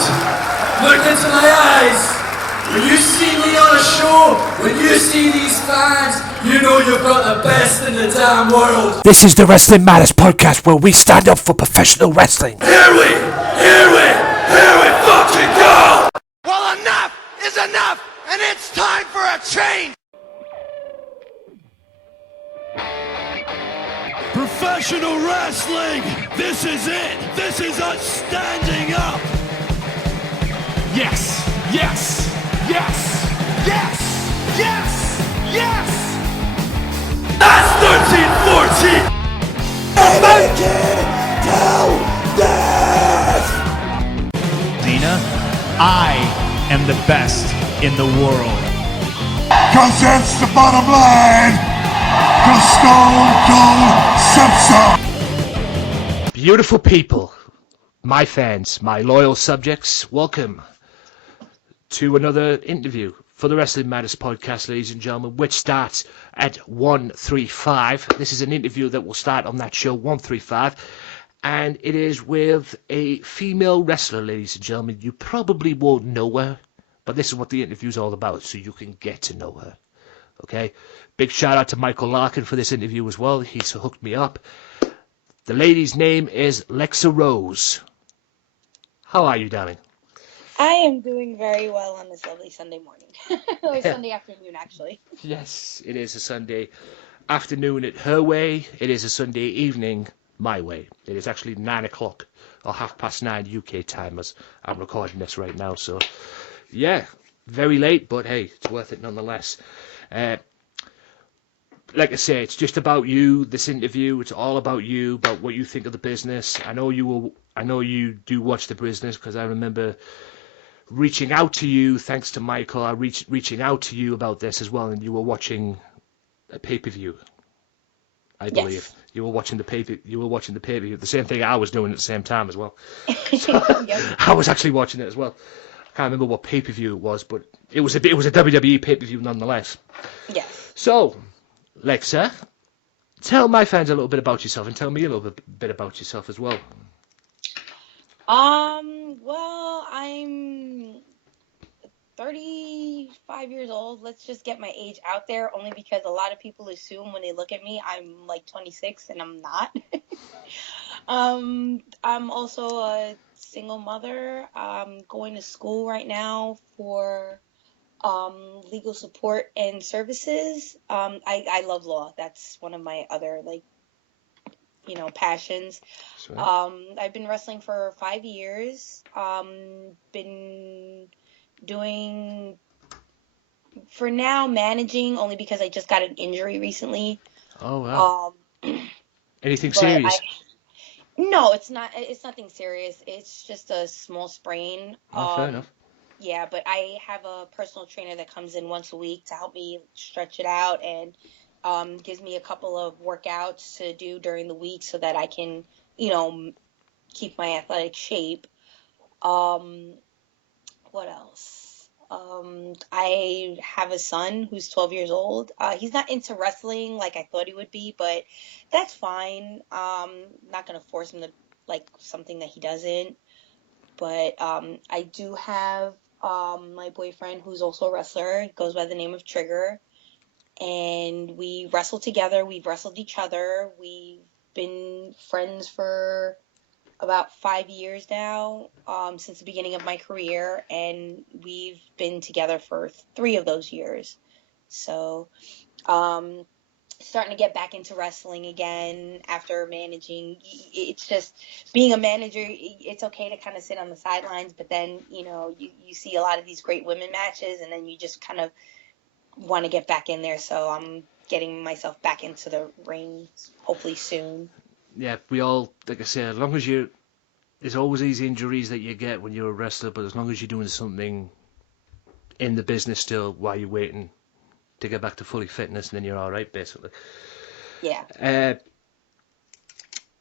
Look into my eyes. When you see me on a show, when you see these fans, you know you've got the best in the damn world. This is the Wrestling Matters podcast where we stand up for professional wrestling. Here we fucking go! Well, enough is enough, and it's time for a change! Professional wrestling! This is it! This is us standing up! Yes! Yes! Yes! Yes! Yes! Yes! That's 13-14! Make it till death! Cena, I am the best in the world. Cause that's the bottom line! Cause Stone Cold Simpson! Beautiful people, my fans, my loyal subjects, welcome to another interview for the Wrestling Matters podcast, ladies and gentlemen, which starts at 1:35. This is an interview that will start on that show, 1:35, and it is with a female wrestler, ladies and gentlemen. You probably won't know her, but this is what the interview's all about, so you can get to know her. Okay? Big shout out to Michael Larkin for this interview as well. He's hooked me up. The lady's name is Lexa Rose. How are you, darling? I am doing very well on this lovely Sunday morning. Or Sunday afternoon, actually. Yes, it is a Sunday afternoon at her way. It is a Sunday evening my way. It is actually 9 o'clock or 9:30 UK time as I'm recording this right now. So, yeah, very late, but hey, it's worth it nonetheless. Like I say, it's just about you, this interview. It's all about you, about what you think of the business. I know you do watch the business, because I remember reaching out to you, thanks to Michael, reaching out to you about this as well, and you were watching a pay-per-view, I believe. Yes. You were watching the pay-per-view, the same thing I was doing at the same time as well. So, Yep. I was actually watching it as well. I can't remember what pay-per-view it was, but it was a WWE pay-per-view nonetheless. Yes. So, Lexa, tell my fans a little bit about yourself, and tell me a little bit about yourself as well. Well, I'm 35 years old. Let's just get my age out there, only because a lot of people assume when they look at me, I'm like 26, and I'm not. I'm also a single mother. I'm going to school right now for legal support and services. I love law. That's one of my other, passions. Sweet. I've been wrestling for 5 years. Been doing, for now, managing, only because I just got an injury recently. Oh, wow. Anything But serious? No, it's not. It's nothing serious. It's just a small sprain. Fair enough. Yeah, but I have a personal trainer that comes in once a week to help me stretch it out, and gives me a couple of workouts to do during the week so that I can, keep my athletic shape. What else? I have a son who's 12 years old. He's not into wrestling like I thought he would be, but that's fine. Not going to force him to like something that he doesn't. But I do have my boyfriend who's also a wrestler. He goes by the name of Trigger. And we wrestle together. We've wrestled each other. We've been friends for about 5 years now, since the beginning of my career, and we've been together for 3 of those years. So, starting to get back into wrestling again after managing. It's just, being a manager, it's okay to kind of sit on the sidelines, but then, you see a lot of these great women matches, and then you just kind of want to get back in there, so I'm getting myself back into the ring hopefully soon. Yeah, we all, like I say, as long as there's always these injuries that you get when you're a wrestler, but as long as you're doing something in the business still while you're waiting to get back to fully fitness, and then you're all right, basically. Yeah.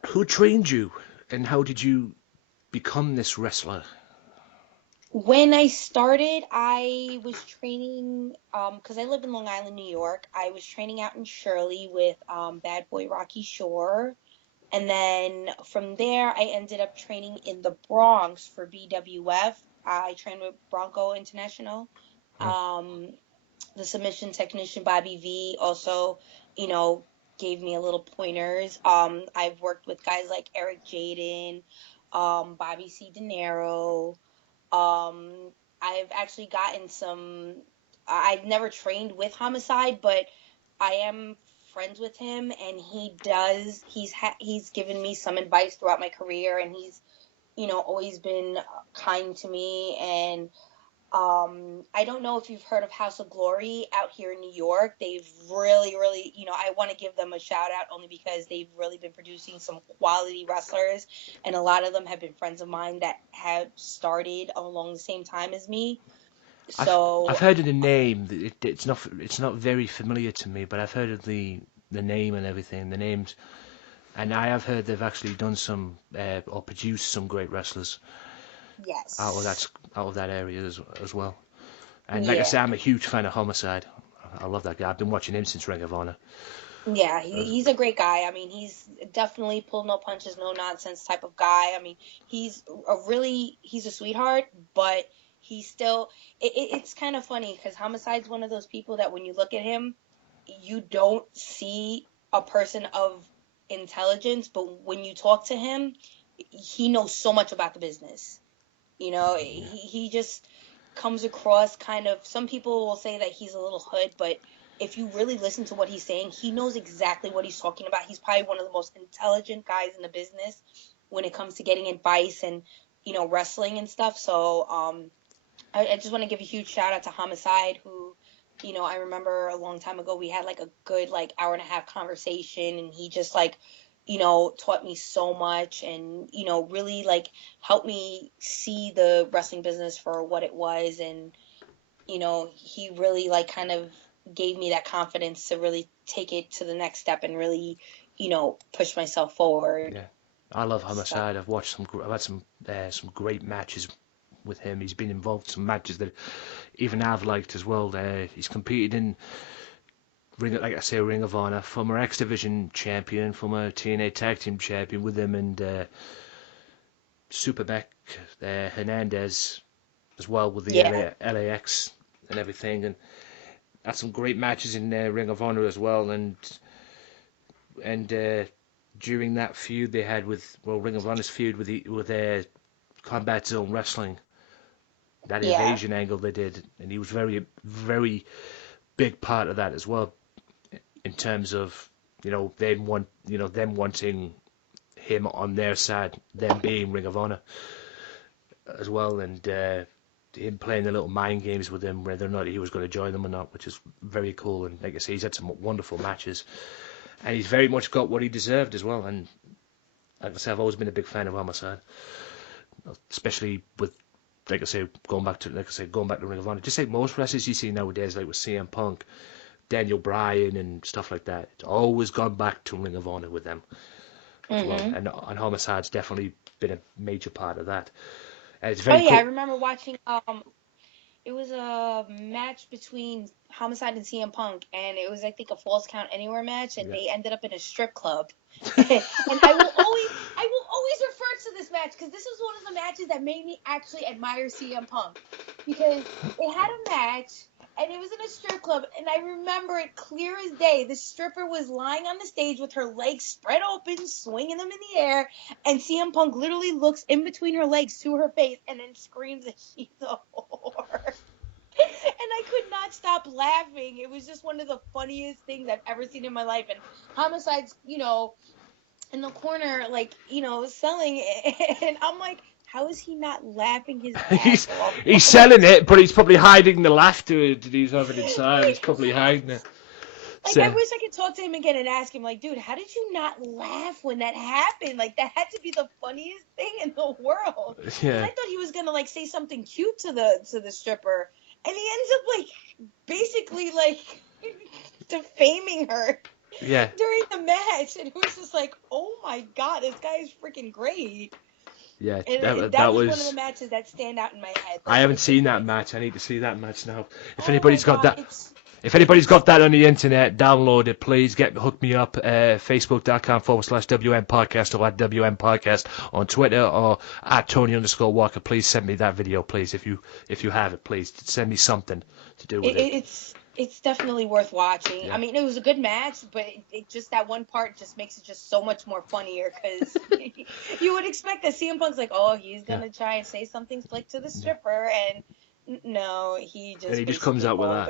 Who trained you, and how did you become this wrestler? When I started, I was training, because I live in Long Island, New York. I was training out in Shirley with Bad Boy Rocky Shore. And then from there, I ended up training in the Bronx for BWF. I trained with Bronco International. The submission technician, Bobby V, also, gave me a little pointers. I've worked with guys like Eric Jaden, Bobby C. De Niro. I've actually gotten I've never trained with Homicide, but I am friends with him, and he's given me some advice throughout my career, and he's, always been kind to me. And I don't know if you've heard of House of Glory out here in New York. They've really, really, I want to give them a shout out only because they've really been producing some quality wrestlers, and a lot of them have been friends of mine that have started along the same time as me. So I've heard of the name. It's not very familiar to me, but I've heard of the name and everything, the names, and I have heard they've actually done some or produced some great wrestlers. yes, out of that area as well. And like I said, I'm a huge fan of Homicide. I love that guy. I've been watching him since Ring of Honor. Yeah, he's a great guy. I mean, he's definitely pull no punches, no nonsense type of guy. I mean, he's a sweetheart, but he's still, it's kind of funny because Homicide's one of those people that when you look at him, you don't see a person of intelligence, but when you talk to him, he knows so much about the business. He just comes across kind of, some people will say that he's a little hood, but if you really listen to what he's saying, he knows exactly what he's talking about. He's probably one of the most intelligent guys in the business when it comes to getting advice and, wrestling and stuff. So I just want to give a huge shout out to Homicide, who, I remember a long time ago we had like a good hour and a half conversation, and he just taught me so much, and, really helped me see the wrestling business for what it was. And, he really kind of gave me that confidence to really take it to the next step and really, push myself forward. Yeah, I love Homicide. I've had some great matches with him. He's been involved in some matches that even I've liked as well. He's competed in Ring of Honor, former X Division champion, former TNA Tag Team champion with him, and Superbeck Hernandez as well with the LAX and everything, and had some great matches in Ring of Honor as well. And during that feud they had with Ring of Honor's feud with Combat Zone Wrestling, that invasion angle they did, and he was very, very big part of that as well, in terms of them wanting him on their side, them being Ring of Honor as well, and him playing the little mind games with him, whether or not he was going to join them or not, which is very cool. And like I say, he's had some wonderful matches, and he's very much got what he deserved as well. And like I say, I've always been a big fan of Homicide, especially with, like I say, going back to Ring of Honor. Just like most wrestlers you see nowadays, like with CM Punk, Daniel Bryan, and stuff like that, it's always gone back to Ring of Honor with them as well. And Homicide's definitely been a major part of that. And it's very cool. I remember watching. It was a match between Homicide and CM Punk, and it was, I think, a Falls Count Anywhere match, and they ended up in a strip club. And I will always refer to this match because this was one of the matches that made me actually admire CM Punk, because they had a match and it was in a strip club, and I remember it clear as day. The stripper was lying on the stage with her legs spread open, swinging them in the air, and CM Punk literally looks in between her legs to her face and then screams that she's a whore. And I could not stop laughing. It was just one of the funniest things I've ever seen in my life. And Homicide's, in the corner, selling it. And I'm like, how is he not laughing his ass off? He's selling it, but he's probably hiding the laughter that he's having inside. He's probably hiding it. I wish I could talk to him again and ask him, dude, how did you not laugh when that happened? That had to be the funniest thing in the world. Yeah. I thought he was gonna say something cute to the stripper, and he ends up basically defaming her. Yeah. During the match, and it was just oh my god, this guy is freaking great. Yeah, and that was one of the matches that stand out in my head. I haven't seen that match. I need to see that match now. If anybody's got that, If anybody's got that on the internet, download it, please. Hook me up, facebook.com/WM podcast or at WM podcast on Twitter or at Tony_Walker. Please send me that video, please. If you have it, please send me something to do with it. It's definitely worth watching. Yeah. I mean, it was a good match, but it just that one part just makes it just so much more funnier because you would expect that CM Punk's like, oh, he's gonna try and say something slick to the stripper, and no, he just comes out with that.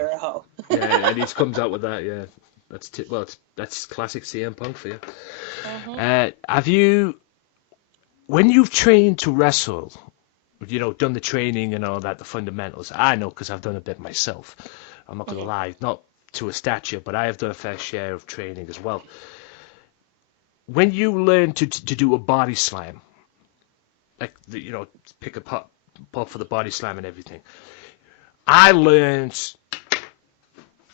Yeah, and he just comes out with that. Yeah, that's classic CM Punk for you. Have you, when you've trained to wrestle, done the training and all that, the fundamentals? I know because I've done a bit myself. I'm not going to lie, not to a stature, but I have done a fair share of training as well. When you learn to do a body slam, like, pick a pop for the body slam and everything, I learned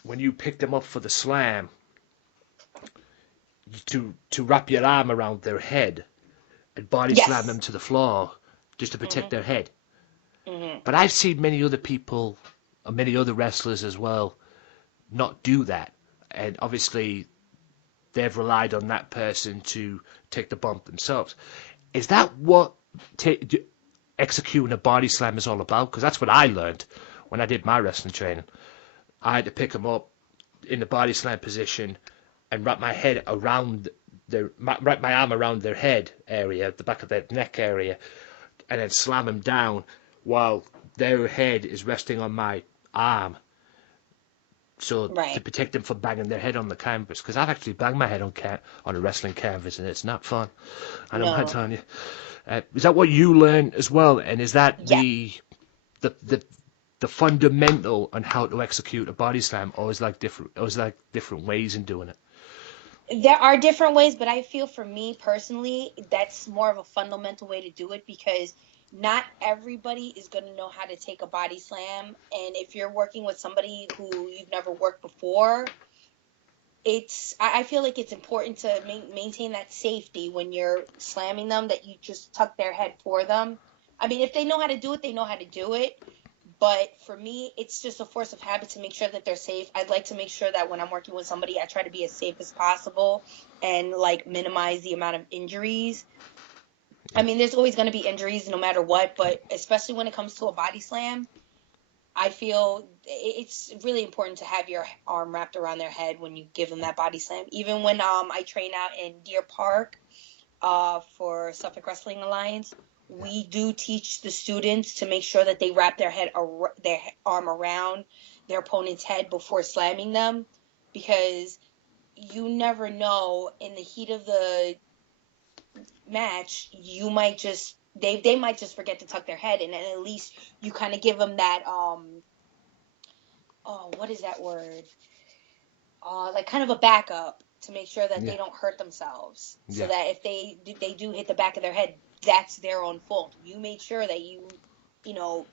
when you pick them up for the slam to wrap your arm around their head and body slam them to the floor just to protect their head. But I've seen many other people, or many other wrestlers as well, not do that. And obviously, they've relied on that person to take the bump themselves. Is that what executing a body slam is all about? Because that's what I learned when I did my wrestling training. I had to pick them up in the body slam position and wrap my arm around their head area, the back of their neck area, and then slam them down while their head is resting on my arm, so to protect them from banging their head on the canvas. Because I've actually banged my head on a wrestling canvas, and it's not fun. I know I'm telling you. Is that what you learned as well? And is that the fundamental on how to execute a body slam, or is different ways in doing it? There are different ways, but I feel for me personally, that's more of a fundamental way to do it because not everybody is going to know how to take a body slam. And if you're working with somebody who you've never worked before, I feel like it's important to maintain that safety when you're slamming them, that you just tuck their head for them. I mean, if they know how to do it, they know how to do it. But for me, it's just a force of habit to make sure that they're safe. I'd like to make sure that when I'm working with somebody, I try to be as safe as possible and minimize the amount of injuries. I mean, there's always going to be injuries no matter what, but especially when it comes to a body slam, I feel it's really important to have your arm wrapped around their head when you give them that body slam. Even when I train out in Deer Park for Suffolk Wrestling Alliance, we do teach the students to make sure that they wrap their arm around their opponent's head before slamming them, because you never know, in the heat of the match, you might just they might just forget to tuck their head, and then at least you kind of give them that what is that word? Like kind of a backup to make sure that they don't hurt themselves, so that if they do hit the back of their head, that's their own fault. You made sure that you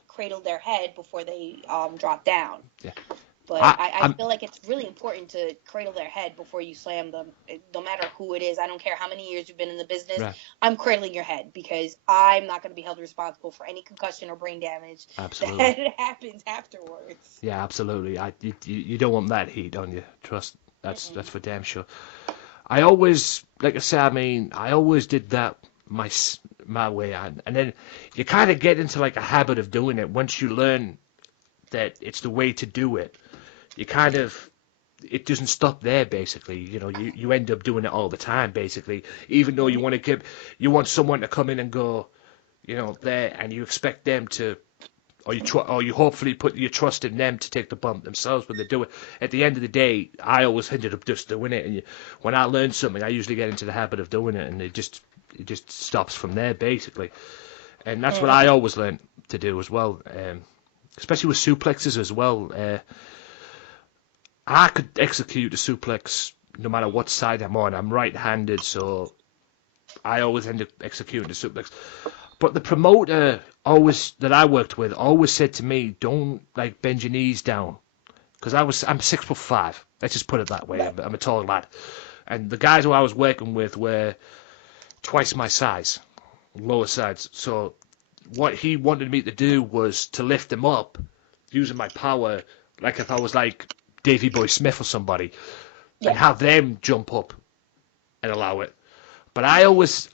cradled their head before they drop down. Yeah. But I feel like it's really important to cradle their head before you slam them. No matter who it is, I don't care how many years you've been in the business. Right. I'm cradling your head because I'm not going to be held responsible for any concussion or brain damage that happens afterwards. Yeah, absolutely. You don't want that heat on you. Trust. That's for damn sure. I always, like I said, I always did that my way on, and then you kind of get into like a habit of doing it. Once you learn that it's the way to do it, it doesn't stop there. Basically, you end up doing it all the time. Basically, even though you want someone to come in and go, there, and you expect them to, or you hopefully put your trust in them to take the bump themselves when they do it. At the end of the day, I always ended up just doing it, and when I learn something, I usually get into the habit of doing it, and it just stops from there, basically. And that's what I always learned to do as well, especially with suplexes as well. I could execute a suplex no matter what side I'm on. I'm right-handed, so I always end up executing the suplex. But the promoter that I worked with always said to me, don't bend your knees down, because I'm 6'5". Let's just put it that way. I'm a tall lad, and the guys who I was working with were twice my size, lower sides. So what he wanted me to do was to lift them up using my power, like if I was Davey Boy Smith or somebody, Yeah. and have them jump up and allow it. But I always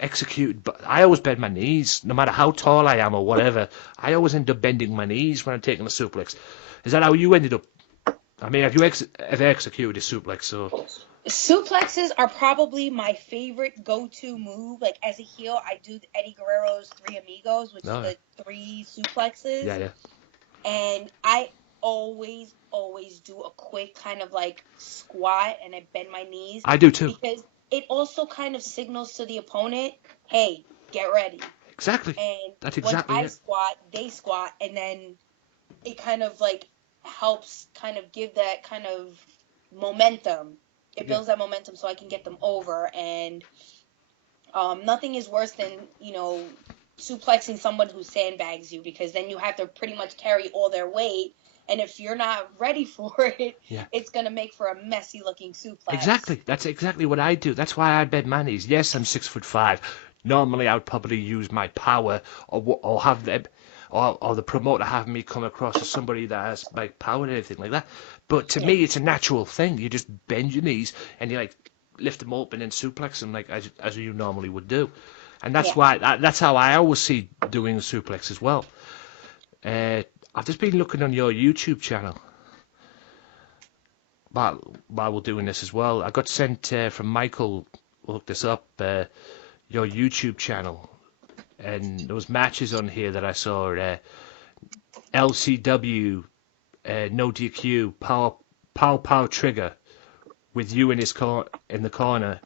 execute, but I always bend my knees, no matter how tall I am or whatever. I always end up bending my knees when I'm taking a suplex. Is that how you ended up? I mean, have you ever executed a suplex? So Suplexes are probably my favorite go-to move. Like, as a heel, I do Eddie Guerrero's Three Amigos, which is the 3 suplexes. Yeah. And I always do a quick kind of like squat and I bend my knees. I do too. Because it also kind of signals to the opponent, hey, get ready. Exactly. And that's exactly once I it. squat, they squat, and then it kind of like helps kind of give that kind of momentum. It builds that momentum so I can get them over. And nothing is worse than, suplexing someone who sandbags you, because then you have to pretty much carry all their weight. And if you're not ready for it, it's going to make for a messy looking suplex. Exactly. That's exactly what I do. That's why I bend my knees. Yes, I'm 6'5". Normally, I would probably use my power or have them, or the promoter having me come across as somebody that has like power and everything like that. But to me, it's a natural thing. You just bend your knees and you like lift them open and suplex them like as you normally would do. And that's why that's how I always see doing the suplex as well. I've just been looking on your YouTube channel while we're doing this as well. I got sent from Michael, look this up, your YouTube channel, and there was matches on here that I saw. LCW, no DQ, pow trigger, with you in in the corner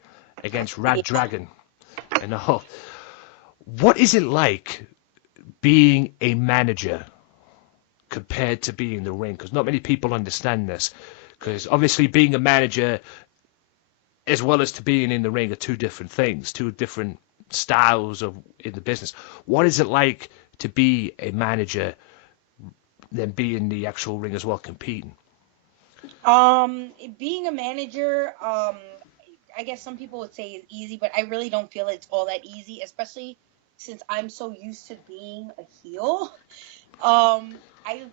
against Rad Dragon, and what is it like being a manager compared to being in the ring? Because not many people understand this. Because obviously being a manager as well as to being in the ring are two different things, two different styles in the business. What is it like to be a manager than be in the actual ring as well, competing? Being a manager, I guess some people would say is easy, but I really don't feel it's all that easy, especially since I'm so used to being a heel.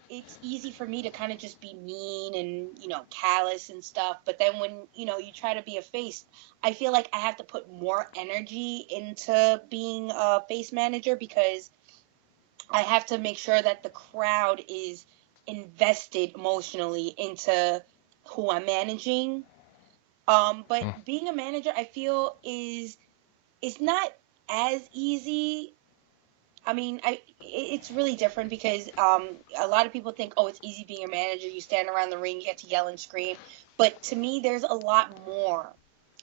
It's easy for me to kind of just be mean and, callous and stuff. But then when, you try to be a face, I feel like I have to put more energy into being a face manager, because I have to make sure that the crowd is invested emotionally into who I'm managing. But being a manager, I feel is not as easy. I mean, it's really different, because a lot of people think, oh, it's easy being a manager. You stand around the ring, you get to yell and scream. But to me, there's a lot more,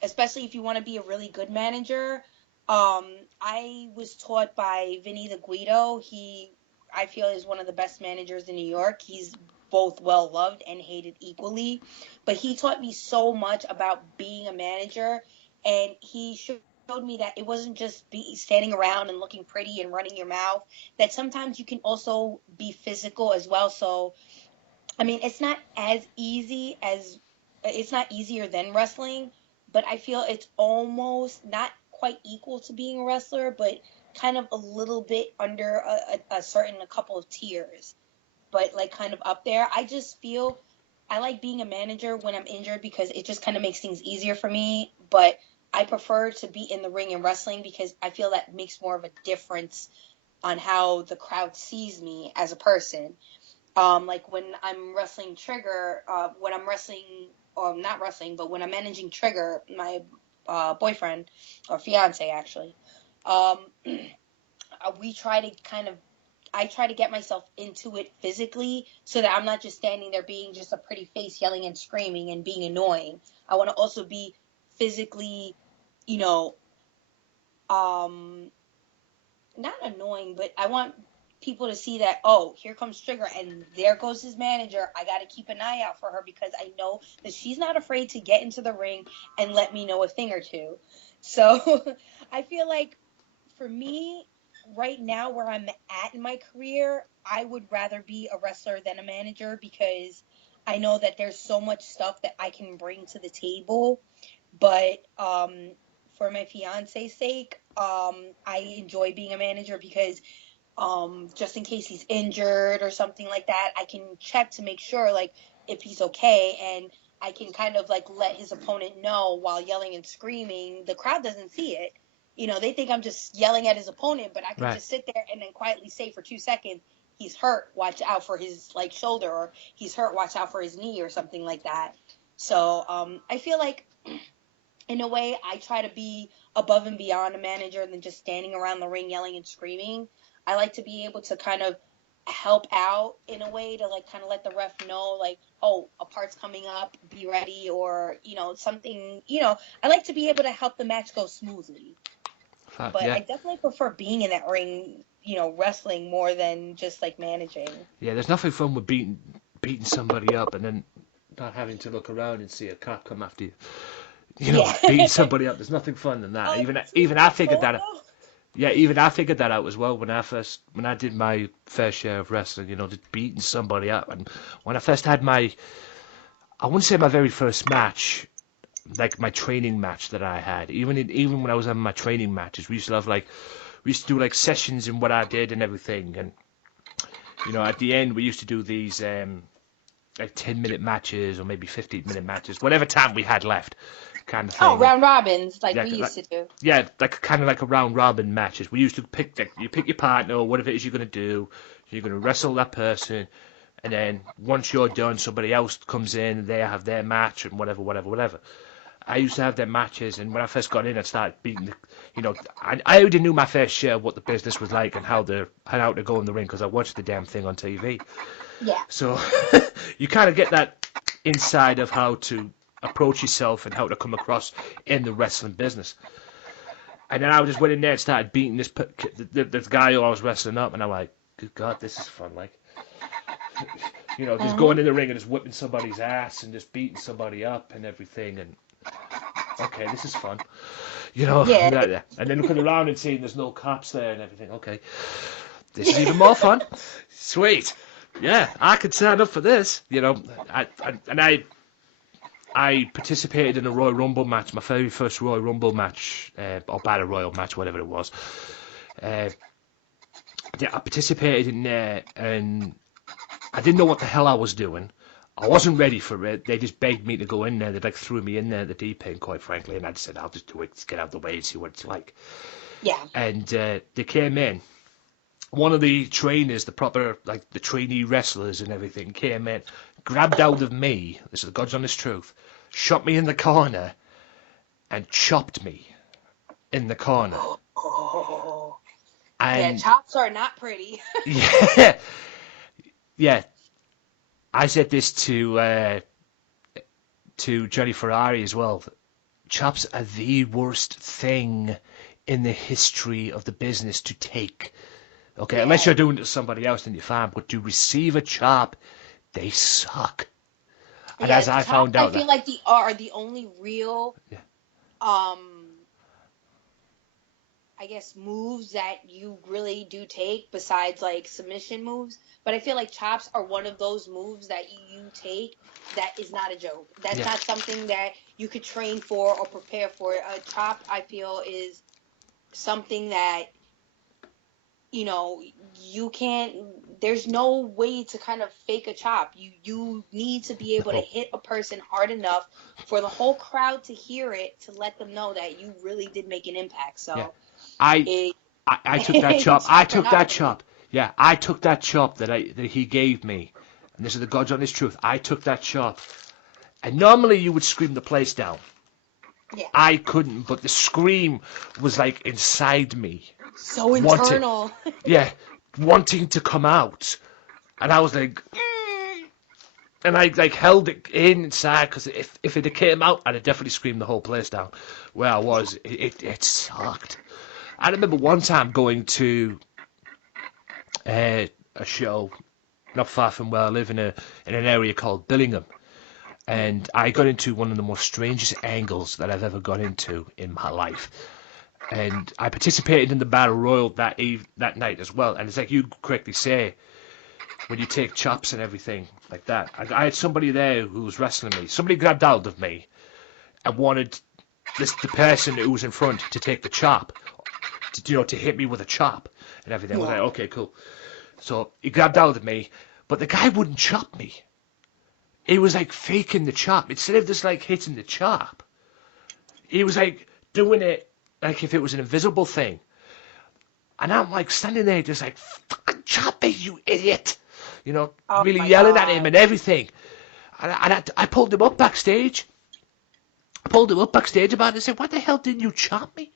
especially if you want to be a really good manager. I was taught by Vinny the Guido. I feel, is one of the best managers in New York. He's both well loved and hated equally. But he taught me so much about being a manager, and he showed me that it wasn't just standing around and looking pretty and running your mouth, that sometimes you can also be physical as well. So, I mean, it's not easier than wrestling, but I feel it's almost not quite equal to being a wrestler, but kind of a little bit under a couple of tiers, but like kind of up there. I just feel I like being a manager when I'm injured, because it just kind of makes things easier for me, but I prefer to be in the ring and wrestling, because I feel that makes more of a difference on how the crowd sees me as a person. Like when I'm wrestling Trigger, when I'm managing Trigger, my boyfriend or fiance actually, I try to get myself into it physically, so that I'm not just standing there being just a pretty face yelling and screaming and being annoying. I want to also be physically, not annoying, but I want people to see that, oh, here comes Trigger and there goes his manager. I got to keep an eye out for her, because I know that she's not afraid to get into the ring and let me know a thing or two. So I feel like for me right now, where I'm at in my career, I would rather be a wrestler than a manager, because I know that there's so much stuff that I can bring to the table. But for my fiance's sake, I enjoy being a manager, because just in case he's injured or something like that, I can check to make sure, like, if he's okay, and I can kind of like let his opponent know while yelling and screaming. The crowd doesn't see it. You know, they think I'm just yelling at his opponent, but I can just sit there and then quietly say for 2 seconds, he's hurt, watch out for his like shoulder, or he's hurt, watch out for his knee, or something like that. So I feel like in a way I try to be above and beyond a manager than just standing around the ring yelling and screaming. I like to be able to kind of help out in a way to like kind of let the ref know like, oh, a part's coming up, be ready, or, you know, something, you know, I like to be able to help the match go smoothly. But I definitely prefer being in that ring, you know, wrestling more than just like managing. Yeah, there's nothing fun with beating somebody up and then not having to look around and see a cop come after you. You know, beating somebody up. There's nothing fun than that. Even I figured that out. Yeah, even I figured that out as well when I did my fair share of wrestling. You know, just beating somebody up. And when I first had I wouldn't say my very first match, like my training match that I had. Even when I was having my training matches, we used to do like sessions in what I did and everything. And you know, at the end we used to do these like 10-minute matches or maybe 15-minute matches, whatever time we had left, kind of thing. Oh, round robins, like we used to do. Yeah, like kind of like a round robin matches. We used to pick your partner or whatever it is you're gonna do. You're gonna wrestle that person, and then once you're done, somebody else comes in. They have their match and whatever. I used to have their matches, and when I first got in, I started beating. I already knew my fair share of what the business was like and how to go in the ring because I watched the damn thing on TV. Yeah. So you kind of get that inside of how to approach yourself and how to come across in the wrestling business. And then I just went in there and started beating this guy who I was wrestling up, and I'm like, good God, this is fun. Like, you know, just going in the ring and just whipping somebody's ass and just beating somebody up and everything, and okay, this is fun. You know, yeah. And then looking around and seeing there's no cops there and everything. Okay, this is even more fun. Sweet. Yeah, I could sign up for this. You know, I participated in a Royal Rumble match, my very first Royal Rumble match, or Battle Royal match, whatever it was. Yeah, I participated in there, and I didn't know what the hell I was doing. I wasn't ready for it. They just begged me to go in there. They threw me in there at the deep end, quite frankly, and I just said, I'll just do it, just get out of the way and see what it's like. Yeah. And they came in. One of the trainers, the proper, like, the trainee wrestlers and everything, came in, grabbed out of me, this is the God's honest truth, shot me in the corner, and chopped me in the corner. Oh. And, yeah, chops are not pretty. Yeah. I said this to Johnny Ferrari as well. Chops are the worst thing in the history of the business to take. Okay, unless you're doing it to somebody else, then you're fine. But to receive a chop, they suck. And as I found out, I feel like they are the only real, I guess, moves that you really do take besides like submission moves. But I feel like chops are one of those moves that you take that is not a joke. That's not something that you could train for or prepare for. A chop, I feel, is something that, you know, you can't, there's no way to kind of fake a chop. You need to be able to hit a person hard enough for the whole crowd to hear it, to let them know that you really did make an impact. So I took that chop. I took that chop. Yeah, I took that chop that he gave me. And this is the God's honest truth. I took that chop. And normally you would scream the place down. Yeah. I couldn't, but the scream was like inside me. So internal. Wanting to come out. And I was like, and I like held it inside, because if it had came out, I'd have definitely screamed the whole place down. Where I was, it sucked. I remember one time going to a show not far from where I live in an area called Billingham. And I got into one of the most strangest angles that I've ever got into in my life. And I participated in the Battle Royal that night as well. And it's like you correctly say, when you take chops and everything like that. I had somebody there who was wrestling me. Somebody grabbed hold of me and wanted the person who was in front to take the chop, to hit me with a chop and everything. I was like, okay, cool. So he grabbed hold of me, but the guy wouldn't chop me. he was like faking the chop. Instead of just like hitting the chop, he was like doing it like if it was an invisible thing. And I'm like standing there just like, fucking chop me, you idiot. You know, Oh really my yelling God. at him and everything. And I pulled him up backstage. I pulled him up backstage about it and said, what the hell didn't you chop me?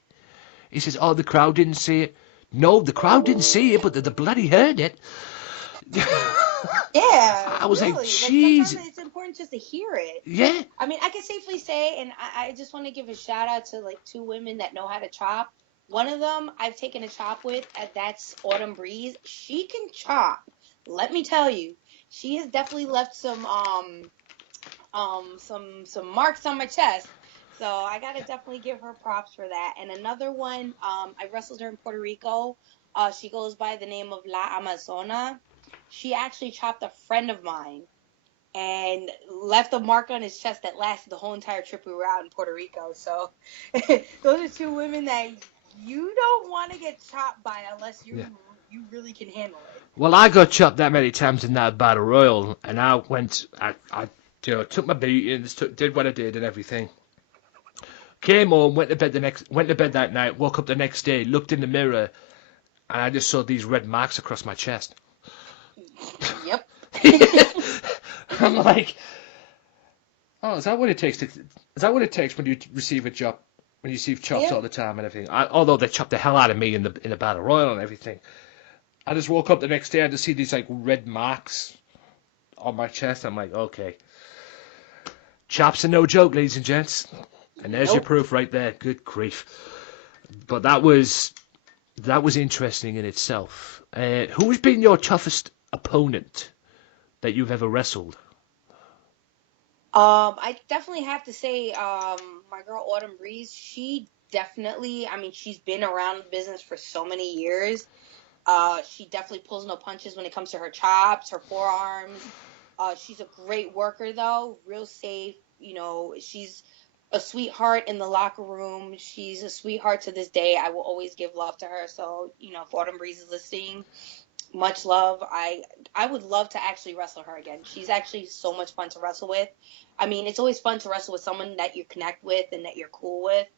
He says, oh, the crowd didn't see it. No, the crowd didn't see it, but the bloody heard it. Yeah, I was really. like, Like, jeez. sometimes it's important just to hear it. Yeah. I mean, I can safely say, and I just want to give a shout out to like 2 women that know how to chop. One of them I've taken a chop with, and that's Autumn Breeze. She can chop. Let me tell you, she has definitely left some marks on my chest. So I gotta definitely give her props for that. And another one, I wrestled her in Puerto Rico. She goes by the name of La Amazona. She actually chopped a friend of mine and left a mark on his chest that lasted the whole entire trip we were out in Puerto Rico. So those are 2 women that you don't want to get chopped by unless you really can handle it. Well, I got chopped that many times in that battle royal, and I took my beatings, did what I did and everything. Came home, went to bed that night, woke up the next day, looked in the mirror, and I just saw these red marks across my chest. Yep. I'm like, oh, is that what it takes when you receive a job, when you receive chops all the time and everything? Although they chopped the hell out of me in the battle royal and everything, I just woke up the next day and just see these like red marks on my chest. I'm like, okay, chops are no joke, ladies and gents. And there's your proof right there. Good grief. But that was interesting in itself. Who's been your toughest opponent that you've ever wrestled? I definitely have to say, my girl Autumn Breeze, she definitely, I mean, she's been around the business for so many years. She definitely pulls no punches when it comes to her chops, her forearms. She's a great worker though, real safe. You know, she's a sweetheart in the locker room. She's a sweetheart to this day. I will always give love to her. So, you know, if Autumn Breeze is listening, much love. I would love to actually wrestle her again. She's actually so much fun to wrestle with. I mean, it's always fun to wrestle with someone that you connect with and that you're cool with.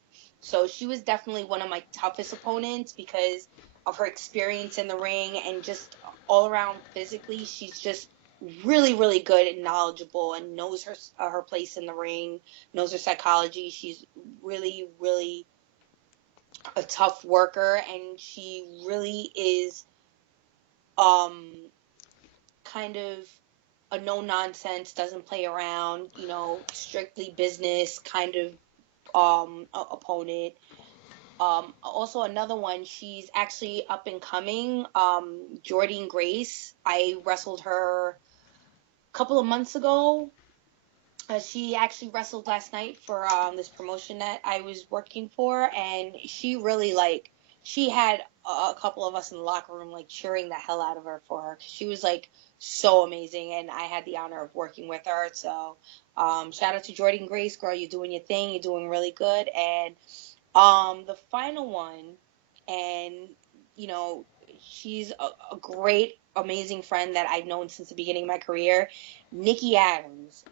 So she was definitely one of my toughest opponents because of her experience in the ring and just all around physically. She's just really, really good and knowledgeable and knows her place in the ring, knows her psychology. She's really, really a tough worker, and she really is kind of a no-nonsense, doesn't play around, you know, strictly business kind of opponent. Also another one, she's actually up and coming, Jordynne Grace. I wrestled her a couple of months ago. She actually wrestled last night for this promotion that I was working for, and she really she had a couple of us in the locker room like cheering the hell out of her for her. She was like so amazing, and I had the honor of working with her. So shout out to Jordynne Grace, girl, you're doing your thing, you're doing really good. And the final one, and you know, she's a great, amazing friend that I've known since the beginning of my career, Nikki Adams.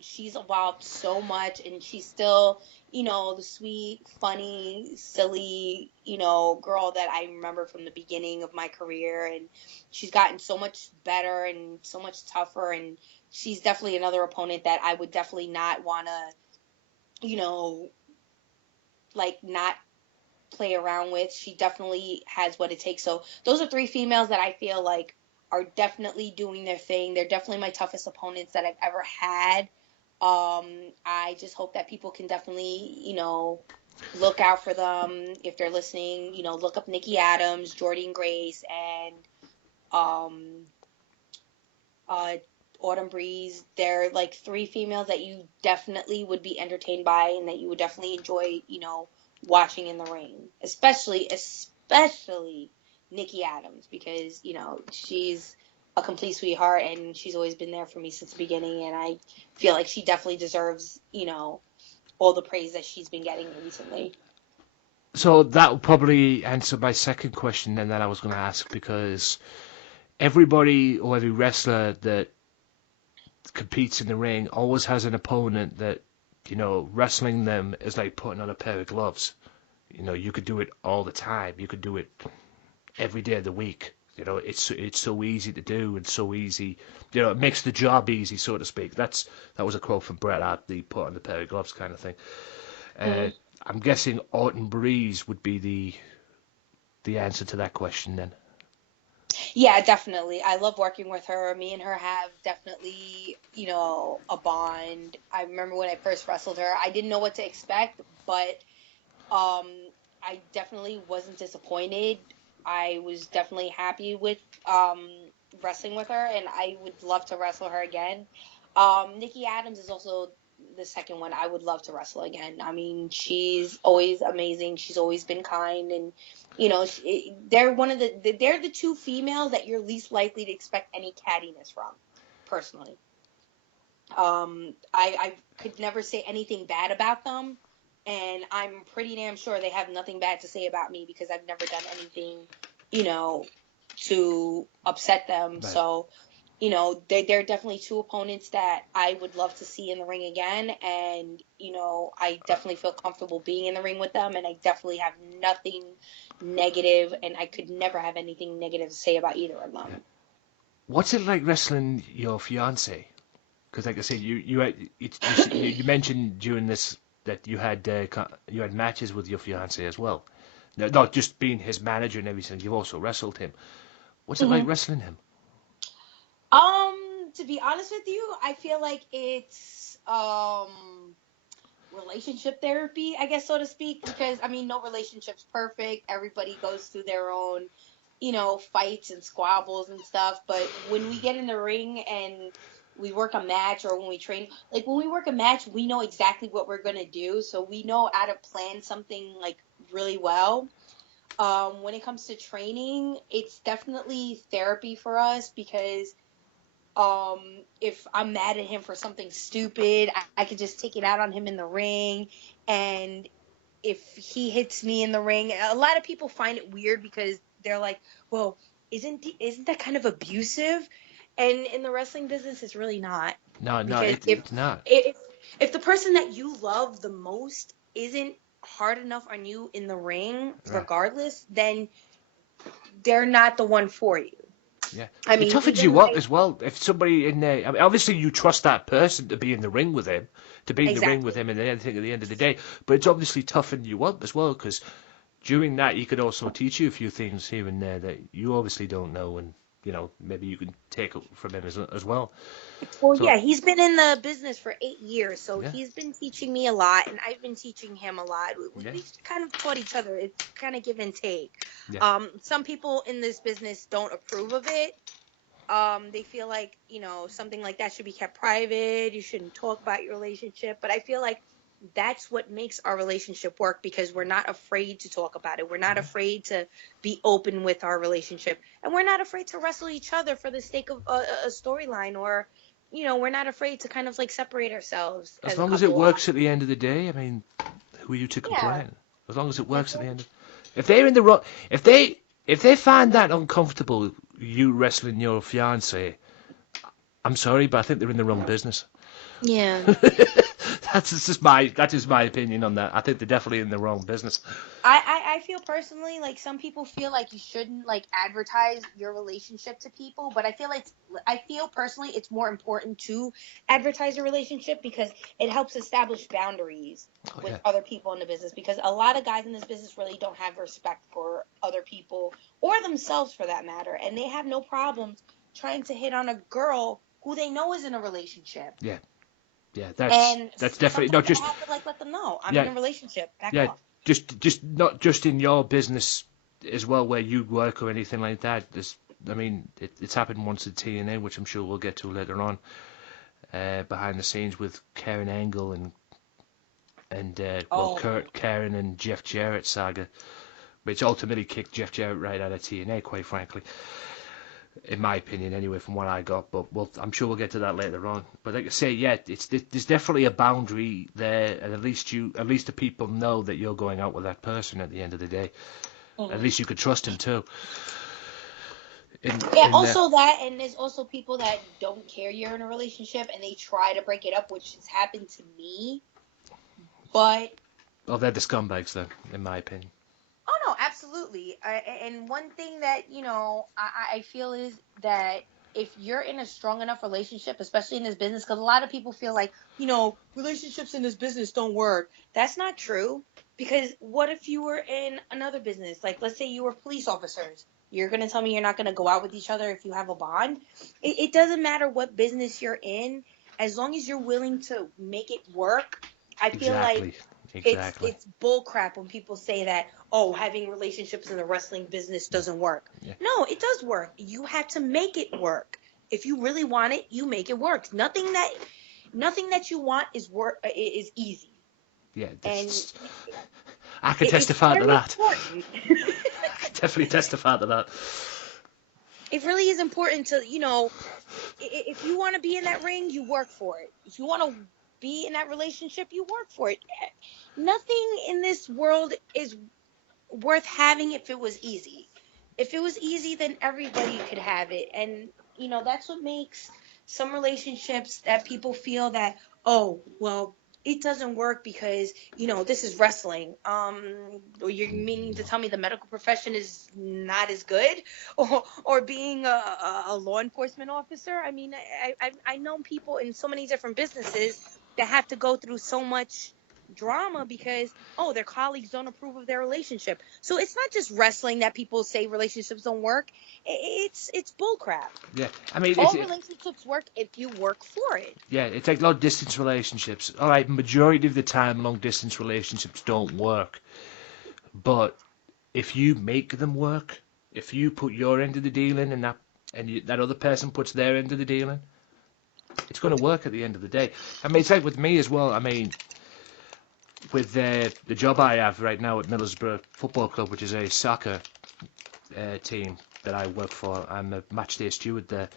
She's evolved so much, and she's still, you know, the sweet, funny, silly, you know, girl that I remember from the beginning of my career. And she's gotten so much better and so much tougher, and she's definitely another opponent that I would definitely not want to, you know, like not play around with. She definitely has what it takes. So those are 3 females that I feel like are definitely doing their thing. They're definitely my toughest opponents that I've ever had. I just hope that people can definitely, you know, look out for them. If they're listening, you know, look up Nikki Adams, Jordynne Grace, and Autumn Breeze. They're like 3 females that you definitely would be entertained by and that you would definitely enjoy, you know, watching in the ring. Especially Nikki Adams, because, you know, she's a complete sweetheart and she's always been there for me since the beginning, and I feel like she definitely deserves, you know, all the praise that she's been getting recently. So that will probably answer my second question then that I was going to ask, because everybody or every wrestler that competes in the ring always has an opponent that, you know, wrestling them is like putting on a pair of gloves. You know, you could do it all the time. You could do it every day of the week. You know, it's so easy to do and so easy. You know, it makes the job easy, so to speak. That was a quote from Bret Hart, the put on the pair of gloves kind of thing. I'm guessing Orton Breeze would be the answer to that question then. Yeah, definitely. I love working with her. Me and her have definitely, you know, a bond. I remember when I first wrestled her, I didn't know what to expect, but I definitely wasn't disappointed. I was definitely happy with wrestling with her, and I would love to wrestle her again. Nikki Adams is also the second one I would love to wrestle again. I mean, she's always amazing. She's always been kind, and you know, they're the two females that you're least likely to expect any cattiness from, personally. I could never say anything bad about them, and I'm pretty damn sure they have nothing bad to say about me because I've never done anything, you know, to upset them. Right. So, you know, they're definitely two opponents that I would love to see in the ring again, and, you know, I definitely feel comfortable being in the ring with them, and I definitely have nothing negative, and I could never have anything negative to say about either of them. Yeah. What's it like wrestling your fiance? Because, like I said, you mentioned during this that you had matches with your fiance as well. No, not just being his manager and everything. You've also wrestled him. What's it like wrestling him? To be honest with you, I feel like it's relationship therapy, I guess, so to speak, because I mean, no relationship's perfect. Everybody goes through their own, you know, fights and squabbles and stuff. But when we get in the ring and we work a match, or when we train, like when we work a match, we know exactly what we're gonna do, so we know how to plan something like really well. When it comes to training, it's definitely therapy for us because if I'm mad at him for something stupid, I could just take it out on him in the ring. And if he hits me in the ring, a lot of people find it weird because they're like, well, isn't that kind of abusive? And in the wrestling business, it's really not. No, Because it's not. if the person that you love the most isn't hard enough on you in the ring, regardless, then they're not the one for you. Yeah, I it mean, toughens even you up like- as well. If somebody in there, I mean, obviously you trust that person to be in the ring with him, at the end of the day. But it's obviously toughened you up as well because during that he could also teach you a few things here and there that you obviously don't know, and you know maybe you can take it from him as well. Well, So- yeah, he's been in the business for 8 years, so Yeah. he's been teaching me a lot, and I've been teaching him a lot. Yeah. We've kind of taught each other. It's kind of give and take. Yeah. Some people in this business don't approve of it. They feel like, you know, something like that should be kept private. You shouldn't talk about your relationship. But I feel like that's what makes our relationship work because we're not afraid to talk about it. We're not afraid to be open with our relationship. And we're not afraid to wrestle each other for the sake of a storyline, or, you know, we're not afraid to kind of like separate ourselves. As long as it works at the end of the day, I mean, who are you to complain? As long as it works at the end of... If they're in the wrong... If they find that uncomfortable, you wrestling your fiancé, I'm sorry, but I think they're in the wrong business. Yeah. That is my opinion on that. I think they're definitely in the wrong business. I feel personally like some people feel like you shouldn't like advertise your relationship to people, but I feel personally it's more important to advertise your relationship because it helps establish boundaries with other people in the business, because a lot of guys in this business really don't have respect for other people or themselves for that matter, and they have no problems trying to hit on a girl who they know is in a relationship. Yeah, that's definitely not just. I have to like let them know I'm in a relationship. Back off. Just not just in your business as well, where you work or anything like that. It's happened once at TNA, which I'm sure we'll get to later on, behind the scenes with Karen Angle and Karen and Jeff Jarrett saga, which ultimately kicked Jeff Jarrett right out of TNA, quite frankly. In my opinion, anyway, from what I got, but I'm sure we'll get to that later on. But like I say, there's definitely a boundary there, and at least the people know that you're going out with that person at the end of the day. Mm-hmm. At least you could trust him too. Yeah, also that, and there's also people that don't care you're in a relationship and they try to break it up, which has happened to me. But they're the scumbags, then, in my opinion. oh no, absolutely. And one thing that I feel is that if you're in a strong enough relationship, especially in this business, because a lot of people feel like relationships in this business don't work. That's not true. Because what if you were in another business? Like, let's say you were police officers. You're going to tell me you're not going to go out with each other if you have a bond? It doesn't matter what business you're in. As long as you're willing to make it work, I feel like it's bull crap when people say that, oh, having relationships in the wrestling business doesn't work. Yeah. No, it does work. You have to make it work. If you really want it, you make it work. Nothing that you want is easy. Yeah, I can testify to that. I can definitely testify to that. It really is important to, if you want to be in that ring, you work for it. If you want to be in that relationship, you work for it. Nothing in this world is worth having if it was easy. If it was easy, then everybody could have it. And, that's what makes some relationships that people feel that, oh, well, it doesn't work because, this is wrestling. You're meaning to tell me the medical profession is not as good? Or being a law enforcement officer? I mean, I know people in so many different businesses that have to go through so much drama because their colleagues don't approve of their relationship. So it's not just wrestling that people say relationships don't work. It's bullcrap. Yeah, I mean, all relationships work if you work for it. Yeah, it's like long distance relationships. All right, majority of the time, long distance relationships don't work. But if you make them work, if you put your end of the deal in, and that other person puts their end of the deal in, it's going to work at the end of the day. I mean, it's like with me as well. I mean, with the job I have right now at Middlesbrough Football Club, which is a soccer team that I work for, I'm a match day steward there.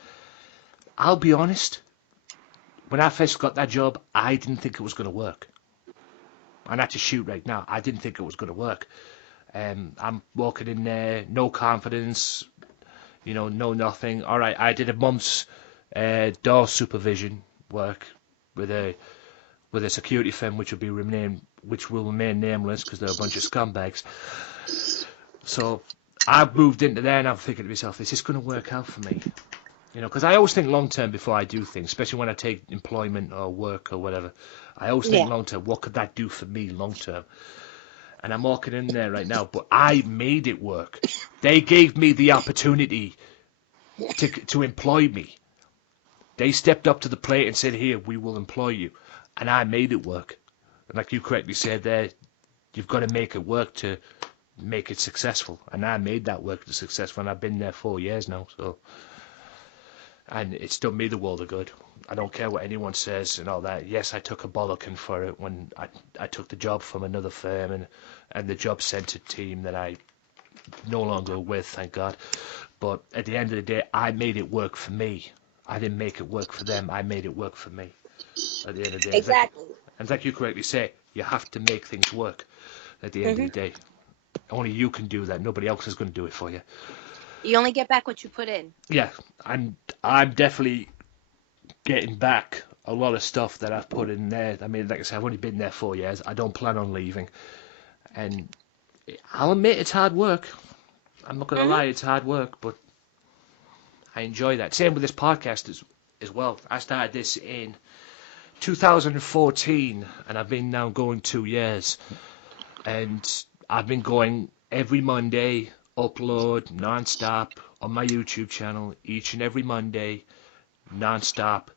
I'll be honest, when I first got that job, I didn't think it was going to work. I'm at to shoot right now. I didn't think it was going to work. I'm walking in there, no confidence, no nothing. All right, I did a month's door supervision work with a security firm which will remain nameless because they're a bunch of scumbags. So I moved into there and I'm thinking to myself, is this going to work out for me? Because I always think long term before I do things, especially when I take employment or work or whatever. I always think long term, what could that do for me long term? And I'm walking in there right now, but I made it work. They gave me the opportunity to employ me. They stepped up to the plate and said, here, we will employ you. And I made it work. And like you correctly said there, you've got to make it work to make it successful. And I made that work to successful, and I've been there 4 years now. And it's done me the world of good. I don't care what anyone says and all that. Yes, I took a bollocking for it when I took the job from another firm and the job centred team that I no longer with, thank God. But at the end of the day, I made it work for me. I didn't make it work for them. I made it work for me. At the end of the day, exactly. And like you correctly say, you have to make things work. At the end of the day, only you can do that. Nobody else is going to do it for you. You only get back what you put in. Yeah, I'm definitely getting back a lot of stuff that I've put in there. I mean, like I said, I've only been there 4 years. I don't plan on leaving, and I'll admit it's hard work. I'm not going to lie, it's hard work, but I enjoy that. Same with this podcast as well. I started this in 2014, and I've been now going 2 years, and I've been going every Monday, upload non-stop on my YouTube channel each and every Monday, non-stop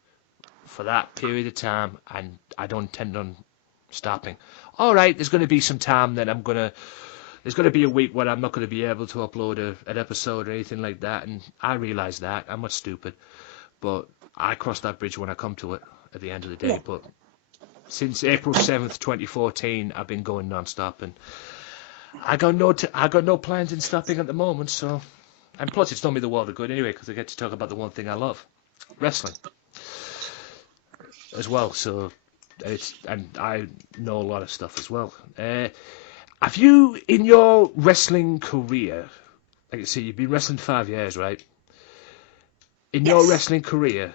for that period of time, and I don't intend on stopping. All right, there's going to be some time that there's going to be a week when I'm not going to be able to upload an episode or anything like that, and I realise that. I'm not stupid, but I cross that bridge when I come to it at the end of the day. Yeah. But since April 7th, 2014, I've been going non-stop, and I got no plans in stopping at the moment. So, and plus, it's done me the world of good anyway because I get to talk about the one thing I love, wrestling, as well. So, and I know a lot of stuff as well. Have you, in your wrestling career, like I say, you've been wrestling 5 years, right? in your wrestling career,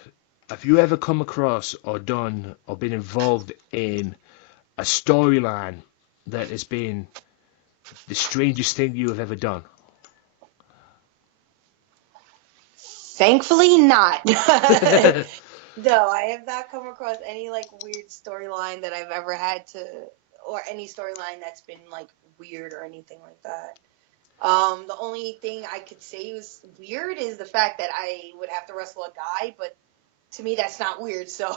have you ever come across or done or been involved in a storyline that has been the strangest thing you have ever done? Thankfully not. No, I have not come across any like weird storyline that I've ever had to, or any storyline that's been like weird or anything like that. The only thing I could say was weird is the fact that I would have to wrestle a guy, but to me that's not weird. So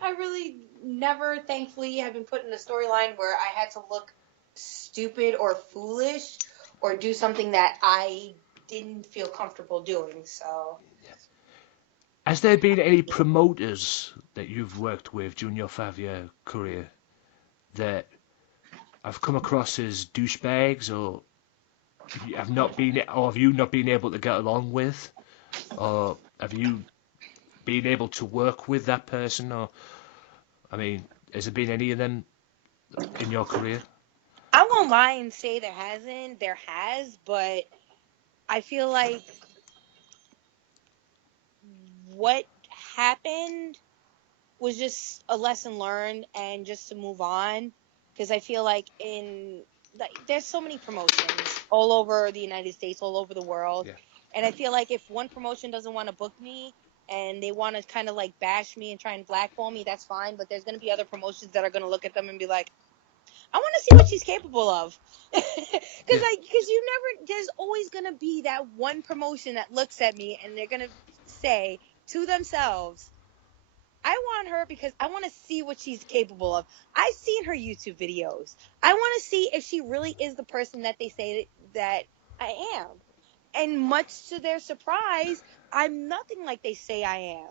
I really never, thankfully, have been put in a storyline where I had to look stupid or foolish or do something that I didn't feel comfortable doing. So. Has there been any promoters that you've worked with during your 5-year career that have come across as douchebags, or have you not been able to get along with, or have you been able to work with that person, or I mean, has there been any of them in your career? I won't lie and say there hasn't. There has, but I feel like what happened was just a lesson learned and just to move on. Because I feel like there's so many promotions all over the United States, all over the world. Yeah. And I feel like if one promotion doesn't want to book me and they want to kind of like bash me and try and blackball me, that's fine. But there's going to be other promotions that are going to look at them and be like, I want to see what she's capable of. Because there's always going to be that one promotion that looks at me and they're going to say to themselves, I want her because I want to see what she's capable of. I've seen her YouTube videos. I want to see if she really is the person that they say that I am. And much to their surprise, I'm nothing like they say I am.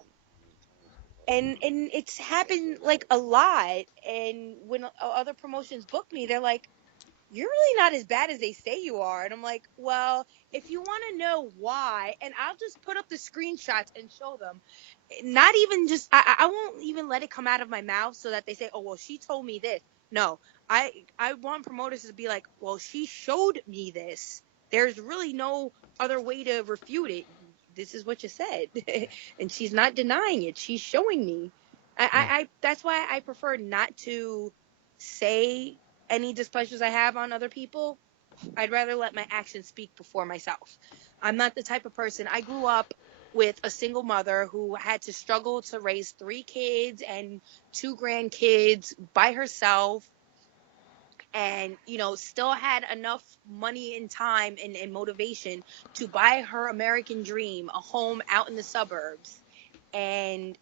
And it's happened like a lot. And when other promotions book me, they're like, you're really not as bad as they say you are. And I'm like, well, if you want to know why, and I'll just put up the screenshots and show them. Not even just, I won't even let it come out of my mouth so that they say, oh, well, she told me this. No, I want promoters to be like, well, she showed me this. There's really no other way to refute it. This is what you said. And she's not denying it. She's showing me. I that's why I prefer not to say any displeasures I have on other people. I'd rather let my actions speak before myself. I'm not the type of person. I grew up with a single mother who had to struggle to raise 3 kids and 2 grandkids by herself. And, still had enough money and time and motivation to buy her American dream, a home out in the suburbs. And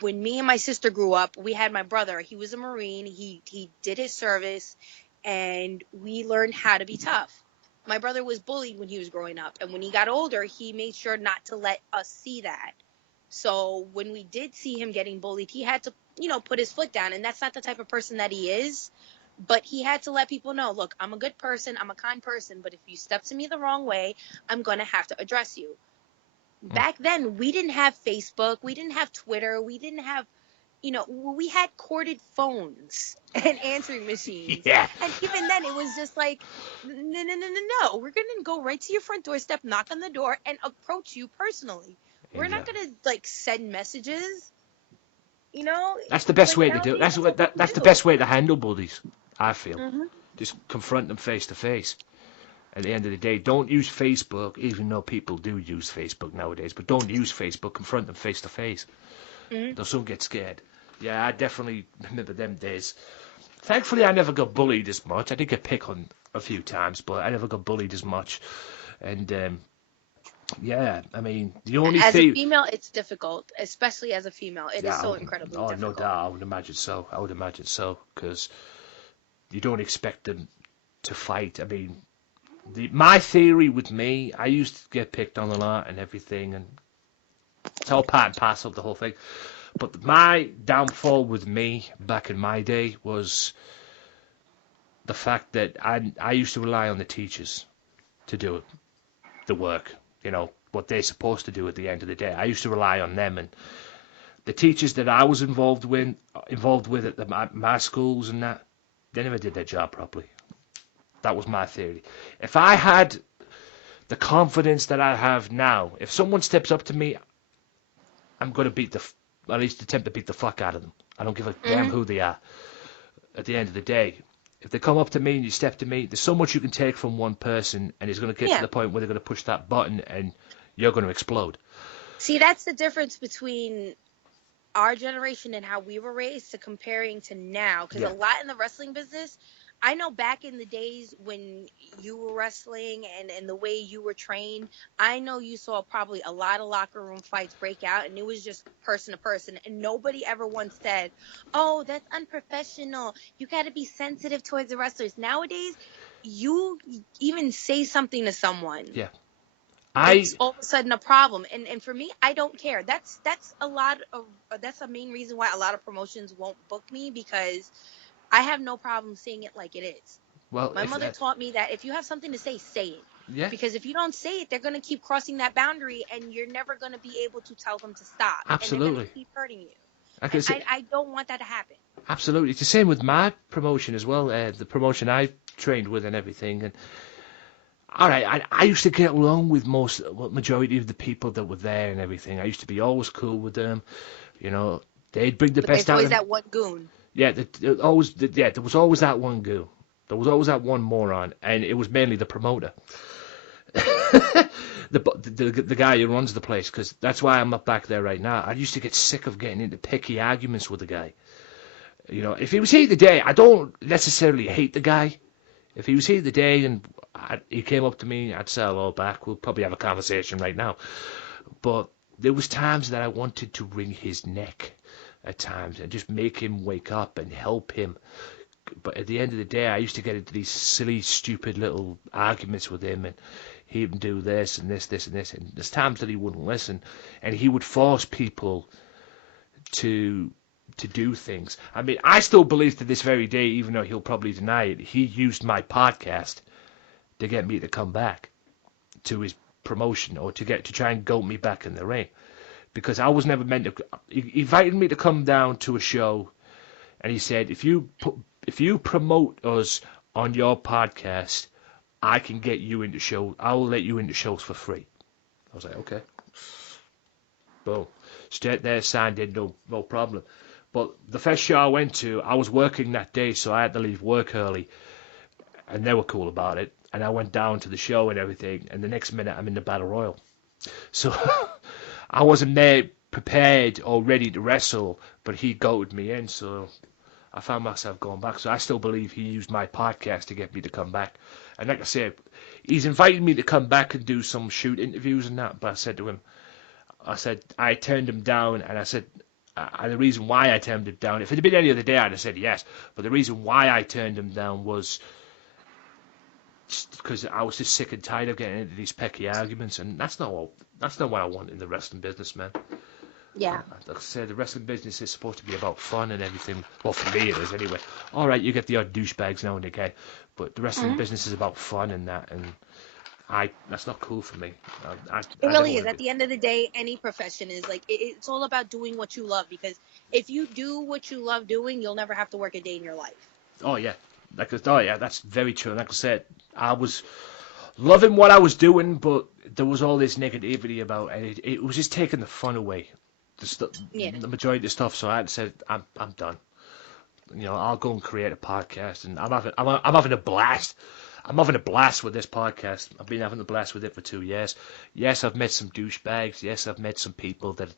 when me and my sister grew up, we had my brother. He was a Marine. He did his service, and we learned how to be tough. My brother was bullied when he was growing up, and when he got older, he made sure not to let us see that. So when we did see him getting bullied, he had to, put his foot down, and that's not the type of person that he is. But he had to let people know, look, I'm a good person, I'm a kind person, but if you step to me the wrong way, I'm going to have to address you. Back then, we didn't have Facebook, we didn't have Twitter, we didn't have, we had corded phones and answering machines. Yeah. And even then, it was just like, no, we're going to go right to your front doorstep, knock on the door, and approach you personally. We're not going to, send messages, That's the best way to do it. That's the best way to handle bullies, I feel. Mm-hmm. Just confront them face to face. At the end of the day, don't use Facebook, even though people do use Facebook nowadays, but don't use Facebook, confront them face to face. They'll soon get scared. Yeah, I definitely remember them days. Thankfully, I never got bullied as much. I did get picked on a few times, but I never got bullied as much. And, yeah, I mean, the only thing... As a female, it's difficult, especially as a female. It is so incredibly difficult. No doubt, I would imagine so, because you don't expect them to fight. I mean, my theory with me, I used to get picked on a lot and everything, and it's all part and parcel of the whole thing. But my downfall with me back in my day was the fact that I used to rely on the teachers to do the work, what they're supposed to do at the end of the day. I used to rely on them, and the teachers that I was involved with at my schools and that, they never did their job properly. That was my theory. If I had the confidence that I have now. If someone steps up to me, I'm going to at least attempt to beat the fuck out of them. I don't give a damn who they are. At the end of the day, if they come up to me and you step to me, there's so much you can take from one person, and it's going to get to the point where they're going to push that button and you're going to explode. See, that's the difference between our generation and how we were raised to comparing to now. Because a lot in the wrestling business, I know back in the days when you were wrestling and the way you were trained, I know you saw probably a lot of locker room fights break out, and it was just person to person. And nobody ever once said, oh, that's unprofessional. You got to be sensitive towards the wrestlers. Nowadays, you even say something to someone. Yeah. It's all of a sudden a problem. And for me, I don't care. That's a main reason why a lot of promotions won't book me, because I have no problem saying it like it is. Well, my mother taught me that if you have something to say it. Yeah. Because if you don't say it, they're going to keep crossing that boundary, and you're never going to be able to tell them to stop. Absolutely. And they're going to keep hurting you. I don't want that to happen. Absolutely. It's the same with my promotion as well, the promotion I trained with and everything. And all right, I used to get along with majority of the people that were there and everything. I used to be always cool with them. You know, they'd bring the best out of them. There's always that one goon. Yeah, there was always that one goon. There was always that one moron, and it was mainly the promoter. the guy who runs the place, because that's why I'm not back there right now. I used to get sick of getting into picky arguments with the guy. You know, if he was here today, I don't necessarily hate the guy. If he was here today and he came up to me, I'd say hello back. We'll probably have a conversation right now. But there was times that I wanted to wring his neck at times and just make him wake up and help him. But at the end of the day, I used to get into these silly, stupid little arguments with him, and he would do this and this, this and this. And there's times that he wouldn't listen, and he would force people to do things. I mean, I still believe to this very day, even though he'll probably deny it, he used my podcast to get me to come back to his promotion, or to try and goat me back in the ring, because I was never meant to. He invited me to come down to a show, and he said, if you promote us on your podcast, I can get you into shows. I will let you into shows for free. I was like, okay. Boom. Straight there, signed in, no problem. But the first show I went to, I was working that day, so I had to leave work early, and they were cool about it. And I went down to the show and everything, and the next minute I'm in the Battle Royal. So I wasn't there prepared or ready to wrestle, but he goaded me in, so I found myself going back. So I still believe he used my podcast to get me to come back. And like I said, he's invited me to come back and do some shoot interviews and that, but I said to him, I turned him down, and I said, the reason why I turned him down, if it had been any other day, I'd have said yes, but the reason why I turned him down was because I was just sick and tired of getting into these pecky arguments, and that's not what I want in the wrestling business, man. Yeah. Like I said, the wrestling business is supposed to be about fun and everything. Well, for me it is anyway. All right, you get the odd douchebags now and again, but the wrestling business is about fun and that, and that's not cool for me. It really is. At the end of the day, any profession is like, it's all about doing what you love, because if you do what you love doing, you'll never have to work a day in your life. Oh yeah, that's very true. Like I said, I was loving what I was doing, but there was all this negativity about it. It was just taking the fun away, the majority of the stuff. So I had said, I'm done. You know, I'll go and create a podcast, and I'm having a blast. I'm having a blast with this podcast. I've been having a blast with it for 2 years. Yes, I've met some douchebags. Yes, I've met some people that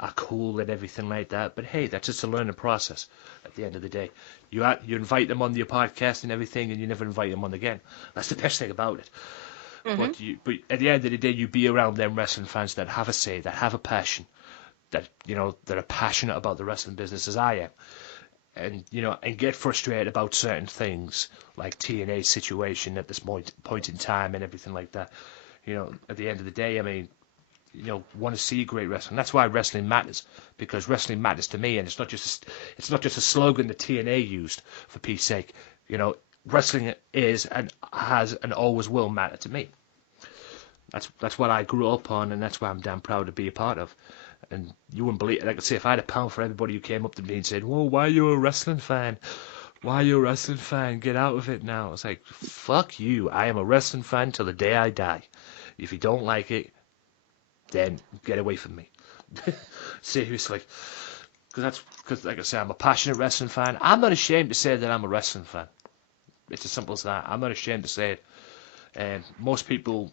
are cool and everything like that. But hey, that's just a learning process at the end of the day. You invite them on your podcast and everything, and you never invite them on again. That's the best thing about it. Mm-hmm. But at the end of the day, you be around them wrestling fans that have a say, that have a passion, that are passionate about the wrestling business as I am. And and get frustrated about certain things like TNA's situation at this point in time and everything like that. At the end of the day, I mean, want to see great wrestling. That's why wrestling matters, because wrestling matters to me, and it's not just a slogan that TNA used, for peace sake. Wrestling is and has and always will matter to me. That's what I grew up on, and that's why I'm damn proud to be a part of. And you wouldn't believe it. Like I say, if I had a pound for everybody who came up to me and said, "Whoa, why are you a wrestling fan? Why are you a wrestling fan? Get out of it now." It's like, fuck you. I am a wrestling fan till the day I die. If you don't like it, then get away from me. Seriously. Because, like I say, I'm a passionate wrestling fan. I'm not ashamed to say that I'm a wrestling fan. It's as simple as that. I'm not ashamed to say it. Most people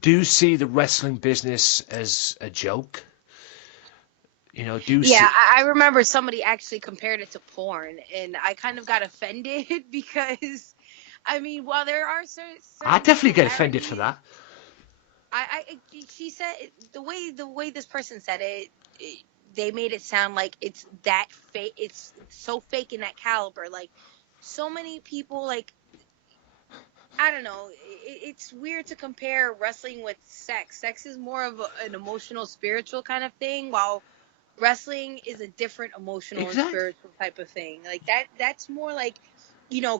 do see the wrestling business as a joke. Yeah, I remember somebody actually compared it to porn, and I kind of got offended because, I mean, while there are certain I definitely get offended for that. she said the way this person said it, they made it sound like it's that fake. It's so fake in that caliber. Like, so many people, like, I don't know. It's weird to compare wrestling with sex. Sex is more of an emotional, spiritual kind of thing, while wrestling is a different emotional and spiritual type of thing. Like that's more like,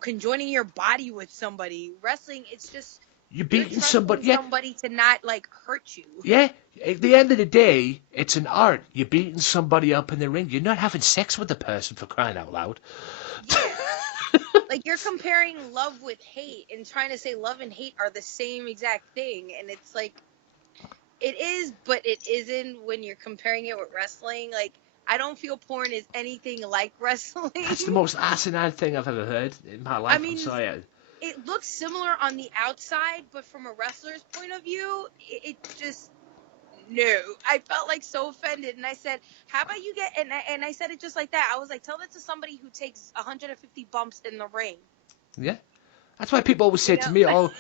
conjoining your body with somebody. Wrestling, it's just You're beating somebody. Yeah. Somebody to not like hurt you. Yeah. At the end of the day, it's an art. You're beating somebody up in the ring. You're not having sex with the person, for crying out loud. Yeah. Like, you're comparing love with hate and trying to say love and hate are the same exact thing, and it's like, it is, but it isn't when you're comparing it with wrestling. Like, I don't feel porn is anything like wrestling. That's the most asinine thing I've ever heard in my life. I mean, I'm sorry. It looks similar on the outside, but from a wrestler's point of view, it just, no. I felt like so offended, and I said, how about you get, and I said it just like that. I was like, tell that to somebody who takes 150 bumps in the ring. Yeah. That's why people always say to me, people...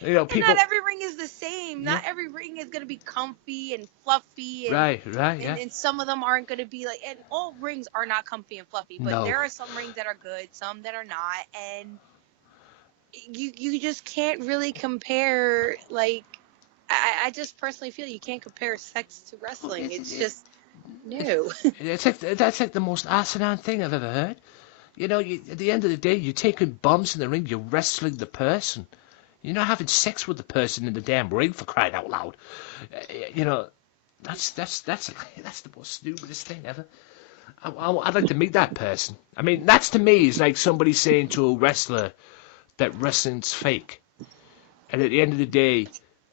And not every ring is the same. Yeah. Not every ring is going to be comfy and fluffy. And, right, yeah. And some of them aren't going to be like... And all rings are not comfy and fluffy. But there are some rings that are good, some that are not. And you just can't really compare... Like, I just personally feel you can't compare sex to wrestling. It's just... No. That's like the most asinine thing I've ever heard. At the end of the day, you're taking bumps in the ring. You're wrestling the person. You're not having sex with the person in the damn ring, for crying out loud. That's the most stupidest thing ever. I'd like to meet that person. I mean, that's to me is like somebody saying to a wrestler that wrestling's fake. And at the end of the day,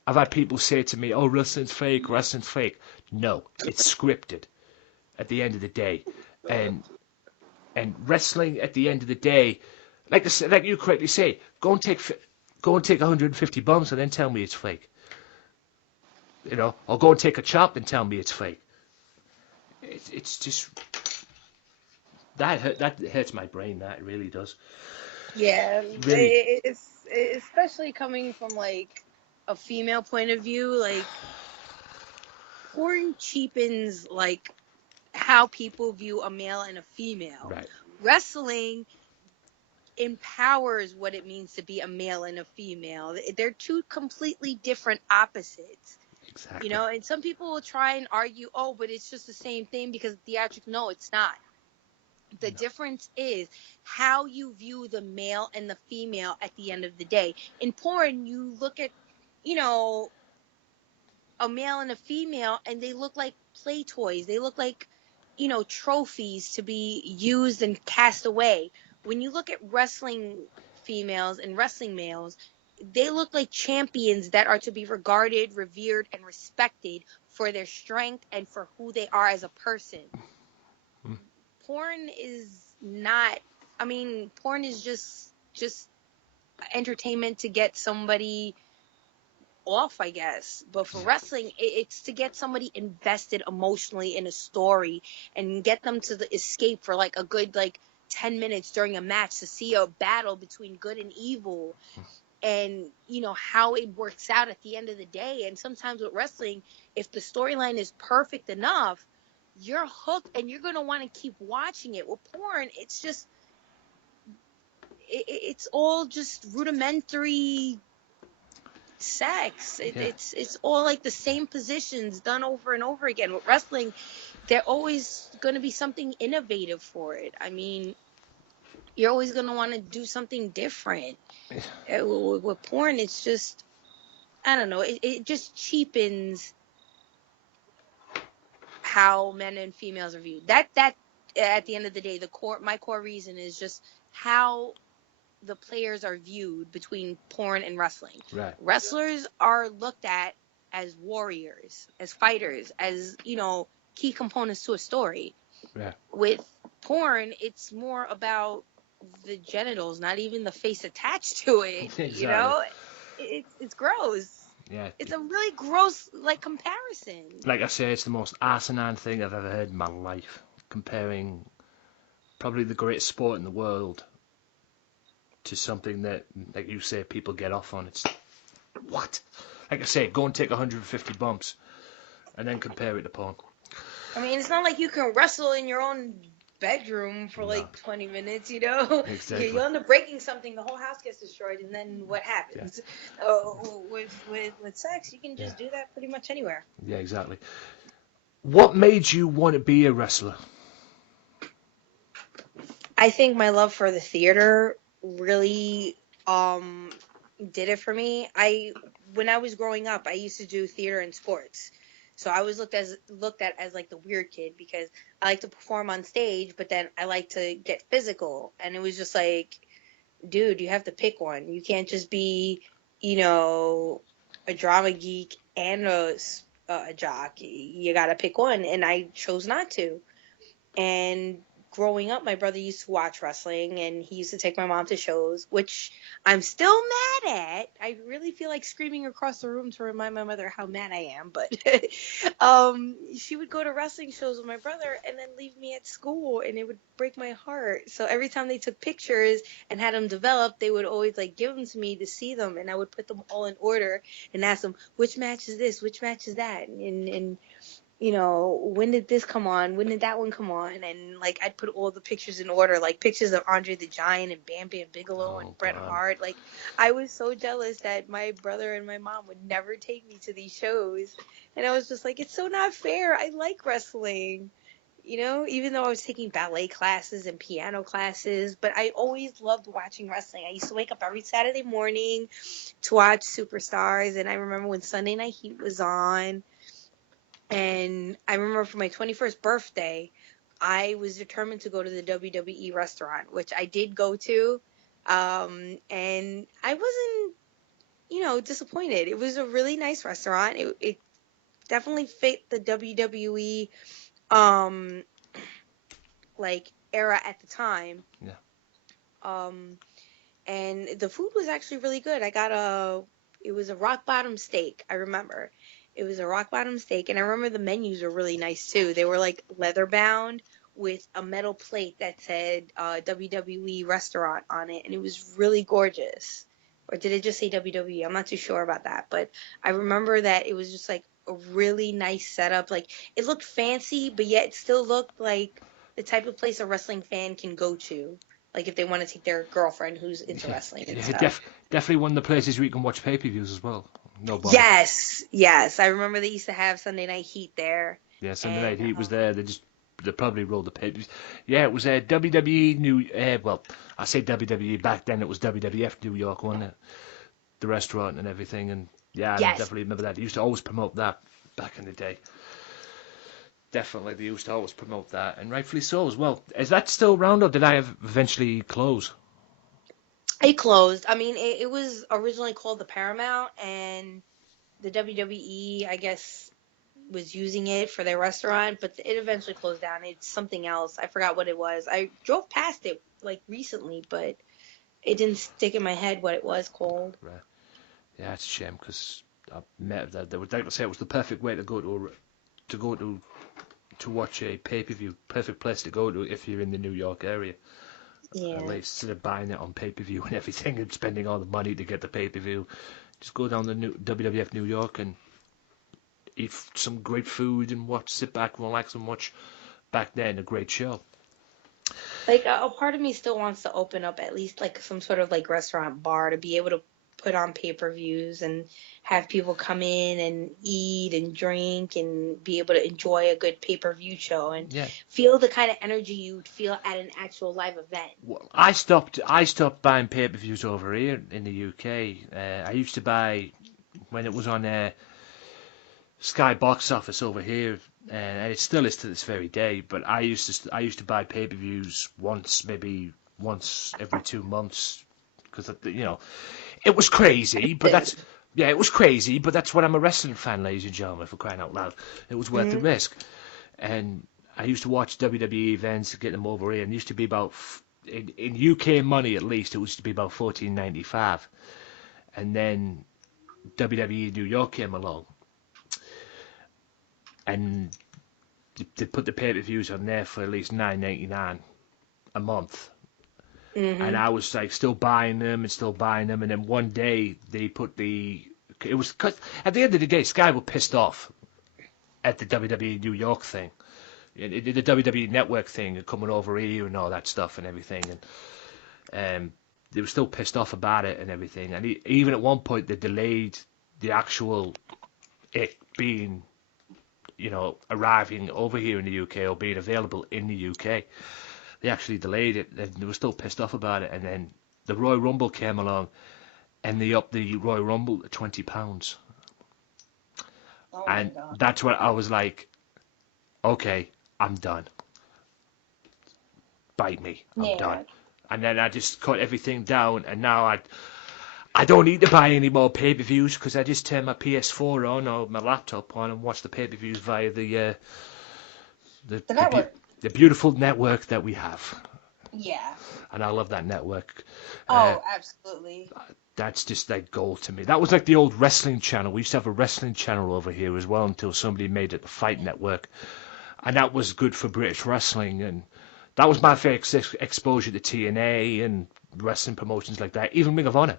I've had people say to me, "Oh, wrestling's fake. Wrestling's fake." No, it's scripted. At the end of the day, and wrestling at the end of the day, like you correctly say, go and take 150 bumps and then tell me it's fake. Or go and take a chop and tell me it's fake. It's just that hurts my brain. That really does. Yeah, really. It's especially coming from like a female point of view. Like, porn cheapens like how people view a male and a female. Right. Wrestling empowers what it means to be a male and a female. They're two completely different opposites. Exactly. And some people will try and argue, oh, but it's just the same thing because theatrics. No, it's not. The difference is how you view the male and the female at the end of the day. In porn, you look at, a male and a female, and they look like play toys. They look like, trophies to be used and cast away. When you look at wrestling females and wrestling males, they look like champions that are to be regarded, revered, and respected for their strength and for who they are as a person. Porn is not... I mean, porn is just entertainment to get somebody off, I guess. But for wrestling, it's to get somebody invested emotionally in a story and get them to escape for like a good 10 minutes during a match to see a battle between good and evil, and how it works out at the end of the day. And sometimes with wrestling, if the storyline is perfect enough, you're hooked and you're going to want to keep watching it. With porn, it's just it's all just rudimentary sex. It's all like the same positions done over and over again. With wrestling, there's always going to be something innovative for it. I mean, you're always going to want to do something different. With porn, it's just, I don't know, it just cheapens how men and females are viewed. That at the end of the day, my core reason is just how the players are viewed between porn and wrestling. Right. Wrestlers are looked at as warriors, as fighters, as, key components to a story. Yeah. With porn, it's more about the genitals, not even the face attached to it. Exactly. It's gross. Yeah. It's a really gross comparison. Like I say, it's the most asinine thing I've ever heard in my life. Comparing probably the greatest sport in the world to something that, like you say, people get off on. It's what? Like I say, go and take 150 bumps and then compare it to porn. I mean, it's not like you can wrestle in your own bedroom for 20 minutes, Exactly. You end up breaking something, the whole house gets destroyed, and then what happens? Yeah. With sex, you can just do that pretty much anywhere. Yeah, exactly. What made you want to be a wrestler? I think my love for the theater really did it for me. When I was growing up, I used to do theater and sports. So I was looked at as like the weird kid because I like to perform on stage, but then I like to get physical. And it was just like, dude, you have to pick one. You can't just be, a drama geek and a jock. You got to pick one. And I chose not to. And growing up, my brother used to watch wrestling, and he used to take my mom to shows, which I'm still mad at. I really feel like screaming across the room to remind my mother how mad I am. But she would go to wrestling shows with my brother and then leave me at school, and it would break my heart. So every time they took pictures and had them developed, they would always give them to me to see them, and I would put them all in order and ask them, which match is this, which match is that, and when did this come on? When did that one come on? And I'd put all the pictures in order, pictures of Andre the Giant and Bam Bam Bigelow and Bret Hart. I was so jealous that my brother and my mom would never take me to these shows. And I was just like, it's so not fair. I like wrestling, even though I was taking ballet classes and piano classes, but I always loved watching wrestling. I used to wake up every Saturday morning to watch Superstars. And I remember when Sunday Night Heat was on. And I remember for my 21st birthday, I was determined to go to the WWE restaurant, which I did go to. And I wasn't, disappointed. It was a really nice restaurant. It definitely fit the WWE, era at the time. Yeah. And the food was actually really good. It was a rock bottom steak, I remember. It was a rock bottom steak, and I remember the menus were really nice too. They were leather bound with a metal plate that said WWE restaurant on it, and it was really gorgeous. Or did it just say WWE? I'm not too sure about that, but I remember that it was just a really nice setup. It looked fancy, but yet it still looked like the type of place a wrestling fan can go to. If they want to take their girlfriend who's into wrestling and stuff. Definitely one of the places where you can watch pay-per-views as well. No bother. Yes. I remember they used to have Sunday Night Heat there. Yeah, Sunday Night Heat was there. They probably rolled the pay-per-views. Yeah, it was WWE New. Well, I say WWE back then. It was WWF New York, wasn't it? The restaurant and everything, and yeah, I definitely remember that. They used to always promote that back in the day. Definitely, they used to always promote that, and rightfully so as well. Is that still around, or did I eventually close? It closed. I mean, it was originally called the Paramount, and the WWE, I guess, was using it for their restaurant, but it eventually closed down. It's something else. I forgot what it was. I drove past it recently, but it didn't stick in my head what it was called. Right. Yeah, it's a shame because I met that. They would like to say it was the perfect way to go to watch a pay-per-view. Perfect place to go to if you're in the New York area. Yeah. Instead of buying it on pay-per-view and everything and spending all the money to get the pay-per-view, just go down to WWF New York and eat some great food and sit back and relax and watch back then a great show. A part of me still wants to open up at least some sort of restaurant bar to be able to put on pay-per-views and have people come in and eat and drink and be able to enjoy a good pay-per-view show and feel the kind of energy you'd feel at an actual live event. Well, I stopped buying pay-per-views over here in the UK. I used to buy when it was on Sky Box Office over here, and it still is to this very day. But I used to buy pay-per-views once every 2 months. because it was crazy, but it was crazy, but that's what I'm a wrestling fan, ladies and gentlemen, for crying out loud. It was worth the risk. And I used to watch WWE events, get them over here, and it used to be about, in UK money at least, it used to be about $14.95. And then WWE New York came along, and they put the pay-per-views on there for at least $9.99 a month. And I was like still buying them, and then one day they put it was because at the end of the day, Sky were pissed off at the WWE New York thing, the WWE Network thing, and coming over here and all that stuff and everything, and they were still pissed off about it and everything. And even at one point, they delayed the actual it being, arriving over here in the UK or being available in the UK. They actually delayed it, and they were still pissed off about it. And then the Royal Rumble came along, and they upped the Royal Rumble to £20. Oh and my God. that's when I was like, okay, I'm done. Bite me, I'm done. And then I just cut everything down, and now I don't need to buy any more pay-per-views because I just turn my PS4 on or my laptop on and watch the pay-per-views via the network. the beautiful network that we have. Yeah. And I love that network. Oh, absolutely. That's just like gold to me. That was like the old wrestling channel. We used to have a wrestling channel over here as well until somebody made it the Fight Network. And that was good for British wrestling. And that was my first exposure to TNA and wrestling promotions like that. Even Ring of Honor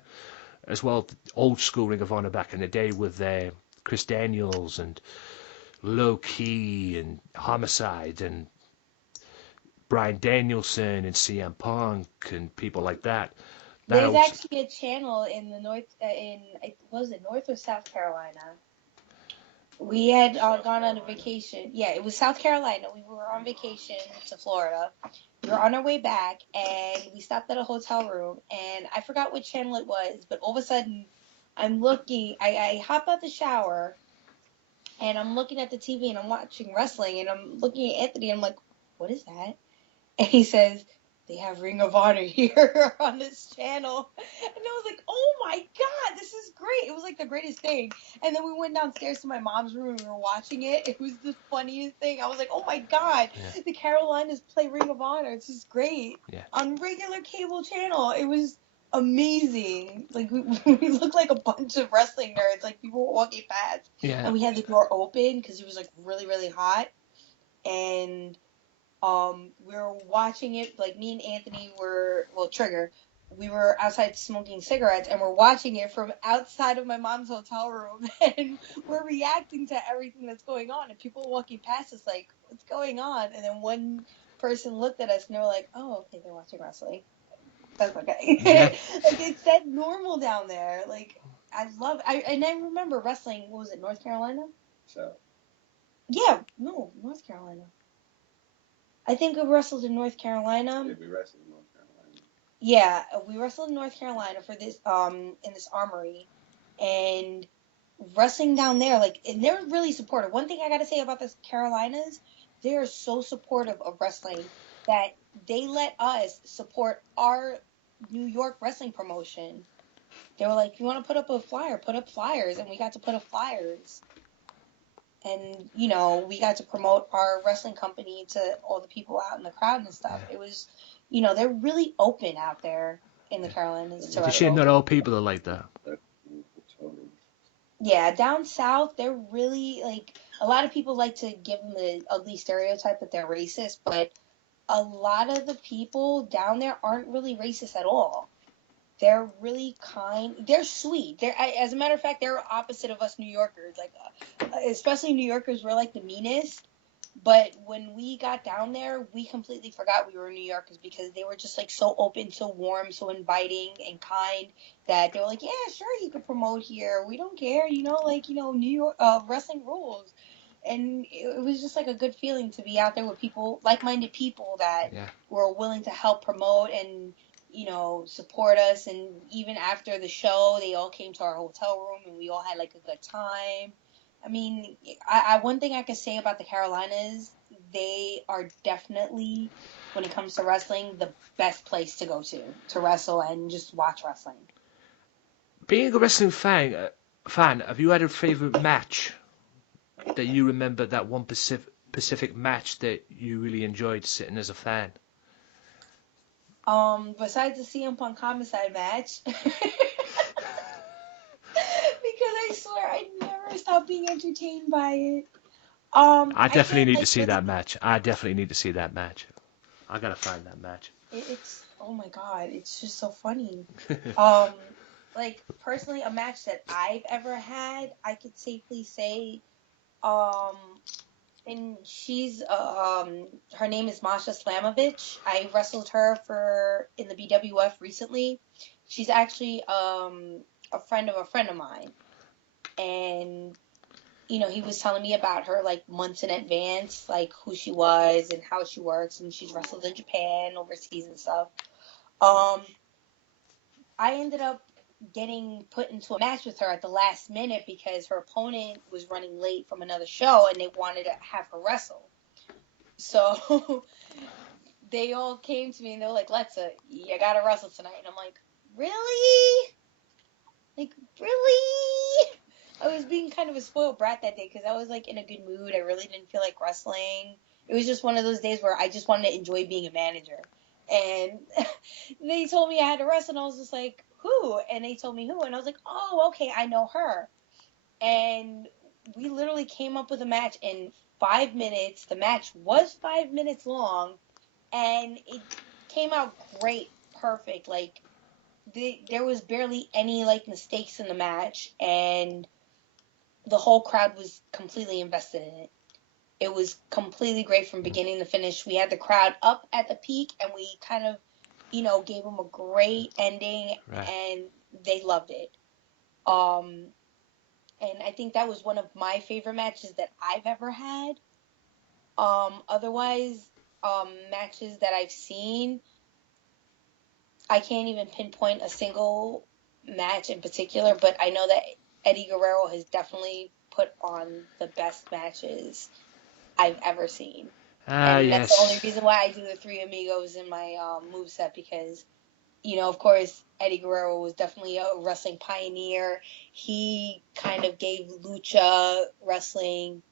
as well. Old school Ring of Honor back in the day with Chris Daniels and Low Key and Homicide and Bryan Danielson and CM Punk and people like that. There's actually a channel in the North, was it North or South Carolina? We had gone on a vacation. Yeah, it was South Carolina. We were on vacation to Florida. We were on our way back, and we stopped at a hotel room, and I forgot which channel it was, but all of a sudden, I'm looking, I hop out the shower, and I'm looking at the TV, and I'm watching wrestling, and I'm looking at Anthony, and I'm like, what is that? And he says, they have Ring of Honor here on this channel. And I was like, oh my God, this is great. It was like the greatest thing. And then we went downstairs to my mom's room and we were watching it. It was the funniest thing. I was like, oh my God, the Carolinas play Ring of Honor. This is great. Yeah. On regular cable channel. It was amazing. Like, we looked like a bunch of wrestling nerds. Like, people were walking past. Yeah. And we had the door open because it was like really, really hot. And we were watching it, like me and Anthony Trigger, we were outside smoking cigarettes and we're watching it from outside of my mom's hotel room and we're reacting to everything that's going on and people walking past us like, what's going on? And then one person looked at us and they were like, oh, okay, they're watching wrestling. That's okay. Yeah. Like, it's that normal down there. Like, I remember wrestling, what was it, North Carolina? North Carolina. I think we wrestled in North Carolina. Yeah, we wrestled in North Carolina. Yeah, we wrestled in North Carolina for this in this armory, and wrestling down there, like, and they're really supportive. One thing I gotta say about the Carolinas, they are so supportive of wrestling that they let us support our New York wrestling promotion. They were like, if you want to put up a flyer, put up flyers, and we got to put up flyers. And, we got to promote our wrestling company to all the people out in the crowd and stuff. It was, they're really open out there in the Carolinas. It's a shame not all people are like that. Yeah, down south, they're really, like, a lot of people like to give them the ugly stereotype that they're racist, but a lot of the people down there aren't really racist at all. They're really kind. They're sweet. As a matter of fact, they're opposite of us New Yorkers. Like, especially New Yorkers, we're like the meanest. But when we got down there, we completely forgot we were New Yorkers because they were just like so open, so warm, so inviting and kind that they were like, yeah, sure, you can promote here. We don't care, New York wrestling rules. And it was just like a good feeling to be out there with people, like-minded people that were willing to help promote and support us. And even after the show, they all came to our hotel room and we all had like a good time. I mean, one thing I could say about the Carolinas, they are definitely, when it comes to wrestling, the best place to go to wrestle and just watch wrestling. Being a wrestling fan, have you had a favorite match that you remember? That one specific match that you really enjoyed sitting as a fan? Besides the CM Punk Homicide match, because I swear I never stopped being entertained by it. I definitely need like to see that match. I definitely need to see that match. I gotta find that match. It's oh my god, it's just so funny. Like personally, a match that I've ever had, I could safely say, and she's her name is Masha Slamovich. I wrestled her in the BWF recently. She's actually a friend of mine, and he was telling me about her like months in advance, like who she was and how she works, and she's wrestled in Japan, overseas and stuff. I ended up getting put into a match with her at the last minute because her opponent was running late from another show and they wanted to have her wrestle. So they all came to me and they were like, Lexa, you gotta wrestle tonight. And I'm like, really? Like, really? I was being kind of a spoiled brat that day because I was like in a good mood. I really didn't feel like wrestling. It was just one of those days where I just wanted to enjoy being a manager. And they told me I had to wrestle, and I was just like, who? And they told me who, and I was like, oh, okay, I know her. And we literally came up with a match in 5 minutes. The match was 5 minutes long, and it came out great, perfect. Like, there was barely any, like, mistakes in the match, and the whole crowd was completely invested in it. It was completely great from beginning to finish. We had the crowd up at the peak, and we kind of, gave them a great ending, Right. and they loved it. And I think that was one of my favorite matches that I've ever had. Otherwise, matches that I've seen, I can't even pinpoint a single match in particular, but I know that Eddie Guerrero has definitely put on the best matches I've ever seen. And Yes. that's the only reason why I do the Three Amigos in my moveset because, of course, Eddie Guerrero was definitely a wrestling pioneer. He kind of gave lucha wrestling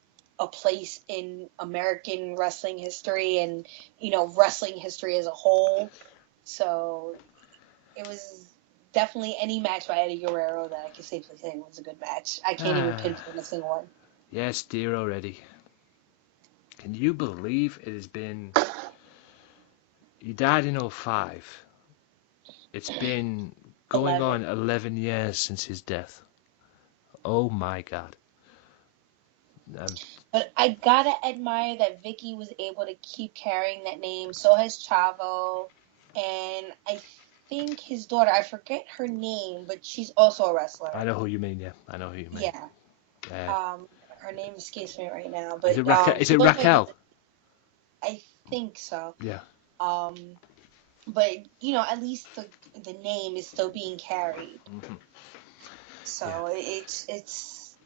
a place in American wrestling history and, wrestling history as a whole. So it was definitely any match by Eddie Guerrero that I could safely say was a good match. I can't even pinpoint a single one. Yes, dear already. Can you believe it has been... He died in 2005. It's been going on 11 years since his death. Oh my God. But I gotta admire that Vicky was able to keep carrying that name. So has Chavo. And I think his daughter, I forget her name, but she's also a wrestler. I know who you mean, yeah. I know who you mean. Yeah. Her name escapes me right now. But is it Raquel? I think so. Yeah. But at least the name is still being carried. Mm-hmm. So it's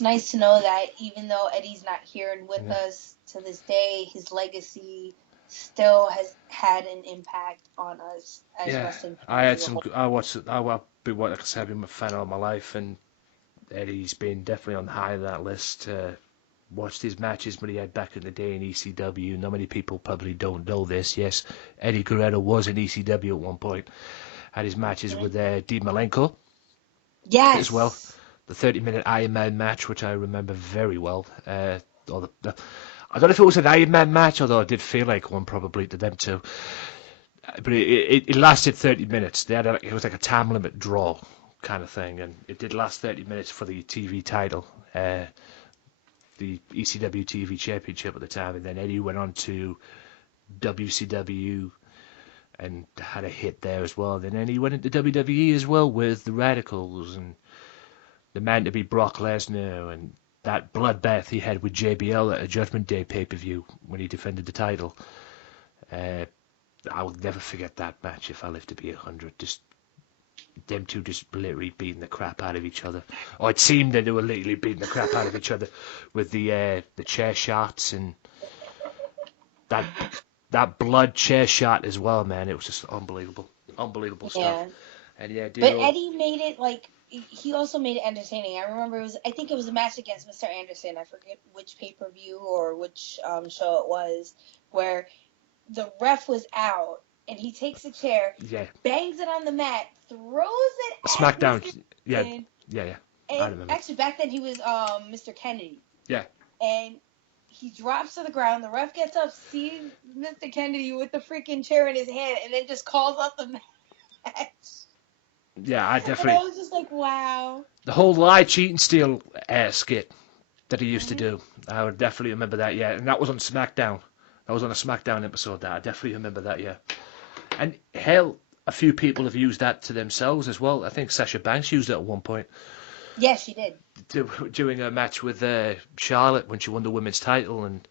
nice to know that even though Eddie's not here and with us to this day, his legacy still has had an impact on us as wrestling fans. Like I said, I've been a fan all my life, and Eddie's been definitely on the high of that list. Watched his matches when he had back in the day in ECW. Not many people probably don't know this. Yes, Eddie Guerrero was in ECW at one point. Had his matches with Dean Malenko. Yes. As well. The 30-minute Iron Man match, which I remember very well. I don't know if it was an Iron Man match, although it did feel like one probably to them too. But it lasted 30 minutes. It was like a time limit draw kind of thing, and it did last 30 minutes for the TV title. The ECW TV Championship at the time, and then Eddie went on to WCW and had a hit there as well. Then he went into WWE as well with the Radicals and the man to be Brock Lesnar and that bloodbath he had with JBL at a Judgment Day pay-per-view when he defended the title. I will never forget that match if I live to be 100. Just them two just literally beating the crap out of each other. Or it seemed that they were literally beating the crap out of each other with the chair shots and that blood chair shot as well, man. It was just unbelievable stuff. And yeah, but Eddie made it like he also made it entertaining. I remember I think it was a match against Mr. Anderson. I forget which pay-per-view or which show it was, where the ref was out and he takes a chair, bangs it on the mat, throws it at SmackDown. Mr. Yeah. And I remember. Actually, back then he was Mr. Kennedy. Yeah. And he drops to the ground. The ref gets up, sees Mr. Kennedy with the freaking chair in his hand, and then just calls out the match. Yeah, I definitely. And I was just like, wow. The whole lie, cheat, and steal skit that he used to do. I would definitely remember that, yeah. And that was on SmackDown. That was on a SmackDown episode, that. I definitely remember that, yeah. And hell, a few people have used that to themselves as well. I think Sasha Banks used it at one point. Yes, she did. During a match with Charlotte when she won the women's title, and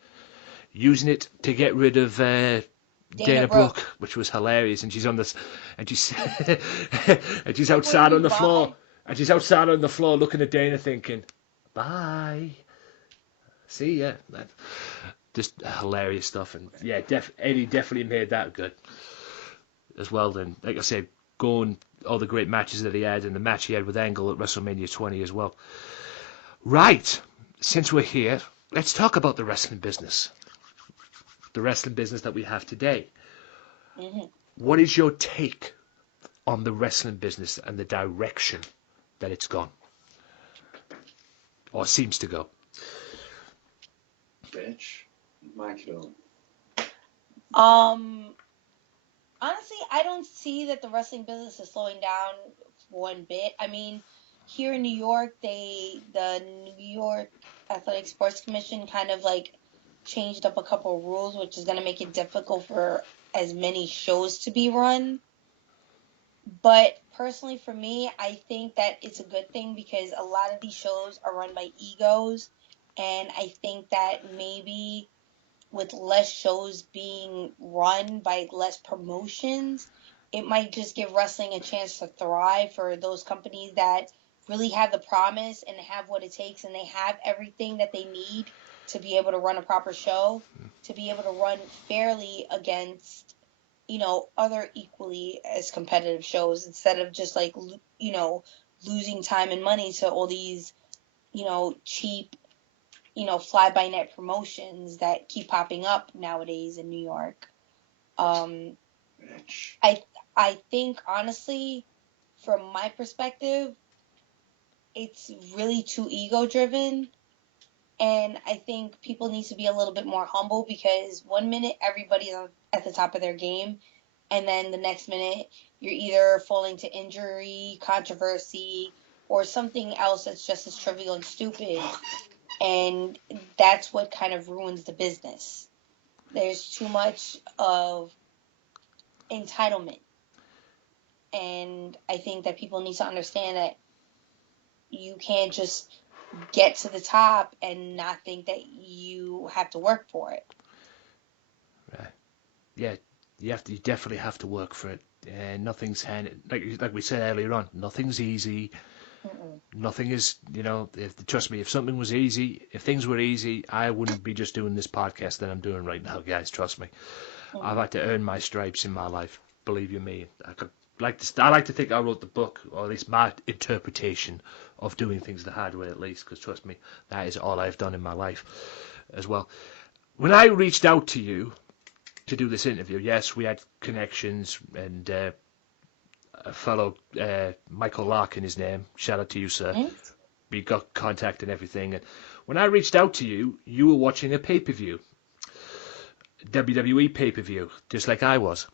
using it to get rid of Dana Brooke, which was hilarious. And she's on this, and she's and she's outside on the floor, and she's outside on the floor looking at Dana, thinking, "Bye, see ya." Just hilarious stuff, and yeah, Eddie definitely made that good as well. Then, like I said, going all the great matches that he had, and the match he had with Angle at WrestleMania 20 as well. Right, since we're here, let's talk about the wrestling business. The wrestling business that we have today. Mm-hmm. What is your take on the wrestling business and the direction that it's gone? Or seems to go? Bitch, Mike Hill. Honestly, I don't see that the wrestling business is slowing down one bit. I mean, here in New York, the New York Athletic Sports Commission kind of like changed up a couple of rules, which is going to make it difficult for as many shows to be run. But personally, for me, I think that it's a good thing because a lot of these shows are run by egos, and I think that maybe with less shows being run by less promotions, it might just give wrestling a chance to thrive for those companies that really have the promise and have what it takes, and they have everything that they need to be able to run a proper show, to be able to run fairly against, other equally as competitive shows, instead of just like, losing time and money to all these, cheap, fly-by-net promotions that keep popping up nowadays in New York. I think, honestly, from my perspective, it's really too ego-driven, and I think people need to be a little bit more humble, because one minute everybody's at the top of their game, and then the next minute you're either falling to injury, controversy, or something else that's just as trivial and stupid. And that's what kind of ruins the business. There's too much of entitlement. And I think that people need to understand that you can't just get to the top and not think that you have to work for it. Right. Yeah, you definitely have to work for it. Nothing's handed, like we said earlier on, nothing's easy. Mm-mm. Nothing is, trust me, if something was easy, if things were easy, I wouldn't be just doing this podcast that I'm doing right now, guys, trust me. Mm-hmm. I've had to earn my stripes in my life, believe you me. I like to think I wrote the book, or at least my interpretation of doing things the hard way, at least, because trust me, that is all I've done in my life as well. When I reached out to you to do this interview, yes, we had connections, and a fellow, Michael Larkin, his name. Shout out to you, sir. Mm-hmm. We got contact and everything. And when I reached out to you, you were watching a pay-per-view. WWE pay-per-view, just like I was,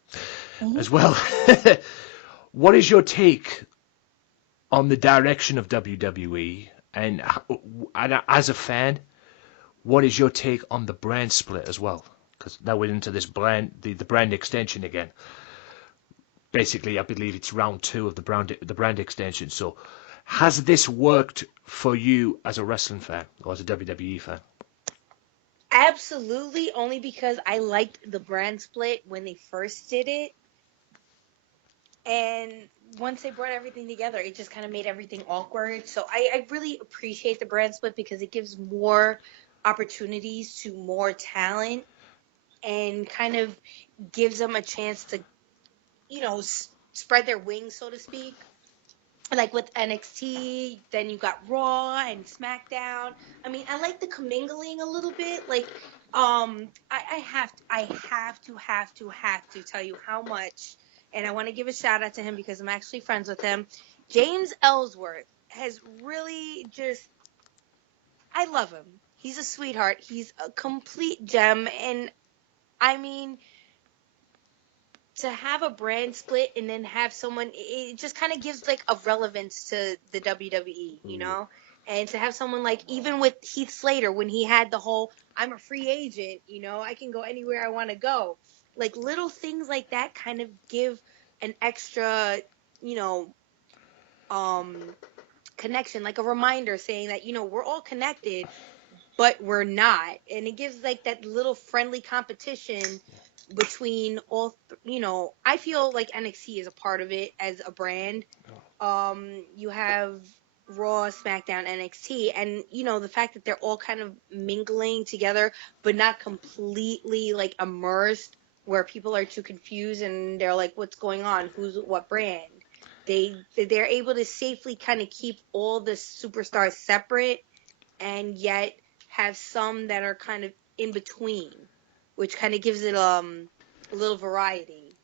as well. What is your take on the direction of WWE? And as a fan, what is your take on the brand split as well? Because now we're into this brand, the brand extension again. Basically, I believe it's round 2 of the brand extension. So, has this worked for you as a wrestling fan or as a WWE fan? Absolutely, only because I liked the brand split when they first did it. And once they brought everything together, it just kind of made everything awkward. So I really appreciate the brand split because it gives more opportunities to more talent and kind of gives them a chance to, spread their wings, so to speak. Like with NXT, then you got Raw and SmackDown. I mean, I like the commingling a little bit. Like, I have to tell you how much, and I want to give a shout out to him because I'm actually friends with him. James Ellsworth has really just, I love him. He's a sweetheart. He's a complete gem, and I mean, to have a brand split and then have someone, it just kind of gives like a relevance to the WWE, you know? And to have someone like, even with Heath Slater, when he had the whole, I'm a free agent, I can go anywhere I want to go. Like little things like that kind of give an extra, you know, connection, like a reminder saying that, we're all connected, but we're not. And it gives like that little friendly competition between all, I feel like NXT is a part of it as a brand. You have Raw, SmackDown, NXT, and the fact that they're all kind of mingling together, but not completely like immersed, where people are too confused and they're like, "What's going on? Who's what brand?" They're able to safely kind of keep all the superstars separate, and yet have some that are kind of in between, which kind of gives it a little variety.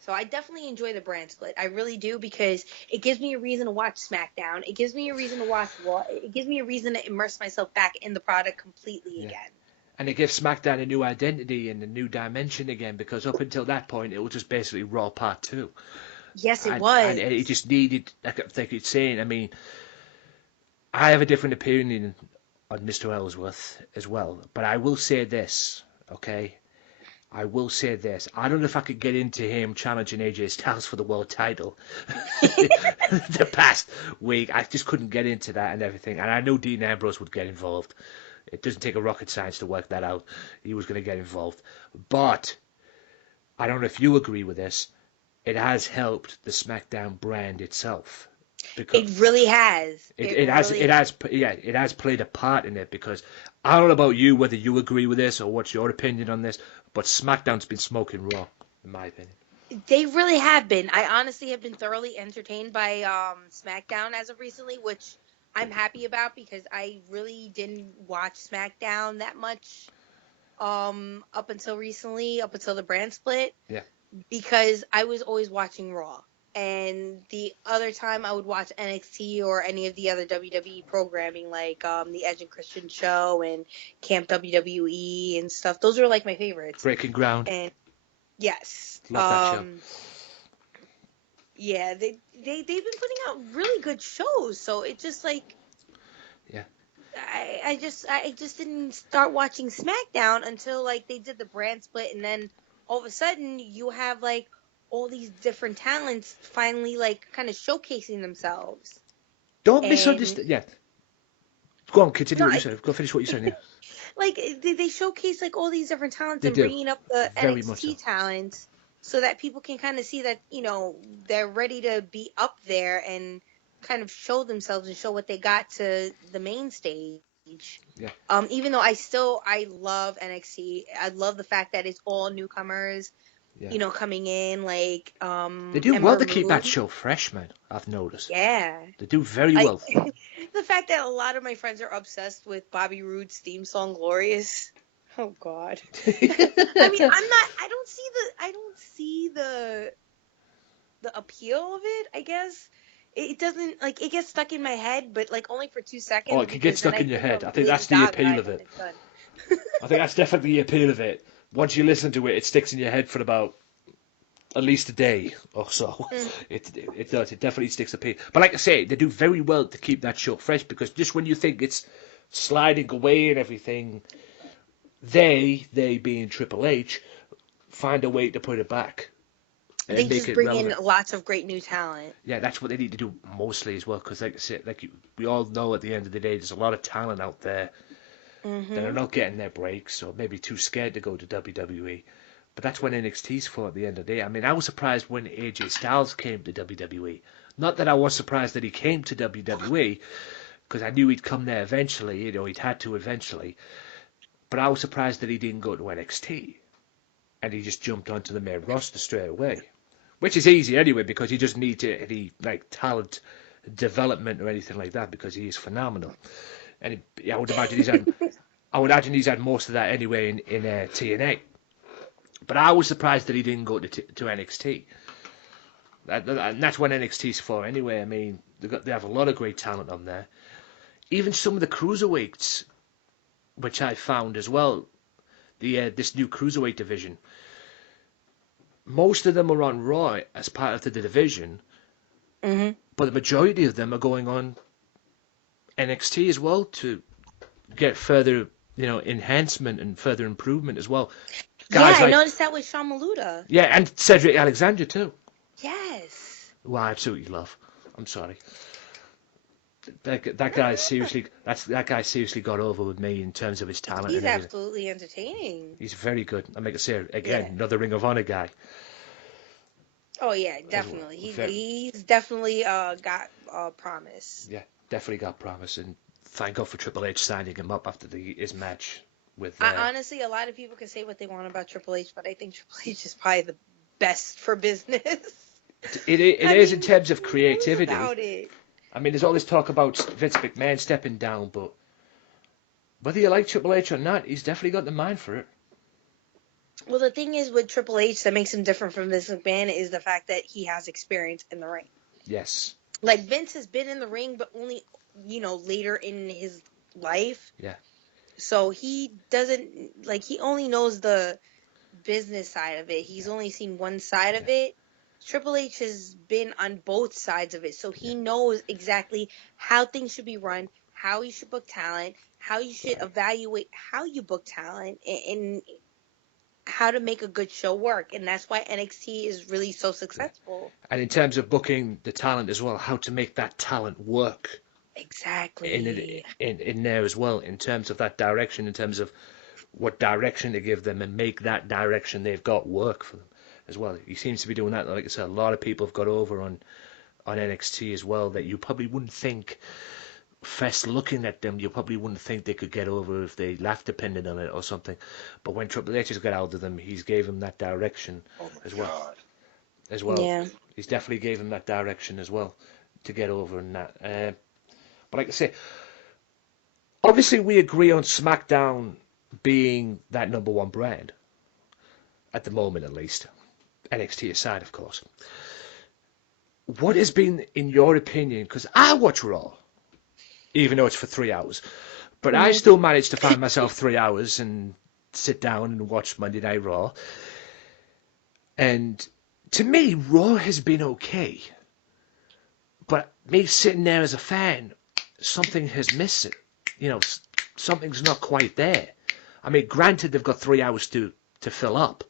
So I definitely enjoy the brand split. I really do, because it gives me a reason to watch SmackDown. It gives me a reason to watch Raw. It gives me a reason to immerse myself back in the product completely again. And it gives SmackDown a new identity and a new dimension again, because up until that point, it was just basically Raw Part 2. Yes, it was. And it just needed, like you're saying, I mean, I have a different opinion on Mr. Ellsworth as well, but I will say this, okay? I will say this. I don't know if I could get into him challenging AJ Styles for the world title the past week. I just couldn't get into that and everything. And I know Dean Ambrose would get involved. It doesn't take a rocket science to work that out. He was going to get involved. But I don't know if you agree with this. It has helped the SmackDown brand itself. Because it really has. It has played a part in it, because I don't know about you, whether you agree with this or what's your opinion on this, but SmackDown's been smoking Raw, in my opinion. They really have been. I honestly have been thoroughly entertained by SmackDown as of recently, which I'm happy about, because I really didn't watch SmackDown that much up until recently, up until the brand split. Yeah. Because I was always watching Raw. And the other time I would watch NXT or any of the other WWE programming, like the Edge and Christian show and Camp WWE and stuff. Those are like my favorites. Breaking Ground. And yes. Love that show. Yeah, they've been putting out really good shows. So it just like, yeah. I just didn't start watching SmackDown until like they did the brand split, and then all of a sudden you have like all these different talents finally like kind of showcasing themselves. Don't misunderstand. Yeah. Go on, continue what you said. Go finish what you said. Yeah. Like they showcase like all these different talents They and do. bringing up the Very NXT talents, so that people can kind of see that they're ready to be up there and kind of show themselves and show what they got to the main stage. Yeah. Even though I love NXT. I love the fact that it's all newcomers. Yeah. Coming in, like, they do well to keep that show fresh, man. I've noticed. Yeah. They do very well. The fact that a lot of my friends are obsessed with Bobby Roode's theme song, Glorious. Oh, God. I mean, I don't see the appeal of it, I guess. It doesn't, like, it gets stuck in my head, but, like, only for 2 seconds. Oh, it can get stuck in your head. I think that's the appeal of it. I think that's definitely the appeal of it. Once you listen to it, it sticks in your head for about at least a day or so. It does. It definitely sticks appeal. But like I say, they do very well to keep that show fresh, because just when you think it's sliding away and everything, they being Triple H, find a way to put it back. They just bring in lots of great new talent. Yeah, that's what they need to do mostly as well, because like I said, we all know at the end of the day, there's a lot of talent out there that are not getting their breaks, or maybe too scared to go to WWE. But that's when NXT's for at the end of the day. I mean, I was surprised when AJ Styles came to WWE. Not that I was surprised that he came to WWE, because I knew he'd come there eventually. You know, he'd had to eventually. But I was surprised that he didn't go to NXT, and he just jumped onto the main roster straight away, which is easy anyway because he doesn't need any like talent development or anything like that because he is phenomenal. And I would imagine he's had most of that anyway in TNA. But I was surprised that he didn't go to NXT. And that's what NXT's for anyway. I mean, they have a lot of great talent on there. Even some of the cruiserweights, which I found as well, this new cruiserweight division. Most of them are on Raw as part of the division, but the majority of them are going on NXT as well to get further, enhancement and further improvement as well. Guys I noticed that with Sean Maluda. Yeah, and Cedric Alexander too. Yes. Who I absolutely love. I'm sorry. That guy seriously got over with me in terms of his talent. He's absolutely entertaining. He's very good. I make it say again, another Ring of Honor guy. Oh yeah, definitely. He's definitely got promise. Yeah, definitely got promise, and thank God for Triple H signing him up after his match with. Honestly, a lot of people can say what they want about Triple H, but I think Triple H is probably the best for business. It is in terms of creativity. About it. I mean, there's all this talk about Vince McMahon stepping down, but whether you like Triple H or not, he's definitely got the mind for it. Well, the thing is with Triple H that makes him different from Vince McMahon is the fact that he has experience in the ring. Yes. Like, Vince has been in the ring, but only, later in his life. Yeah. So he doesn't, he only knows the business side of it. He's only seen one side of it. Triple H has been on both sides of it, so he knows exactly how things should be run, how you should book talent, how you should evaluate how you book talent, and how to make a good show work. And that's why NXT is really so successful. And in terms of booking the talent as well, how to make that talent work. Exactly. In there as well, in terms of that direction, in terms of what direction to give them and make that direction they've got work for them as well. He seems to be doing that. Like I said, a lot of people have got over on NXT as well that you probably wouldn't think, first looking at them, you probably wouldn't think they could get over if they left depending on it or something. But when Triple H has got out of them, he's gave them that direction as well. Yeah. He's definitely gave them that direction as well to get over in that. But like I say, obviously we agree on SmackDown being that number one brand. At the moment, at least. NXT aside, of course. What has been, in your opinion, because I watch Raw, even though it's for 3 hours, but I still manage to find myself 3 hours and sit down and watch Monday Night Raw. And to me, Raw has been okay. But me sitting there as a fan, something has missed it. Something's not quite there. I mean, granted, they've got 3 hours to fill up.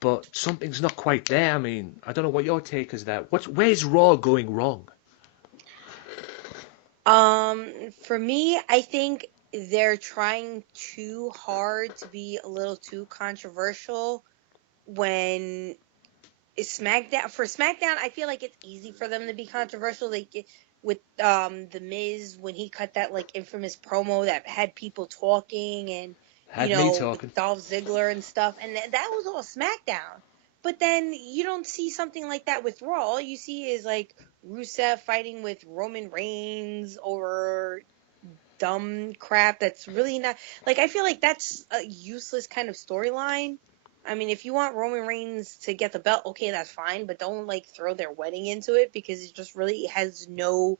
But something's not quite there. I mean, I don't know what your take is there. Where's Raw going wrong? For me, I think they're trying too hard to be a little too controversial when it's SmackDown. For SmackDown, I feel like it's easy for them to be controversial. Like with The Miz, when he cut that infamous promo that had people talking and with Dolph Ziggler and stuff, and that was all SmackDown. But then you don't see something like that with Raw. All you see is Rusev fighting with Roman Reigns over dumb crap that's really not I feel like that's a useless kind of storyline. I mean, if you want Roman Reigns to get the belt, okay, that's fine, but don't throw their wedding into it because it just really has no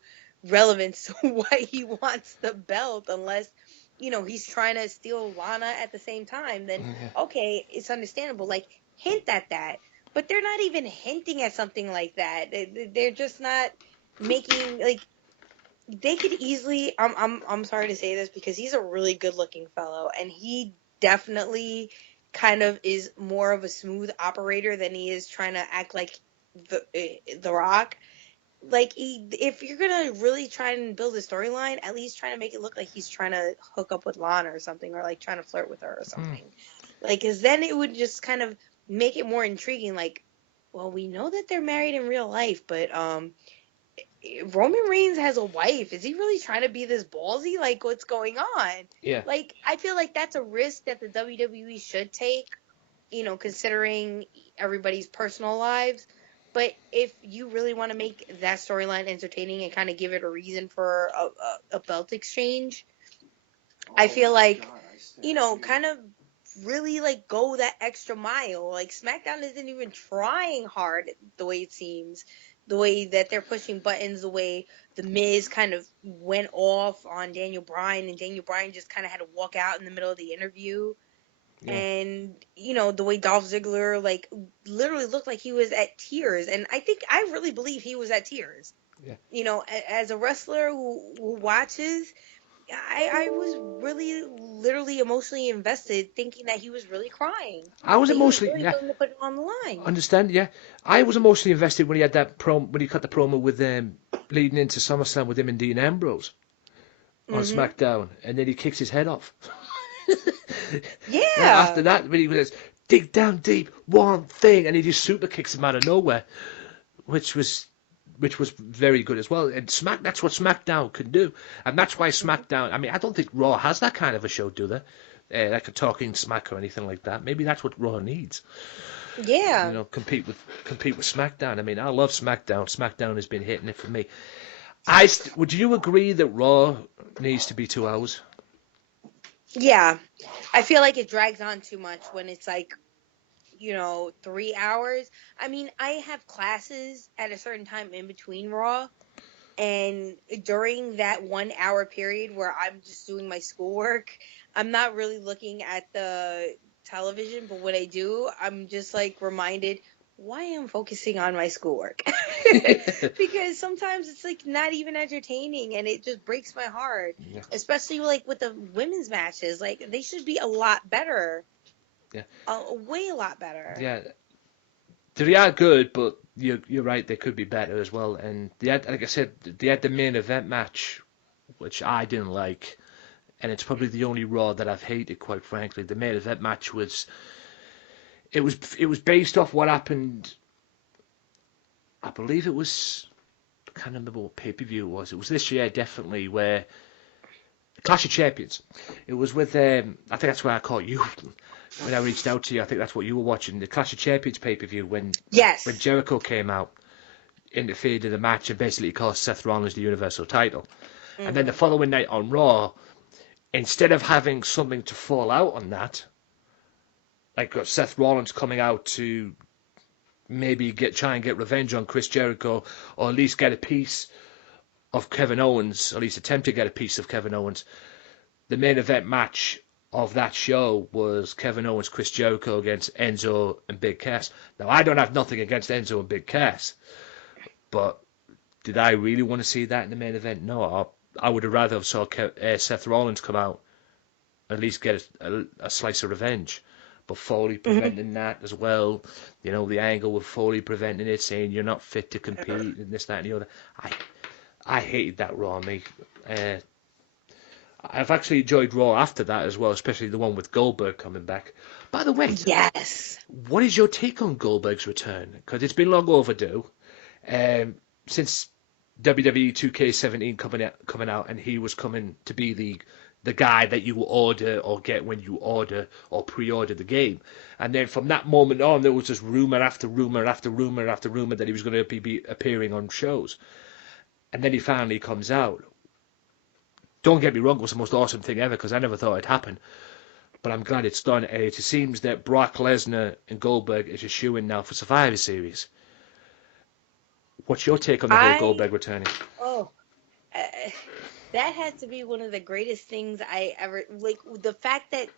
relevance to why he wants the belt unless he's trying to steal Lana at the same time, then okay, it's understandable. Hint at that. But they're not even hinting at something like that. They're just not making they could easily I'm sorry to say this because he's a really good looking fellow and he definitely kind of is more of a smooth operator than he is trying to act like the Rock. Like, if you're gonna really try and build a storyline, at least try to make it look like he's trying to hook up with Lana or something, or like trying to flirt with her or something. Like, cause then it would just kind of make it more intriguing. Like, well, we know that they're married in real life, but Roman Reigns has a wife. Is he really trying to be this ballsy? Like, what's going on? Yeah. Like, I feel like that's a risk that the WWE should take, considering everybody's personal lives. But if you really want to make that storyline entertaining and kind of give it a reason for a belt exchange, I feel like, kind of really like go that extra mile. Like, SmackDown isn't even trying hard the way it seems, the way that they're pushing buttons, the way the Miz kind of went off on Daniel Bryan, and Daniel Bryan just kind of had to walk out in the middle of the interview. Yeah. And, the way Dolph Ziggler, like, literally looked like he was at tears. And I really believe he was at tears. Yeah. As a wrestler who watches, I was really, literally emotionally invested, thinking that he was really crying. I was That emotionally, he was really willing to put it on the line. Understand? Yeah, I was emotionally invested when he had that when he cut the promo with leading into SummerSlam with him and Dean Ambrose on SmackDown, and then he kicks his head off. Yeah. After that, when he was dig down deep, one thing, and he just super kicks him out of nowhere, which was very good as well. And that's what SmackDown can do, and that's why SmackDown. I mean, I don't think Raw has that kind of a show, do they? Like a talking smack or anything like that. Maybe that's what Raw needs. Yeah. Compete with SmackDown. I mean, I love SmackDown. SmackDown has been hitting it for me. Would you agree that Raw needs to be 2 hours? Yeah. I feel like it drags on too much when it's like, 3 hours. I mean, I have classes at a certain time in between Raw, and during that 1 hour period where I'm just doing my schoolwork, I'm not really looking at the television, but when I do, I'm just like reminded why I'm focusing on my schoolwork. Because sometimes it's like not even entertaining, and it just breaks my heart. Yeah. Especially like with the women's matches. Like, they should be a lot better. Yeah. Way a lot better. Yeah. They are good, but you're right, they could be better as well. And like I said, they had the main event match, which I didn't like, and it's probably the only Raw that I've hated, quite frankly. The main event match was based off what happened. I believe it was, I can't remember what pay-per-view it was. It was this year, definitely, where Clash of Champions. It was with I think that's where I caught you when I reached out to you. I think that's what you were watching, the Clash of Champions pay-per-view when Jericho came out, interfered in the match, and basically cost Seth Rollins the Universal title. And then the following night on Raw, instead of having something to fall out on that, like Seth Rollins coming out to maybe try and get revenge on Chris Jericho, or at least get a piece of Kevin Owens, or at least attempt to get a piece of Kevin Owens, the main event match of that show was Kevin Owens, Chris Jericho against Enzo and Big Cass. Now, I don't have nothing against Enzo and Big Cass, but did I really want to see that in the main event? No, I would have rather have saw Seth Rollins come out, at least get a slice of revenge. But Foley preventing that as well, the angle with Foley preventing it, saying you're not fit to compete, and this, that, and the other. I hated that Raw, mate. I've actually enjoyed Raw after that as well, especially the one with Goldberg coming back. By the way, yes, what is your take on Goldberg's return? Because it's been long overdue. Since WWE 2K17 coming out, and he was coming to be the guy that you order or get when you order or pre-order the game. And then from that moment on, there was just rumor after rumor after rumor after rumor that he was going to be appearing on shows. And then he finally comes out. Don't get me wrong, it was the most awesome thing ever, because I never thought it'd happen. But I'm glad it's done. And it seems that Brock Lesnar and Goldberg is a shoo-in now for Survivor Series. What's your take on the whole Goldberg returning? That had to be one of the greatest things I ever, like, the fact that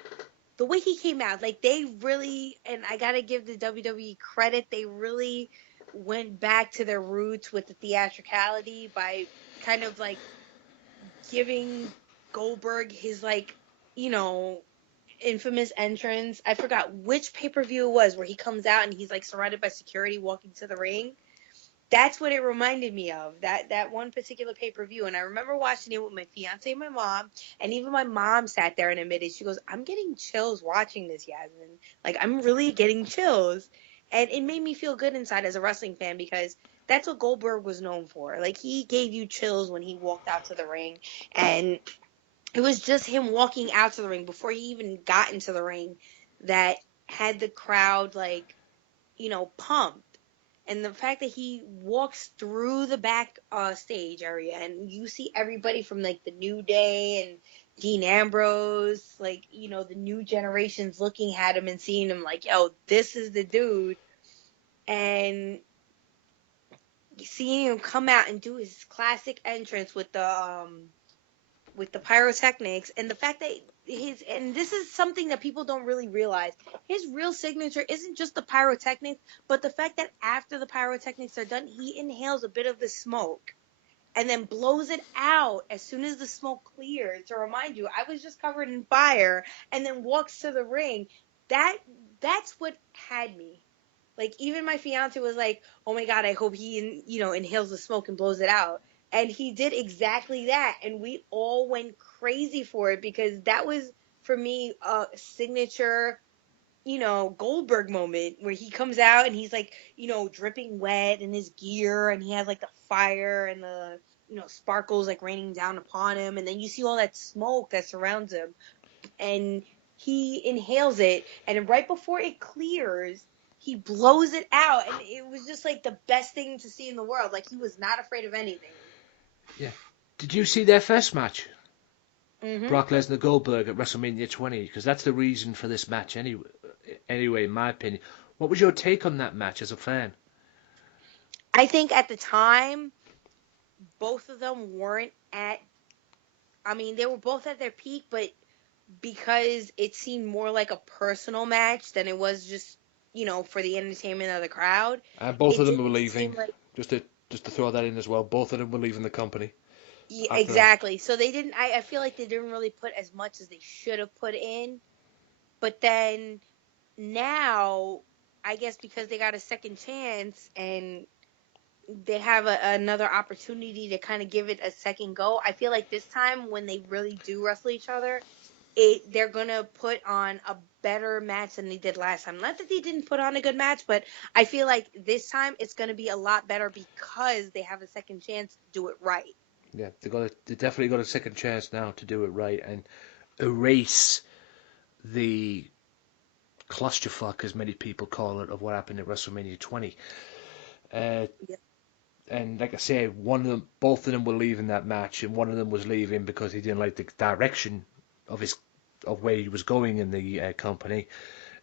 the way he came out, like, they really, and I gotta give the WWE credit, they really went back to their roots with the theatricality by kind of, like, giving Goldberg his, like, infamous entrance. I forgot which pay-per-view it was where he comes out and he's, like, surrounded by security walking to the ring. That's what it reminded me of. That one particular pay-per-view. And I remember watching it with my fiance and my mom, and even my mom sat there and admitted, she goes, I'm getting chills watching this, Yasmin. Like, I'm really getting chills. And it made me feel good inside as a wrestling fan, because that's what Goldberg was known for. Like, he gave you chills when he walked out to the ring, and it was just him walking out to the ring before he even got into the ring that had the crowd, like, pumped. And the fact that he walks through the back stage area, and you see everybody from, like, the New Day and Dean Ambrose, like, the new generations looking at him and seeing him like, yo, this is the dude. And seeing him come out and do his classic entrance with the pyrotechnics, and the fact that and this is something that people don't really realize, his real signature isn't just the pyrotechnics, but the fact that after the pyrotechnics are done, he inhales a bit of the smoke and then blows it out as soon as the smoke clears to remind you, I was just covered in fire, and then walks to the ring. That's what had me. Like, even my fiance was like, oh my God, I hope he, inhales the smoke and blows it out. And he did exactly that. And we all went crazy for it, because that was, for me, a signature, Goldberg moment where he comes out and he's like, dripping wet in his gear, and he has like the fire and the, sparkles like raining down upon him. And then you see all that smoke that surrounds him, and he inhales it. And right before it clears, he blows it out, and it was just like the best thing to see in the world. Like, he was not afraid of anything. Yeah. Did you see their first match? Mm-hmm. Brock Lesnar Goldberg at WrestleMania 20, because that's the reason for this match anyway, in my opinion. What was your take on that match as a fan? I think at the time, both of them weren't they were both at their peak, but because it seemed more like a personal match than it was just, for the entertainment of the crowd. And both of them were didn't leaving. seem like- Just to throw that in as well, both of them were leaving the company. Yeah, exactly. So they didn't. I feel like they didn't really put as much as they should have put in. But then now, I guess because they got a second chance and they have another opportunity to kind of give it a second go, I feel like this time when they really do wrestle each other, they're gonna put on a better match than they did last time. Not that they didn't put on a good match, but I feel like this time it's gonna be a lot better because they have a second chance to do it right. Yeah, they definitely got a second chance now to do it right and erase the clusterfuck, as many people call it, of what happened at WrestleMania 20. Yeah. And like I say, both of them were leaving that match, and one of them was leaving because he didn't like the direction of where he was going in the company,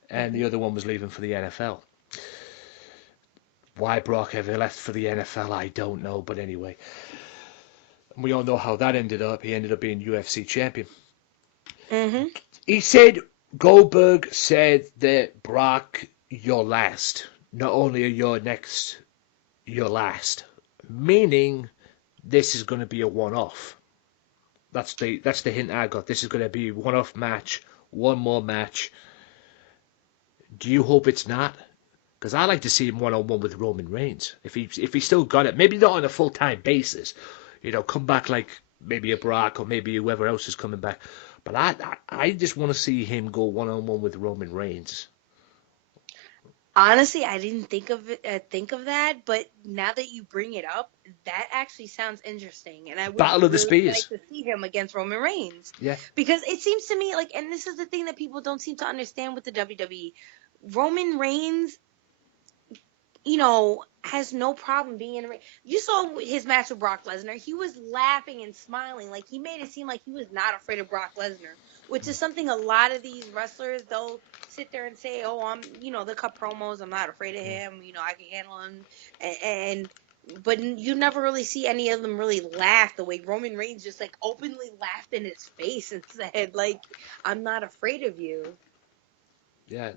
and the other one was leaving for the NFL. Why Brock ever left for the NFL, I don't know, but anyway. We all know how that ended up. He ended up being UFC champion. Mm-hmm. He said, Goldberg said that, Brock, you're last. Not only are you next, you're last. Meaning, this is going to be a one-off. That's the hint I got. This is going to be a one-off match, one more match. Do you hope it's not? Because I like to see him one-on-one with Roman Reigns. If he still got it, maybe not on a full-time basis. Come back like maybe a Brock or maybe whoever else is coming back. But I just want to see him go one-on-one with Roman Reigns. Honestly, I didn't think of that, but now that you bring it up, that actually sounds interesting, and I would Battle of the really Spears. like to see him against Roman Reigns. Yeah. Because it seems to me like, and this is the thing that people don't seem to understand with the WWE, Roman Reigns, has no problem being in the ring. You saw his match with Brock Lesnar. He was laughing and smiling. Like, he made it seem like he was not afraid of Brock Lesnar, which is something a lot of these wrestlers, they'll sit there and say, oh, I'm, they'll cut promos. I'm not afraid of him. I can handle him. But you never really see any of them really laugh the way Roman Reigns just, like, openly laughed in his face and said, like, I'm not afraid of you. Yeah,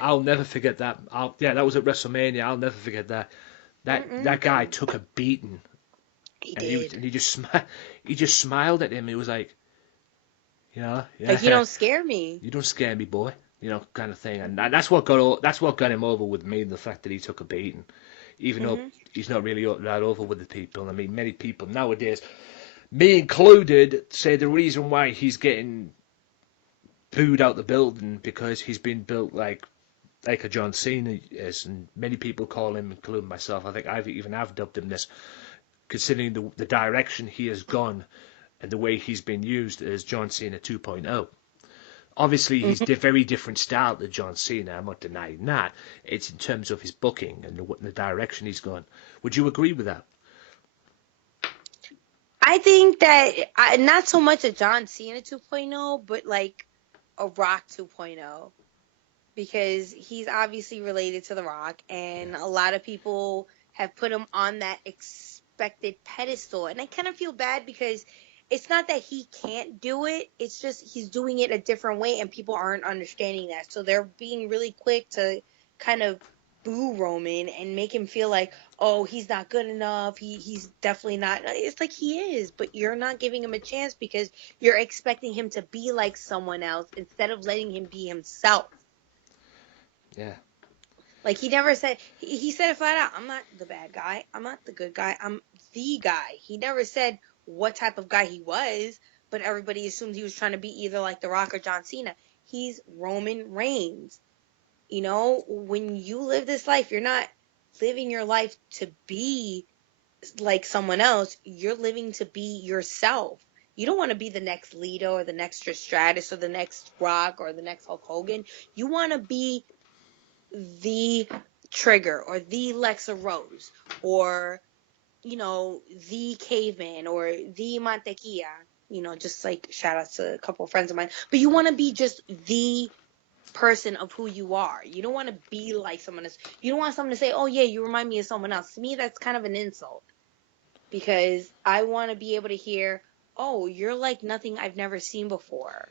I'll never forget that. That was at WrestleMania. I'll never forget that. That guy took a beating. He did. He just smiled at him. He was like, yeah. Like, you don't scare me. You don't scare me, boy. Kind of thing. And that's what got him over with me. The fact that he took a beating. even though he's not really that over with the people. I mean, many people nowadays, me included, say the reason why he's getting booed out the building because he's been built like a John Cena is, and many people call him, including myself. I think I've dubbed him this, considering the direction he has gone and the way he's been used as John Cena 2.0. Obviously, he's a very different style to John Cena. I'm not denying that. It's in terms of his booking and the direction he's gone. Would you agree with that? I think that not so much a John Cena 2.0, but like a Rock 2.0, because he's obviously related to The Rock, and a lot of people have put him on that expected pedestal. And I kind of feel bad because it's not that he can't do it. It's just he's doing it a different way, and people aren't understanding that. So they're being really quick to kind of boo Roman and make him feel like, oh, he's not good enough. He's definitely not. It's like he is, but you're not giving him a chance because you're expecting him to be like someone else instead of letting him be himself. Yeah. Like he never said, he said it flat out, I'm not the bad guy. I'm not the good guy. I'm the guy. He never said what type of guy he was, but everybody assumed he was trying to be either like The Rock or John Cena. He's Roman Reigns. You know, when you live this life, you're not living your life to be like someone else. You're living to be yourself. You don't want to be the next Lita or the next Trish Stratus or the next Rock or the next Hulk Hogan. You want to be the Trigger or the Lexa Rose or, you know, the Caveman or the Mantequilla. You know, just like shout out to a couple of friends of mine. But you want to be just the person of who you are. You don't want to be like someone else. You don't want someone to say, oh yeah, you remind me of someone else. To me, that's kind of an insult, because I want to be able to hear, oh, you're like nothing I've never seen before.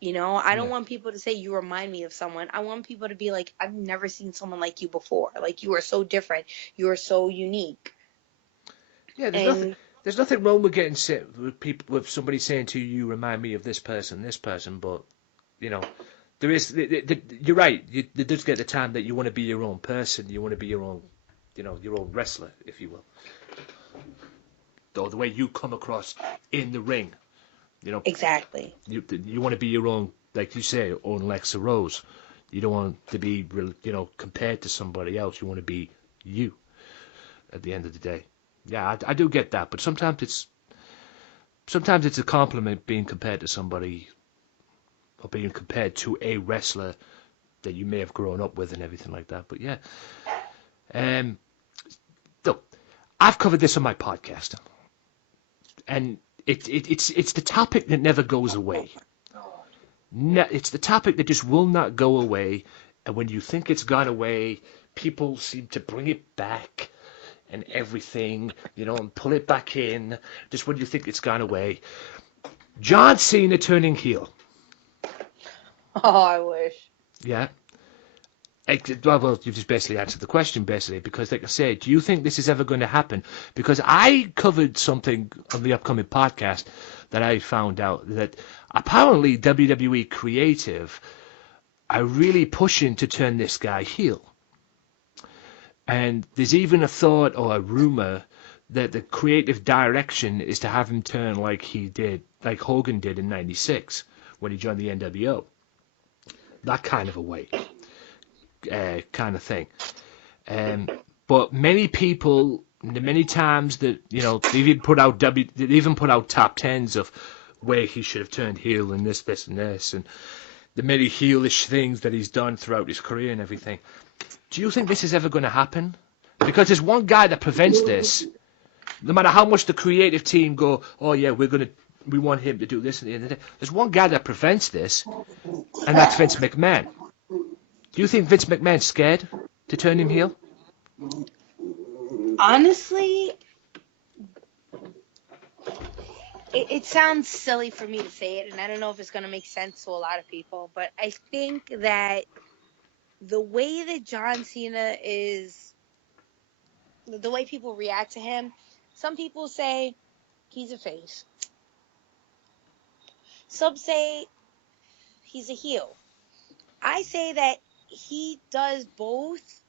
You know, I don't want people to say you remind me of someone. I want people to be like, I've never seen someone like you before. Like, you are so different. You are so unique. Yeah, there's nothing wrong with getting sick with somebody saying to you, you remind me of this person, but, you know, there is, you're right, there does get the time that you want to be your own person, you want to be your own, you know, your own wrestler, if you will. Or the way you come across in the ring, you know. Exactly. You want to be your own, like you say, own Lexa Rose. You don't want to be, you know, compared to somebody else. You want to be you at the end of the day. Yeah, I do get that, but sometimes it's a compliment being compared to somebody, or being compared to a wrestler that you may have grown up with and everything like that. But yeah, look, I've covered this on my podcast, and it's the topic that never goes away. It's the topic that just will not go away, and when you think it's gone away, people seem to bring it back and everything, you know, and pull it back in, just when you think it's gone away. John Cena turning heel. Oh, I wish. Yeah. Well, you've just basically answered the question, because, like I said, do you think this is ever going to happen? Because I covered something on the upcoming podcast that I found out that apparently WWE Creative are really pushing to turn this guy heel. And there's even a thought or a rumor that the creative direction is to have him turn like Hogan did in '96 when he joined the NWO. That kind of a way. Kind of thing. But many people, many times that, you know, they even put out top tens of where he should have turned heel and this, and this, and the many heelish things that he's done throughout his career and everything. Do you think this is ever going to happen? Because there's one guy that prevents this. No matter how much the creative team go, oh yeah, we want him to do this at the end of the day. There's one guy that prevents this, and that's Vince McMahon. Do you think Vince McMahon's scared to turn him heel? Honestly, it sounds silly for me to say it, and I don't know if it's going to make sense to a lot of people, but I think that the way that John Cena is, the way people react to him, some people say he's a face. Some say he's a heel. I say that he does both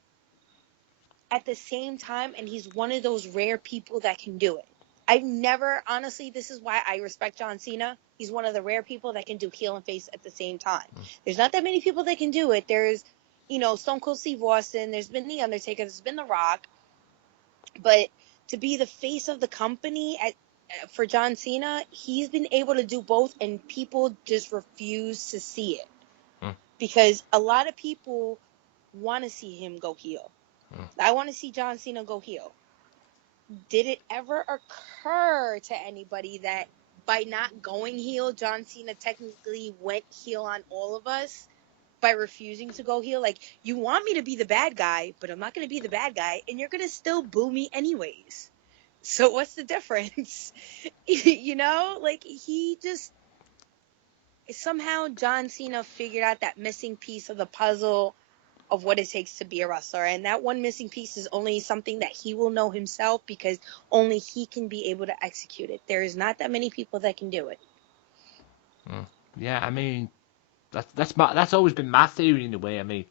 at the same time, and he's one of those rare people that can do it. I've never, honestly, this is why I respect John Cena. He's one of the rare people that can do heel and face at the same time. There's not that many people that can do it. There's, Stone Cold Steve Austin. There's been The Undertaker. There's been The Rock. But to be the face of the company for John Cena, he's been able to do both, and people just refuse to see it. Because a lot of people want to see him go heel. I want to see John Cena go heel. Did it ever occur to anybody that by not going heel, John Cena technically went heel on all of us by refusing to go heel? Like, you want me to be the bad guy, but I'm not going to be the bad guy, and you're going to still boo me anyways. So what's the difference? Like, he just... Somehow John Cena figured out that missing piece of the puzzle of what it takes to be a wrestler. And that one missing piece is only something that he will know himself, because only he can be able to execute it. There is not that many people that can do it. Yeah, I mean, that's always been my theory in a way. I mean,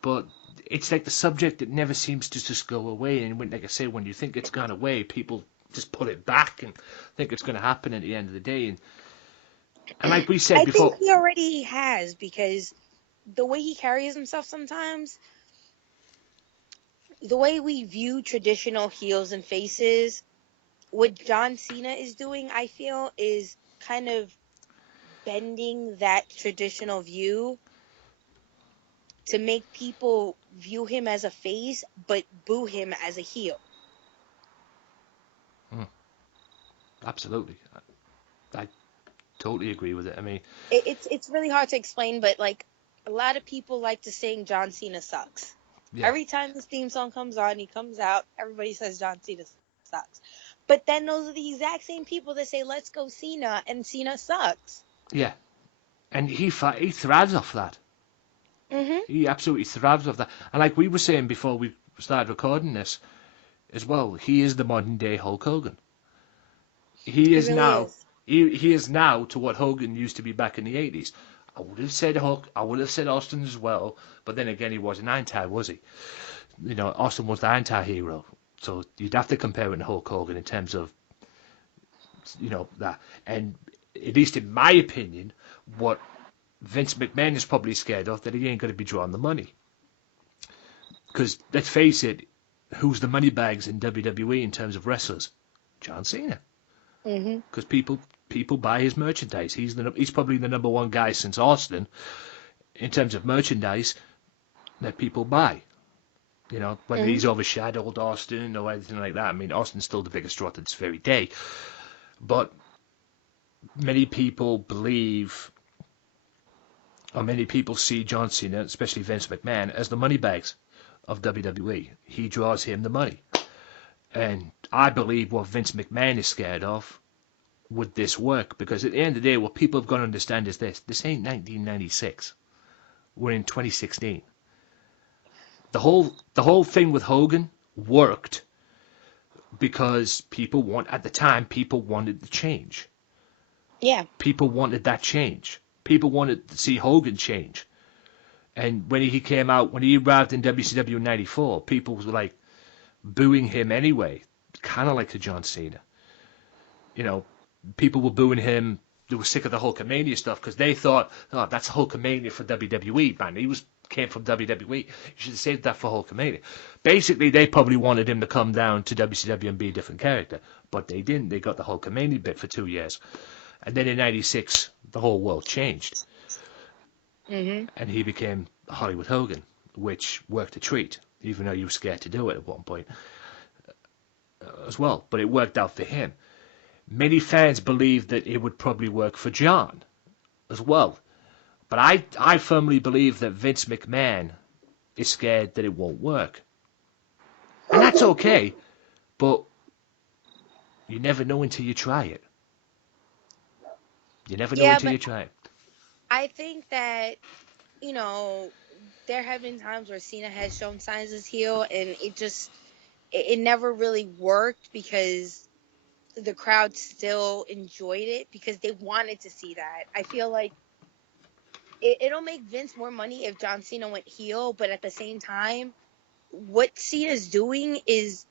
but it's like the subject that never seems to just go away. And like I say, when you think it's gone away, people just put it back and think it's going to happen at the end of the day. And like we said before, I think he already has, because the way he carries himself sometimes, the way we view traditional heels and faces, what John Cena is doing, I feel, is kind of bending that traditional view to make people view him as a face, but boo him as a heel. Absolutely. I totally agree with it. I mean, it's really hard to explain, but like, a lot of people like to sing John Cena sucks. Yeah. Every time this theme song comes on, he comes out, everybody says John Cena sucks. But then those are the exact same people that say, let's go Cena, and Cena sucks. Yeah. And he thrives off that. He absolutely thrives off that. And like we were saying before we started recording this as well, he is the modern day Hulk Hogan. He is now to what Hogan used to be back in the 80s. I would have said Hulk, I would have said Austin as well, but then again, he wasn't anti, was he? Austin was the anti-hero. So you'd have to compare it to Hulk Hogan in terms of, that. And at least in my opinion, what Vince McMahon is probably scared of, that he ain't going to be drawing the money. Because let's face it, who's the money bags in WWE in terms of wrestlers? John Cena. Because people buy his merchandise. He's probably the number one guy since Austin in terms of merchandise that people buy. Whether he's overshadowed Austin or anything like that. I mean, Austin's still the biggest draw to this very day. But many people believe, or many people see John Cena, especially Vince McMahon, as the money bags of WWE. He draws him the money. And I believe what Vince McMahon is scared of would this work, because at the end of the day, what people have got to understand is this ain't 1996. We're in 2016. The whole thing with Hogan worked because at the time, people wanted the change. Yeah. People wanted that change. People wanted to see Hogan change. And when he came out, when he arrived in WCW in 94, people were like booing him anyway, kind of like to John Cena. People were booing him. They were sick of the Hulkamania stuff because they thought, oh, that's Hulkamania for WWE, man. He came from WWE. You should have saved that for Hulkamania. Basically, they probably wanted him to come down to WCW and be a different character, but they didn't. They got the Hulkamania bit for 2 years. And then in 96, the whole world changed. And he became Hollywood Hogan, which worked a treat, even though you were scared to do it at one point as well. But it worked out for him. Many fans believe that it would probably work for John as well. But I firmly believe that Vince McMahon is scared that it won't work. And that's okay, but you never know until you try it. You never know until you try it. I think that, there have been times where Cena has shown signs as heel, and it never really worked because the crowd still enjoyed it because they wanted to see that. I feel like it'll make Vince more money if John Cena went heel, but at the same time, what Cena's doing is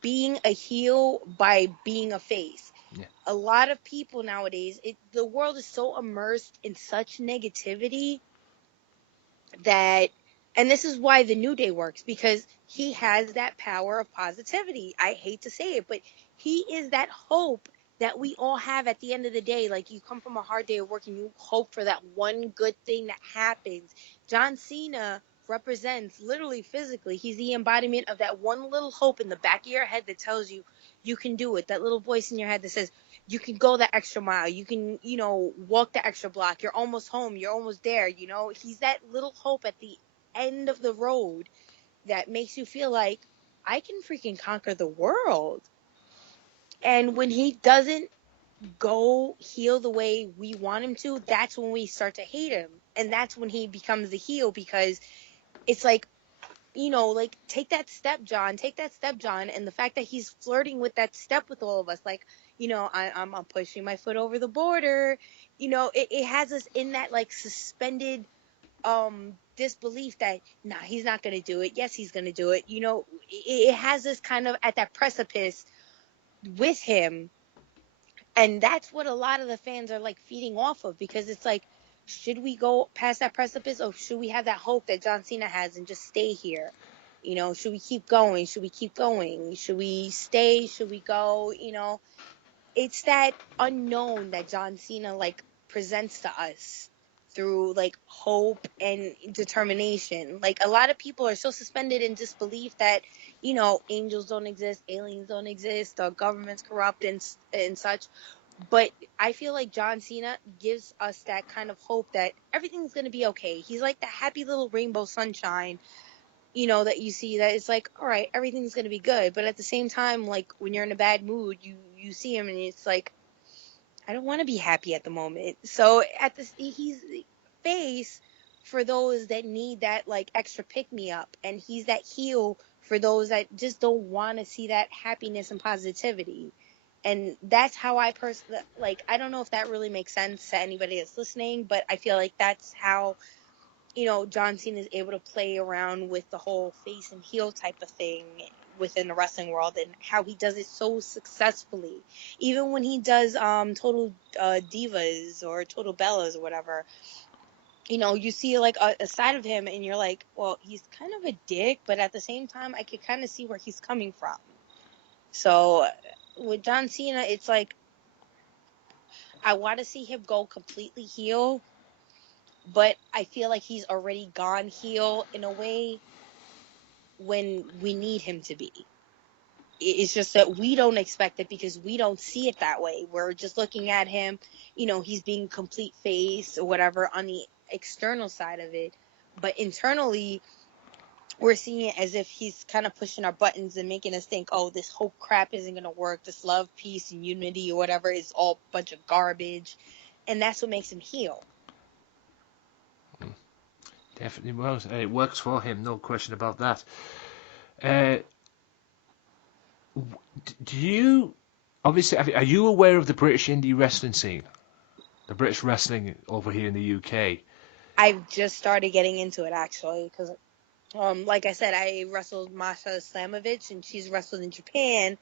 being a heel by being a face. Yeah. A lot of people nowadays, the world is so immersed in such negativity that, and this is why the New Day works, because he has that power of positivity. I hate to say it, but he is that hope that we all have at the end of the day. Like, you come from a hard day of work and you hope for that one good thing that happens. John Cena represents, literally physically, he's the embodiment of that one little hope in the back of your head that tells you you can do it. That little voice in your head that says you can go that extra mile, you can, walk the extra block, you're almost home, you're almost there. He's that little hope at the end of the road that makes you feel like I can freaking conquer the world. And when he doesn't go heal the way we want him to, that's when we start to hate him. And that's when he becomes the heel, because it's like, take that step, John. Take that step, John. And the fact that he's flirting with that step with all of us, like, I'm pushing my foot over the border. It has us in that, like, suspended disbelief that, nah, he's not going to do it. Yes, he's going to do it. It has us kind of at that precipice with him. And that's what a lot of the fans are, like, feeding off of, because it's like, should we go past that precipice, or should we have that hope that John Cena has and just stay here? Should we keep going? Should we keep going? Should we stay? Should we go? It's that unknown that John Cena, like, presents to us through, like, hope and determination. Like, a lot of people are so suspended in disbelief that, angels don't exist, aliens don't exist, the government's corrupt and such. But I feel like John Cena gives us that kind of hope that everything's going to be okay. He's like the happy little rainbow sunshine, that you see, that it's like, all right, everything's going to be good. But at the same time, like, when you're in a bad mood, you see him and it's like, I don't want to be happy at the moment. So he's face for those that need that, like, extra pick me up. And he's that heel for those that just don't want to see that happiness and positivity. And that's how I personally, like, I don't know if that really makes sense to anybody that's listening, but I feel like that's how, John Cena is able to play around with the whole face and heel type of thing within the wrestling world, and how he does it so successfully. Even when he does Total Divas or Total Bellas or whatever, you see, like, a side of him and you're like, well, he's kind of a dick, but at the same time, I could kind of see where he's coming from. So with John Cena, it's like, I want to see him go completely heel, but I feel like he's already gone heel in a way when we need him to be. It's just that we don't expect it because we don't see it that way. We're just looking at him, he's being complete face or whatever on the external side of it. But internally, we're seeing it as if he's kind of pushing our buttons and making us think, oh, this whole crap isn't going to work. This love, peace, and unity or whatever is all a bunch of garbage. And that's what makes him heel. Definitely was. It works for him, no question about that. Do you, obviously, are you aware of the British indie wrestling scene? The British wrestling over here in the UK? I've just started getting into it, actually, because, like I said, I wrestled Masha Slamovich, and she's wrestled in Japan.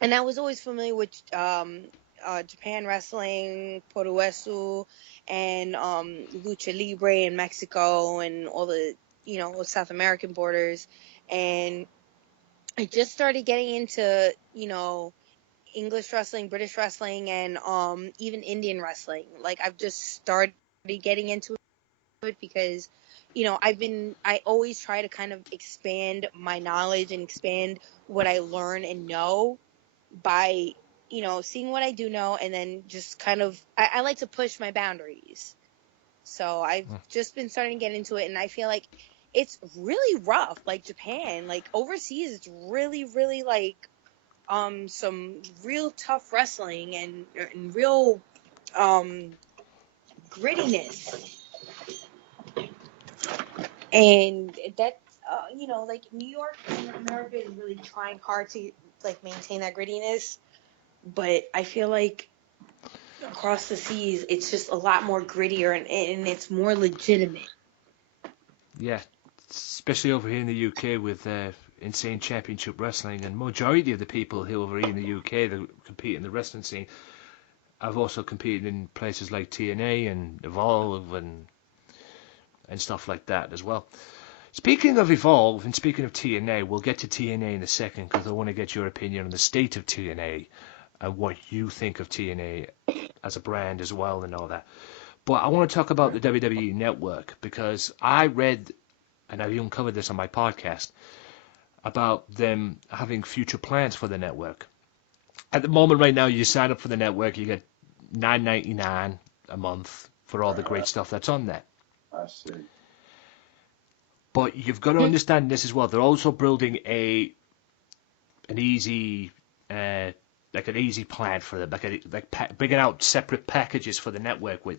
And I was always familiar with Japan wrestling, Puroresu, and Lucha Libre in Mexico, and all the, South American borders. And I just started getting into, English wrestling, British wrestling, and even Indian wrestling. Like, I've just started getting into it because, I always try to kind of expand my knowledge and expand what I learn and know by, seeing what I do know, and then just kind of, I like to push my boundaries. So I've just been starting to get into it, and I feel like it's really rough. Like, Japan, like, overseas, it's really, really, like, some real tough wrestling and real grittiness. And that's, like, New York and America is really trying hard to, like, maintain that grittiness. But I feel like across the seas, it's just a lot more grittier and it's more legitimate. Yeah, especially over here in the UK with Insane Championship Wrestling, and majority of the people who over here in the UK that compete in the wrestling scene have also competed in places like TNA and Evolve and stuff like that as well. Speaking of Evolve and speaking of TNA, we'll get to TNA in a second because I want to get your opinion on the state of TNA and what you think of TNA as a brand as well and all that. But I want to talk about the WWE Network because I read, and I've even covered this on my podcast, about them having future plans for the network. At the moment right now, you sign up for the network, you get $9.99 a month for all the great stuff that's on there. I see. But you've got to understand this as well. They're also building an easy plan for them, bringing out separate packages for the network with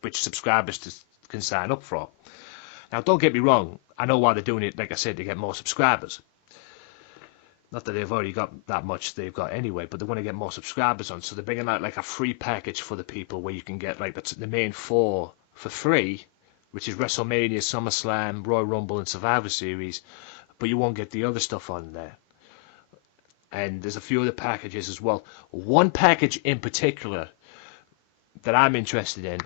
which subscribers can sign up for. Now, don't get me wrong. I know why they're doing it. Like I said, to get more subscribers. Not that they've already got that much they've got anyway, but they want to get more subscribers on. So they're bringing out like a free package for the people where you can get like the main four for free, which is WrestleMania, SummerSlam, Royal Rumble, and Survivor Series, but you won't get the other stuff on there. And there's a few other packages as well. One package in particular that I'm interested in,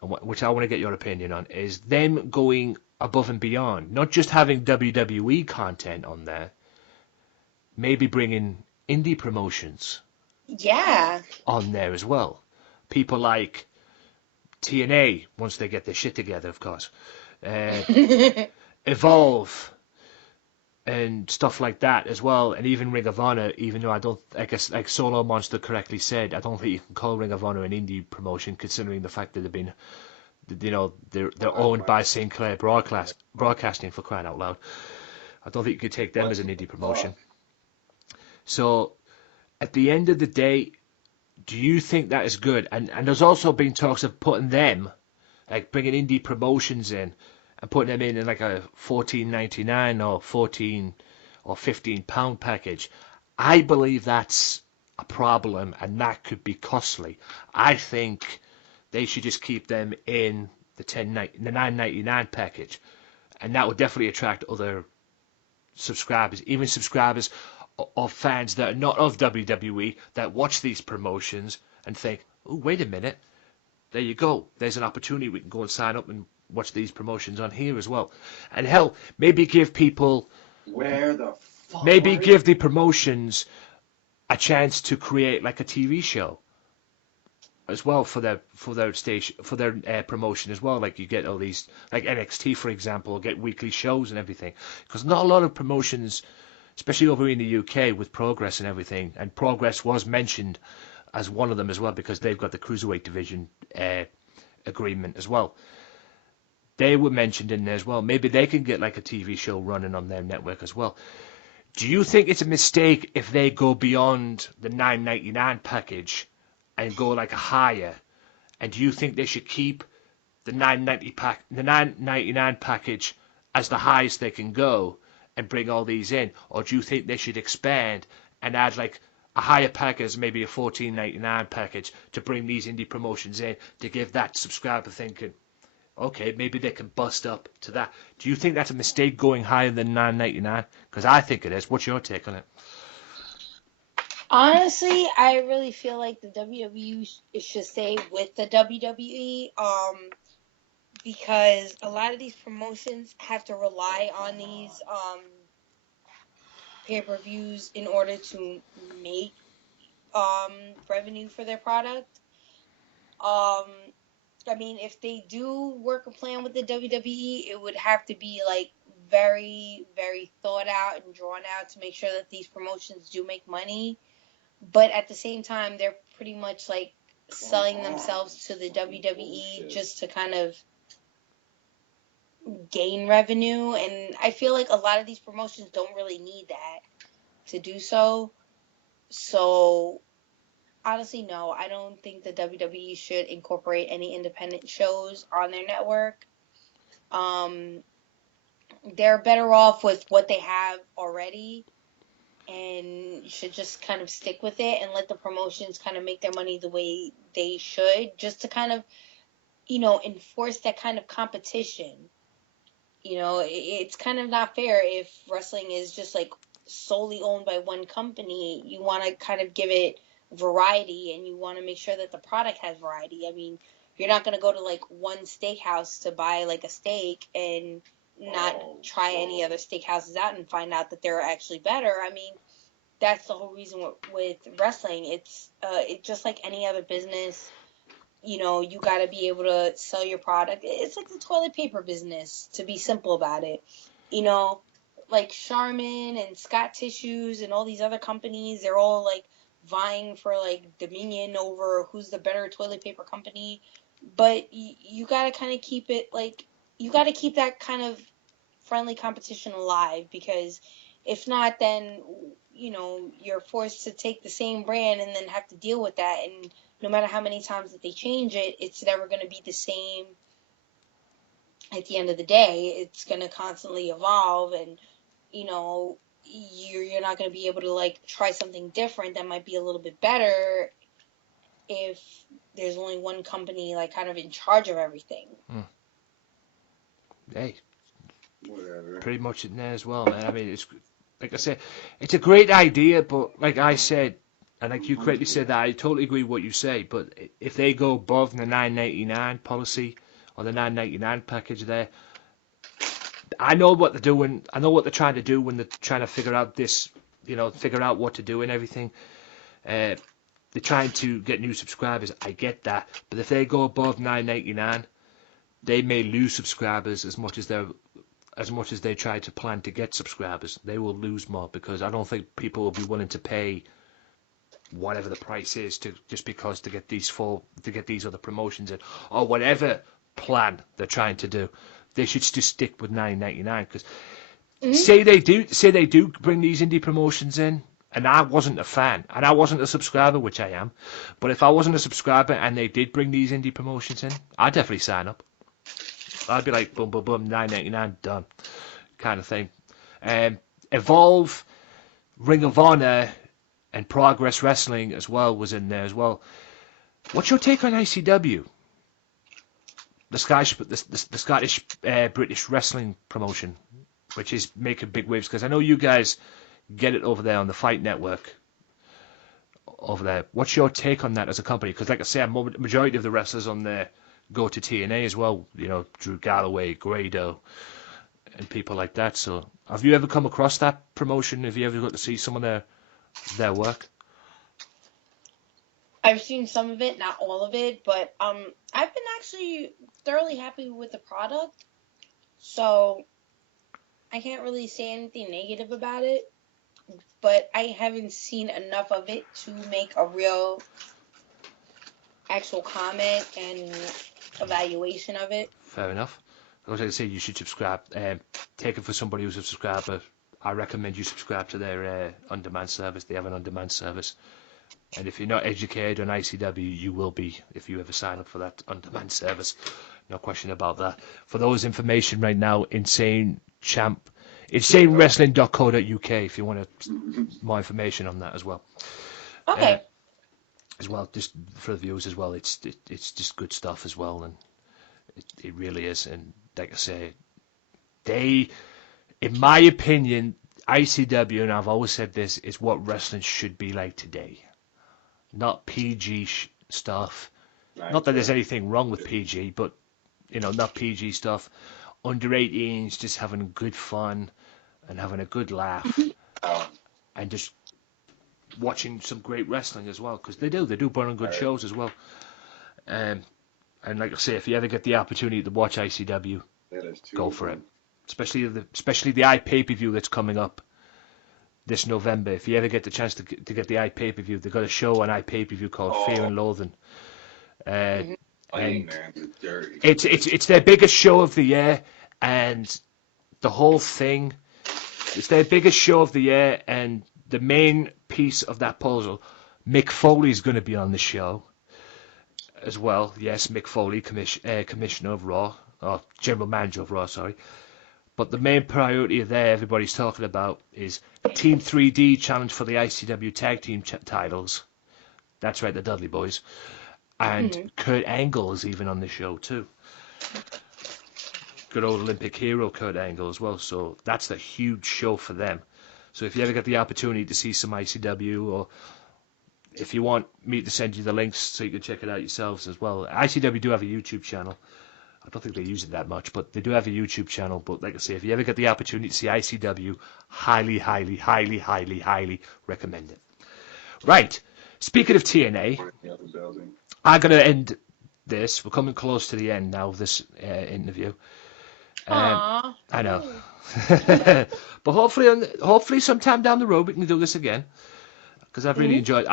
and which I want to get your opinion on, is them going above and beyond. Not just having WWE content on there, maybe bringing indie promotions on there as well. People like TNA, once they get their shit together, of course. Evolve and stuff like that as well, and even Ring of Honor, even though I guess like Solo Monster correctly said, I don't think you can call Ring of Honor an indie promotion, considering the fact that they've been, they're owned by Sinclair Broadcasting, for crying out loud. I don't think you could take them as an indie promotion. So, at the end of the day, do you think that is good? And there's also been talks of putting them, like bringing indie promotions in and putting them in like a $14.99 or £14 or £15 package. I believe that's a problem and that could be costly. I think they should just keep them in the $9.99 package, and that would definitely attract other subscribers, even subscribers of fans that are not of WWE that watch these promotions and think, oh, wait a minute, there you go, there's an opportunity, we can go and sign up and watch these promotions on here as well. And hell, maybe give people, give the promotions a chance to create like a TV show as well for their station, for their promotion as well. Like you get all these, like NXT for example, get weekly shows and everything, because not a lot of promotions, especially over in the UK with Progress and everything, and Progress was mentioned as one of them as well because they've got the Cruiserweight division agreement as well. They were mentioned in there as well. Maybe they can get like a TV show running on their network as well. Do you think it's a mistake if they go beyond the $9.99 package and go like a higher? And do you think they should keep the $9.99 package as the highest they can go and bring all these in? Or do you think they should expand and add like a higher package, maybe a $14.99 package, to bring these indie promotions in, to give that subscriber thinking, okay, maybe they can bust up to that? Do you think that's a mistake going higher than $9.99? Because I think it is. What's your take on it? Honestly, I really feel like the WWE should stay with the WWE, because a lot of these promotions have to rely on these pay-per-views in order to make revenue for their product. I mean, if they do work a plan with the WWE, it would have to be like very, very thought out and drawn out to make sure that these promotions do make money. But at the same time, they're pretty much like selling themselves to the WWE just to kind of gain revenue. And I feel like a lot of these promotions don't really need that to do so. So honestly, no, I don't think the WWE should incorporate any independent shows on their network. They're better off with what they have already and should just kind of stick with it and let the promotions kind of make their money the way they should, just to kind of, enforce that kind of competition. You know, it's kind of not fair if wrestling is just like solely owned by one company. You want to kind of give it variety, and you want to make sure that the product has variety. I mean, you're not going to go to like one steakhouse to buy like a steak and not try any other steakhouses out and find out that they're actually better. I mean, that's the whole reason with wrestling. It's just like any other business. You know, you got to be able to sell your product. It's like the toilet paper business, to be simple about it. You know, like Charmin and Scott Tissues and all these other companies, they're all like vying for like dominion over who's the better toilet paper company. But you got to kind of keep it like, you got to keep that kind of friendly competition alive, because if not, then, you know, you're forced to take the same brand and then have to deal with that. And no matter how many times that they change it, it's never going to be the same at the end of the day. It's going to constantly evolve, and, you know, you're not going to be able to, like, try something different that might be a little bit better if there's only one company, like, kind of in charge of everything. Hey, Whatever. pretty much in there as well, man. I mean, it's like I said, it's a great idea, but like I said, and like you correctly said, that I totally agree with what you say. But if they go above the $9.99 policy or the $9.99 package, there, I know what they're doing. I know what they're trying to do when they're trying to figure out this, you know, figure out what to do and everything. They're trying to get new subscribers. I get that, but if they go above $9.99, they may lose subscribers as much as they try to plan to get subscribers. They will lose more, because I don't think people will be willing to pay whatever the price is to get these other promotions in, or whatever plan they're trying to do. They should just stick with $9.99, because say they do bring these indie promotions in, and I wasn't a fan and I wasn't a subscriber, which I am, but if I wasn't a subscriber and they did bring these indie promotions in, I'd definitely sign up. I'd be like, boom, boom, boom, $9.99, done, kind of thing. Evolve, Ring of Honor, and Progress Wrestling as well was in there as well. What's your take on ICW? The Scottish British wrestling promotion, which is making big waves, because I know you guys get it over there on the Fight Network over there. What's your take on that as a company? Because like I say, majority of the wrestlers on there go to TNA as well, you know, Drew Galloway, Grado, and people like that. So have you ever come across that promotion? Have you ever got to see some of their work? I've seen some of it, not all of it, but I've been actually thoroughly happy with the product, so I can't really say anything negative about it, but I haven't seen enough of it to make a real actual comment and evaluation of it. Fair enough. I was going to say you should subscribe. Take it for somebody who's a subscriber. I recommend you subscribe to their on-demand service. They have an on-demand service. And if you're not educated on ICW, you will be if you ever sign up for that on-demand service. No question about that. For those information right now, insanewrestling.co.uk if you want more information on that as well. Okay. As well, just for the viewers as well, it's just good stuff as well, and it really is. And like I say, they, in my opinion, ICW, and I've always said this, is what wrestling should be like today. Not PG stuff. Not that there's anything wrong with PG, but, you know, not PG stuff. Under 18s, just having good fun and having a good laugh. And just watching some great wrestling as well, because they do put on good shows as well. And like I say, if you ever get the opportunity to watch ICW, go for it. Especially the iPay-per-view that's coming up this November. If you ever get the chance to get the iPay-per-view, they've got a show on iPay-per-view called Fear and Loathing. And it's their biggest show of the year, and the whole thing, it's their biggest show of the year, and the main piece of that puzzle, Mick Foley's going to be on the show as well. Yes, Mick Foley, Commissioner of Raw, or General Manager of Raw, sorry. But the main priority there, everybody's talking about, is Team 3D challenge for the ICW Tag Team titles. That's right, the Dudley Boys. And Kurt Angle is even on the show too. good old Olympic hero Kurt Angle as well. So that's a huge show for them. So if you ever get the opportunity to see some ICW, or if you want me to send you the links so you can check it out yourselves as well. ICW do have a YouTube channel. I don't think they use it that much, but they do have a YouTube channel. But like I say, if you ever get the opportunity to see ICW, highly, highly, highly, highly, highly recommend it. Right. Speaking of TNA, I'm going to end this. We're coming close to the end now of this interview. Aww. I know. But hopefully sometime down the road we can do this again. Because I've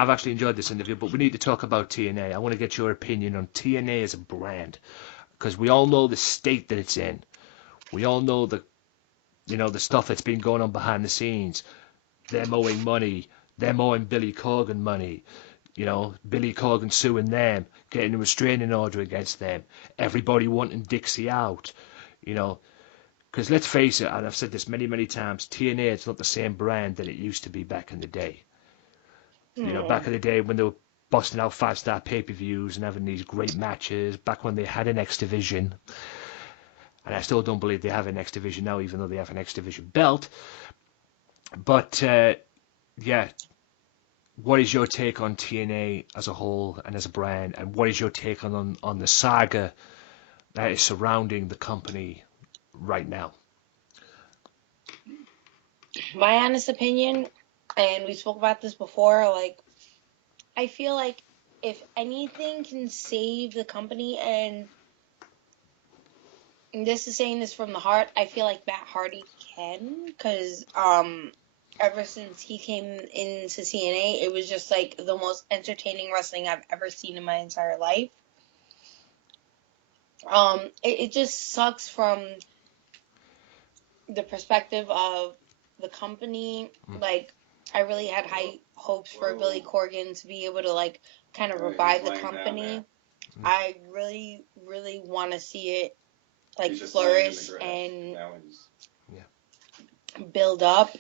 actually enjoyed this interview, but we need to talk about TNA. I want to get your opinion on TNA as a brand. Because we all know the state that it's in. We all know the stuff that's been going on behind the scenes. Them owing money. Them owing Billy Corgan money. Billy Corgan suing them. Getting a restraining order against them. Everybody wanting Dixie out. Because let's face it, and I've said this many, many times, TNA is not the same brand that it used to be back in the day. Back in the day when they were busting out 5-star pay-per-views and having these great matches, back when they had an X Division. And I still don't believe they have an X Division now, even though they have an X Division belt. But, what is your take on TNA as a whole and as a brand? And what is your take on the saga that is surrounding the company right now? My honest opinion, and we spoke about this before, I feel like if anything can save the company, and this is saying this from the heart, I feel like Matt Hardy can, because ever since he came into TNA, it was just like the most entertaining wrestling I've ever seen in my entire life. It just sucks from the perspective of the company. I really had high hopes for Billy Corgan to be able to kind of revive the company. I really, really want to see it flourish and build up.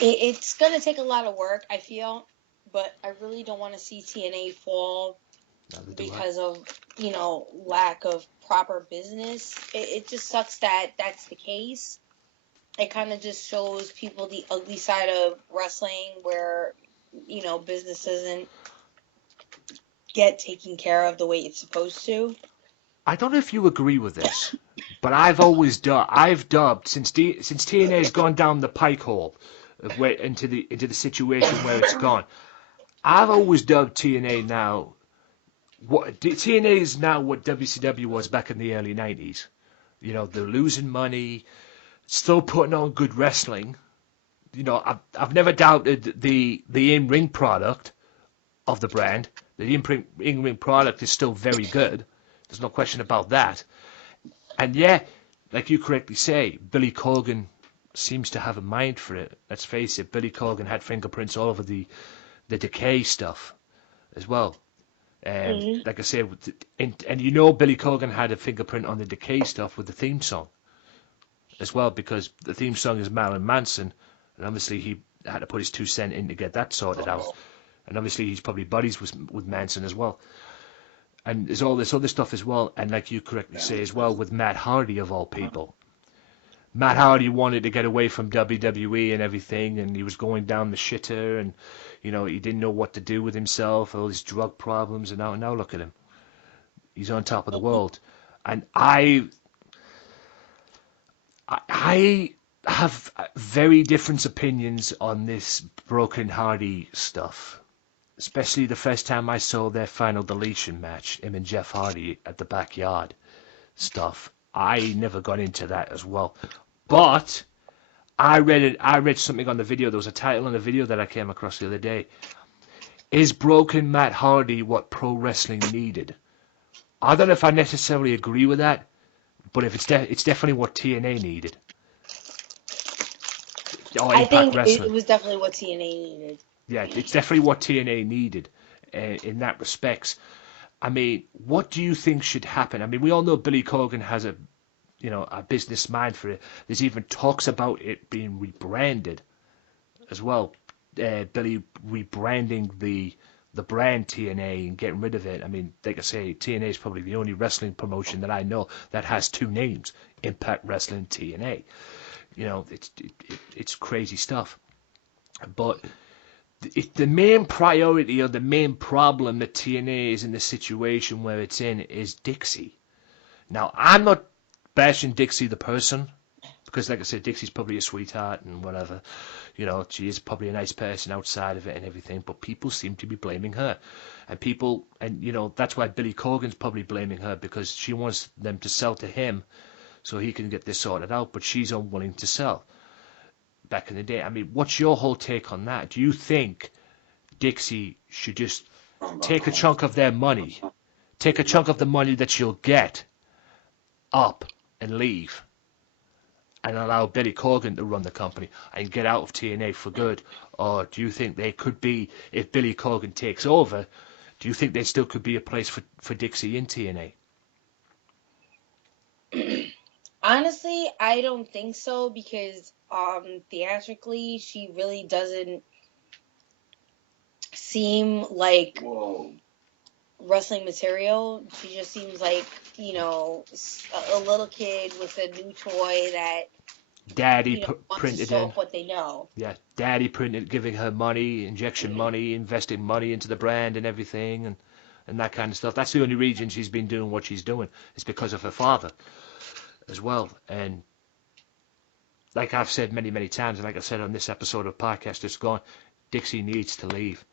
It's gonna take a lot of work, I feel, but I really don't want to see TNA fall because of lack of proper business. It just sucks that that's the case. It kind of just shows people the ugly side of wrestling, where business doesn't get taken care of the way it's supposed to. I don't know if you agree with this, but I've dubbed since TNA has gone down the pike hole of into the situation where it's gone. I've always dubbed TNA now. TNA is now what WCW was back in the early 90s. They're losing money, still putting on good wrestling. I've never doubted the in-ring product of the brand. The in-ring product is still very good. There's no question about that. And like you correctly say, Billy Corgan seems to have a mind for it. Let's face it, Billy Corgan had fingerprints all over the Decay stuff as well. Like I said, and Billy Corgan had a fingerprint on the Decay stuff with the theme song as well, because the theme song is Marilyn Manson, and obviously he had to put his 2 cents in to get that sorted out. And obviously he's probably buddies with Manson as well. And there's all this other stuff as well, and like you correctly say as well, with Matt Hardy of all people. Matt Hardy wanted to get away from WWE and everything, and he was going down the shitter, and he didn't know what to do with himself, all his drug problems, and now look at him. He's on top of the world. And I have very different opinions on this Broken Hardy stuff. Especially the first time I saw their Final Deletion match, him and Jeff Hardy at the Backyard stuff. I never got into that as well. But I read something on the video. There was a title on the video that I came across the other day. Is Broken Matt Hardy what pro wrestling needed? I don't know if I necessarily agree with that, but if it's definitely what TNA needed. I think it was definitely what TNA needed. Yeah, it's definitely what TNA needed in that respects. I mean, what do you think should happen? I mean, we all know Billy Corgan has a business mind for it. There's even talks about it being rebranded as well. Billy rebranding the the brand TNA and getting rid of it. I mean, like I say, TNA is probably the only wrestling promotion that I know that has two names: Impact Wrestling, TNA. You know, it's crazy stuff. But the main priority or the main problem that TNA is in the situation where it's in is Dixie. Now, I'm not bashing Dixie the person, because like I said, Dixie's probably a sweetheart and whatever. You know, she is probably a nice person outside of it and everything, but people seem to be blaming her. And you know, that's why Billy Corgan's probably blaming her, because she wants them to sell to him so he can get this sorted out, but she's unwilling to sell. Back in the day, I mean, what's your whole take on that? Do you think Dixie should just take a chunk of their money, take a chunk of the money that she'll get up and leave, and allow Billy Corgan to run the company and get out of TNA for good? Or do you think they could be, if Billy Corgan takes over, do you think there still could be a place for Dixie in TNA? Honestly, I don't think so, because theatrically she really doesn't seem like wrestling material. She just seems like, you know, a little kid with a new toy that Daddy wants printed to show in. off what they know. Yeah, Daddy printed, giving her money, injection money, investing money into the brand and everything, and that kind of stuff. That's the only reason she's been doing what she's doing. It's because of her father as well. And like I've said many, many times, and like I said on this episode of podcast that's gone, Dixie needs to leave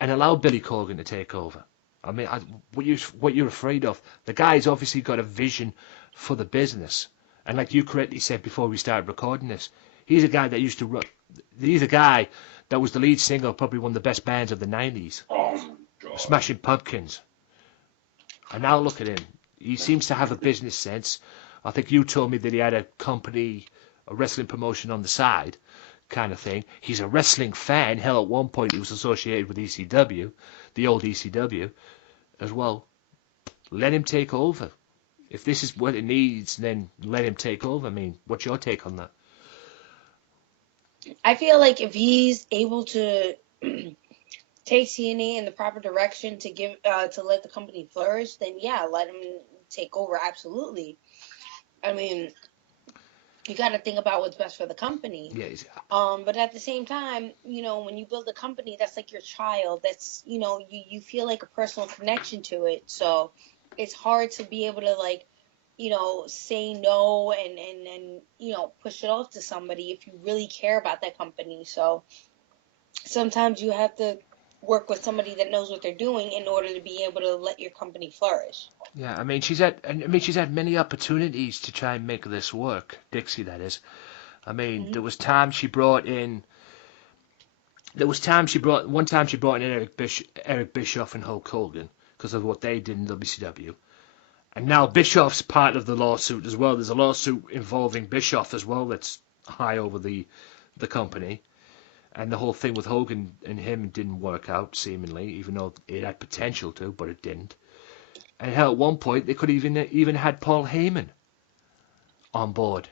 and allow Billy Corgan to take over. I mean, what you're afraid of? The guy's obviously got a vision for the business, and like you correctly said before we started recording this, he's a guy that used to run. He's a guy that was the lead singer of probably one of the best bands of the '90s, Smashing Pumpkins. And now look at him. He seems to have a business sense. I think you told me that he had a company, a wrestling promotion on the side, kind of thing. He's a wrestling fan. Hell, at one point he was associated with ECW, the old ECW, as well. Let him take over. If this is what it needs, then let him take over. I mean, what's your take on that? I feel like if he's able to take TNA in the proper direction to let the company flourish, then yeah, let him take over. Absolutely. I mean, you got to think about what's best for the company. Yeah. But at the same time, you know, when you build a company, that's like your child. That's, you know, you feel like a personal connection to it. So it's hard to be able to, like, you know, say no and you know, push it off to somebody if you really care about that company. So sometimes you have to work with somebody that knows what they're doing in order to be able to let your company flourish. Yeah, I mean, she's had many opportunities to try and make this work, Dixie, that is. I mean, there was times she brought in. One time she brought in Eric Bischoff and Hulk Hogan because of what they did in WCW. And now Bischoff's part of the lawsuit as well. There's a lawsuit involving Bischoff as well that's high over the company. And the whole thing with Hogan and him didn't work out, seemingly, even though it had potential to, but it didn't. And hell, at one point, they could even had Paul Heyman on board.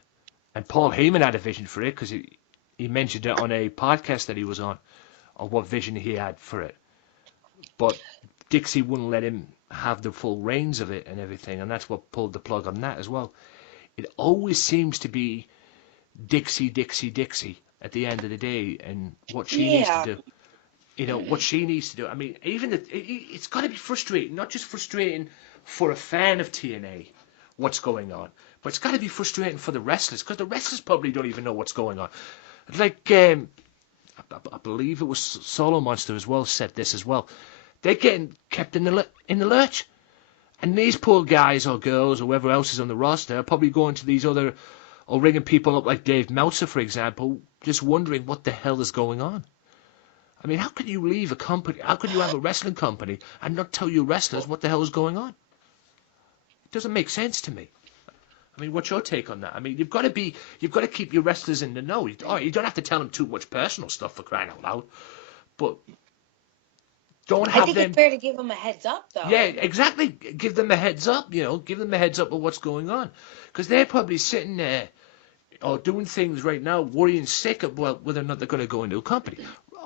And Paul Heyman had a vision for it, because he mentioned it on a podcast that he was on what vision he had for it. But Dixie wouldn't let him have the full reins of it and everything, and that's what pulled the plug on that as well. It always seems to be Dixie, Dixie, Dixie at the end of the day, and what she needs to do. You know, what she needs to do. I mean, it's got to be frustrating, not just frustrating for a fan of TNA, what's going on, but it's got to be frustrating for the wrestlers, because the wrestlers probably don't even know what's going on. Like, I believe it was Solo Monster as well said this as well. They're getting kept in the lurch. And these poor guys or girls or whoever else is on the roster are probably going to these other, or ringing people up like Dave Meltzer, for example, just wondering what the hell is going on. I mean, how could you leave a company? How could you have a wrestling company and not tell your wrestlers what the hell is going on? It doesn't make sense to me. I mean, what's your take on that? I mean, you've got to keep your wrestlers in the know. You don't have to tell them too much personal stuff, for crying out loud, but don't have them. I think it's fair to give them a heads up, though. Yeah, exactly. Give them a heads up. You know, give them a heads up of what's going on, because they're probably sitting there or doing things right now, worrying sick about whether or not they're going to go into a company.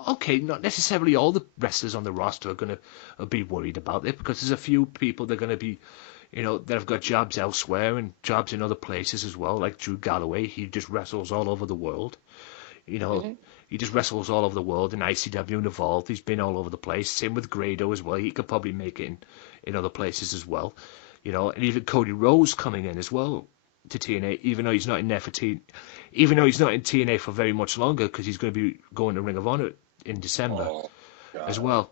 okay, not necessarily all the wrestlers on the roster are going to be worried about it, because there's a few people that are going to be, that have got jobs elsewhere and jobs in other places as well, like Drew Galloway. He just wrestles all over the world. He just wrestles all over the world in ICW and Evolve. He's been all over the place. Same with Grado as well. He could probably make it in other places as well. And even Cody Rhodes coming in as well to TNA, even though he's not in there for even though he's not in TNA for very much longer, because he's going to be going to Ring of Honor in December as well.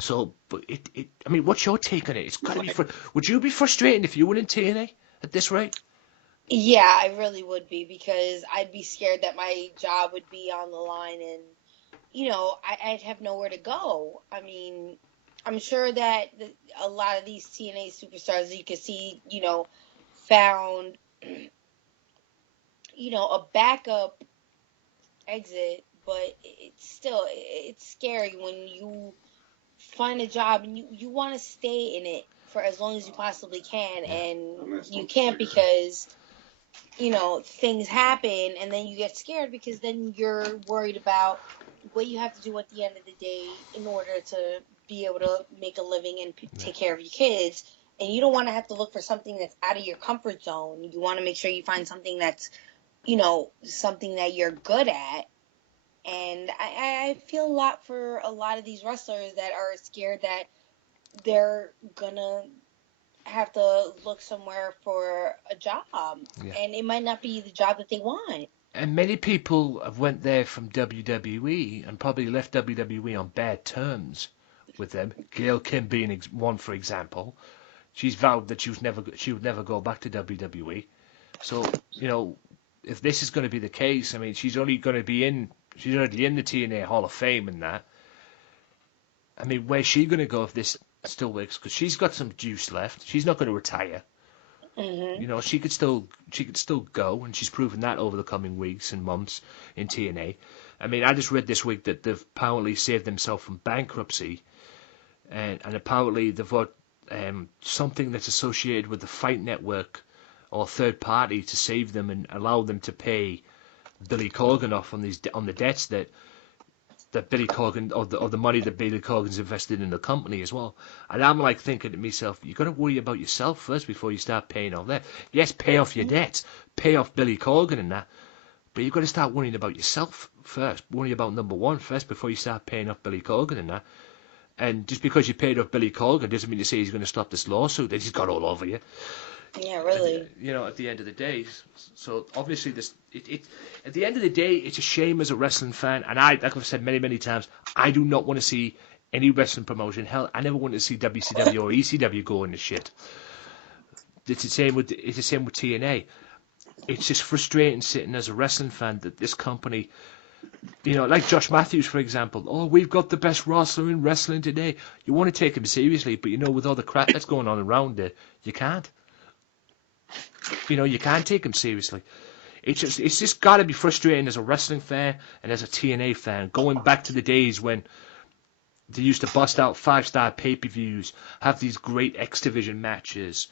So, but I mean, what's your take on it? It's got to be. Would you be frustrated if you were in TNA at this rate? Yeah, I really would be, because I'd be scared that my job would be on the line, and I'd have nowhere to go. I mean, I'm sure that a lot of these TNA superstars you can see, found, a backup exit, but it's scary when you find a job and you want to stay in it for as long as you possibly can, and you can't because, things happen, and then you get scared because then you're worried about what you have to do at the end of the day in order to be able to make a living and take care of your kids. And you don't want to have to look for something that's out of your comfort zone. You want to make sure you find something that's, something that you're good at. And I feel a lot for a lot of these wrestlers that are scared that they're gonna have to look somewhere for a job, and it might not be the job that they want. And many people have went there from WWE and probably left WWE on bad terms with them. Gail Kim being one, for example. She's vowed that she would never go back to WWE. So, if this is going to be the case, I mean, she's already in the TNA Hall of Fame and that. I mean, where's she going to go if this still works? Because she's got some juice left. She's not going to retire. Mm-hmm. She could still go, and she's proven that over the coming weeks and months in TNA. I mean, I just read this week that they've apparently saved themselves from bankruptcy, and apparently they've got something that's associated with the Fight Network or third party to save them and allow them to pay Billy Corgan off on the debts that Billy Corgan, or the money that Billy Corgan's invested in the company as well. And I'm like thinking to myself, you got to worry about yourself first before you start paying off that. Yes, pay off your debts, pay off Billy Corgan and that, but you've got to start worrying about yourself first. Worry about number one first before you start paying off Billy Corgan and that. And just because you paid off Billy Corgan doesn't mean to say he's going to stop this lawsuit that he's got all over you. Yeah, really. At the end of the day. So obviously, at the end of the day, it's a shame as a wrestling fan, and like I've said many, many times, I do not want to see any wrestling promotion. Hell, I never want to see WCW or ECW go into shit. It's the same with TNA. It's just frustrating sitting as a wrestling fan that this company, like Josh Matthews, for example. Oh, we've got the best wrestler in wrestling today. You want to take him seriously, but with all the crap that's going on around it, you can't. You can't take him seriously. It's just got to be frustrating as a wrestling fan and as a TNA fan, going back to the days when they used to bust out 5-star pay-per-views, have these great X Division matches.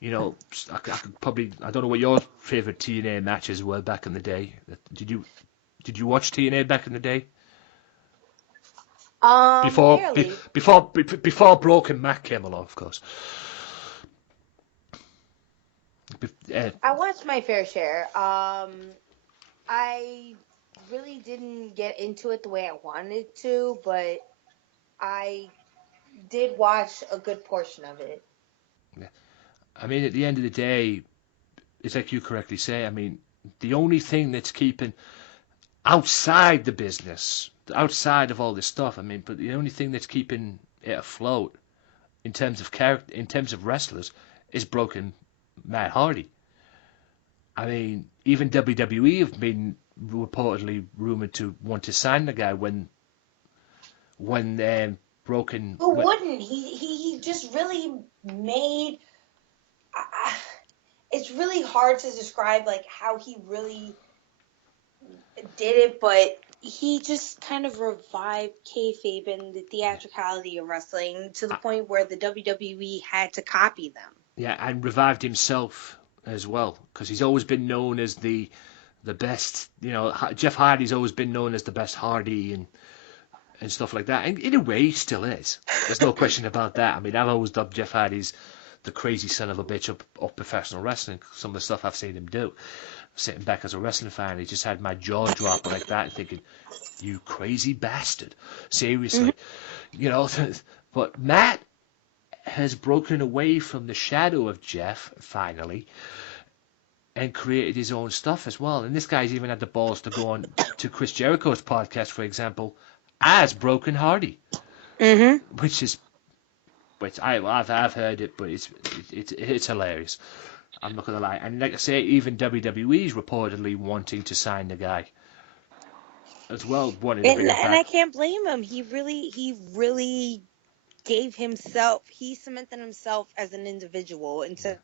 I don't know what your favorite TNA matches were back in the day. Did you watch TNA back in the day? Before Broken Mac came along, of course. I watched my fair share. I really didn't get into it the way I wanted to, but I did watch a good portion of it. Yeah. I mean, at the end of the day, it's like you correctly say, I mean, the only thing that's keeping outside the business, outside of all this stuff, I mean, but the only thing that's keeping it afloat in terms of character, in terms of wrestlers, is Broken Matt Hardy. I mean, even WWE have been reportedly rumored to want to sign the guy when Broken. Who wouldn't? He just really made. It's really hard to describe like how he really did it, but he just kind of revived kayfabe and the theatricality of wrestling to the point where the WWE had to copy them. Yeah, and revived himself as well, because he's always been known as the best. Jeff Hardy's always been known as the best Hardy, and and stuff like that. And in a way, he still is. There's no question about that. I mean, I've always dubbed Jeff Hardy as the crazy son of a bitch of professional wrestling. Some of the stuff I've seen him do. Sitting back as a wrestling fan, he just had my jaw drop like that and thinking, you crazy bastard. Seriously. You know, but Matt has broken away from the shadow of Jeff, finally, and created his own stuff as well. And this guy's even had the balls to go on to Chris Jericho's podcast, for example, as Broken Hardy, which I've heard it, but it's hilarious. I'm not gonna lie. And like I say, even WWE's reportedly wanting to sign the guy as well. And I can't blame him. He really gave himself. He cemented himself as an individual instead of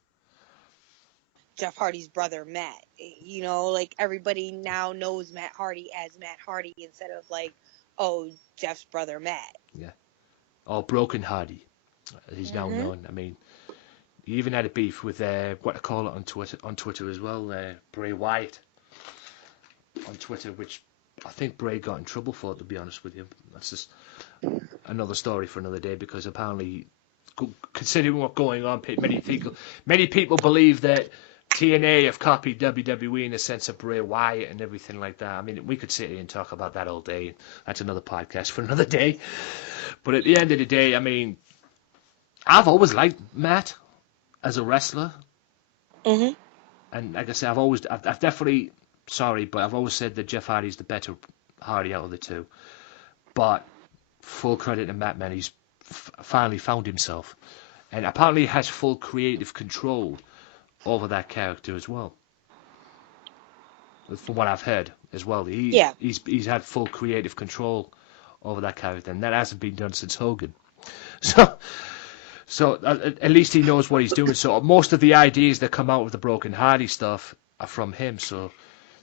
Jeff Hardy's brother Matt. You know, like everybody now knows Matt Hardy as Matt Hardy instead of like, oh, Jeff's brother Matt. Yeah. Or Broken Hardy. He's now known. I mean, he even had a beef with what I call it on Twitter as well, Bray Wyatt on Twitter, which I think Bray got in trouble for, to be honest with you. That's just another story for another day, because apparently, considering what's going on, many people believe that TNA have copied WWE in the sense of Bray Wyatt and everything like that. I mean, we could sit here and talk about that all day. That's another podcast for another day. But at the end of the day, I mean, I've always liked Matt as a wrestler. And like I said, I've definitely, sorry, but I've always said that Jeff Hardy's the better Hardy out of the two. But full credit to Matt, man, he's finally found himself. And apparently has full creative control over that character as well. From what I've heard as well. He's had full creative control over that character, and that hasn't been done since Hogan. So at least he knows what he's doing. So most of the ideas that come out of the Broken Hardy stuff are from him. So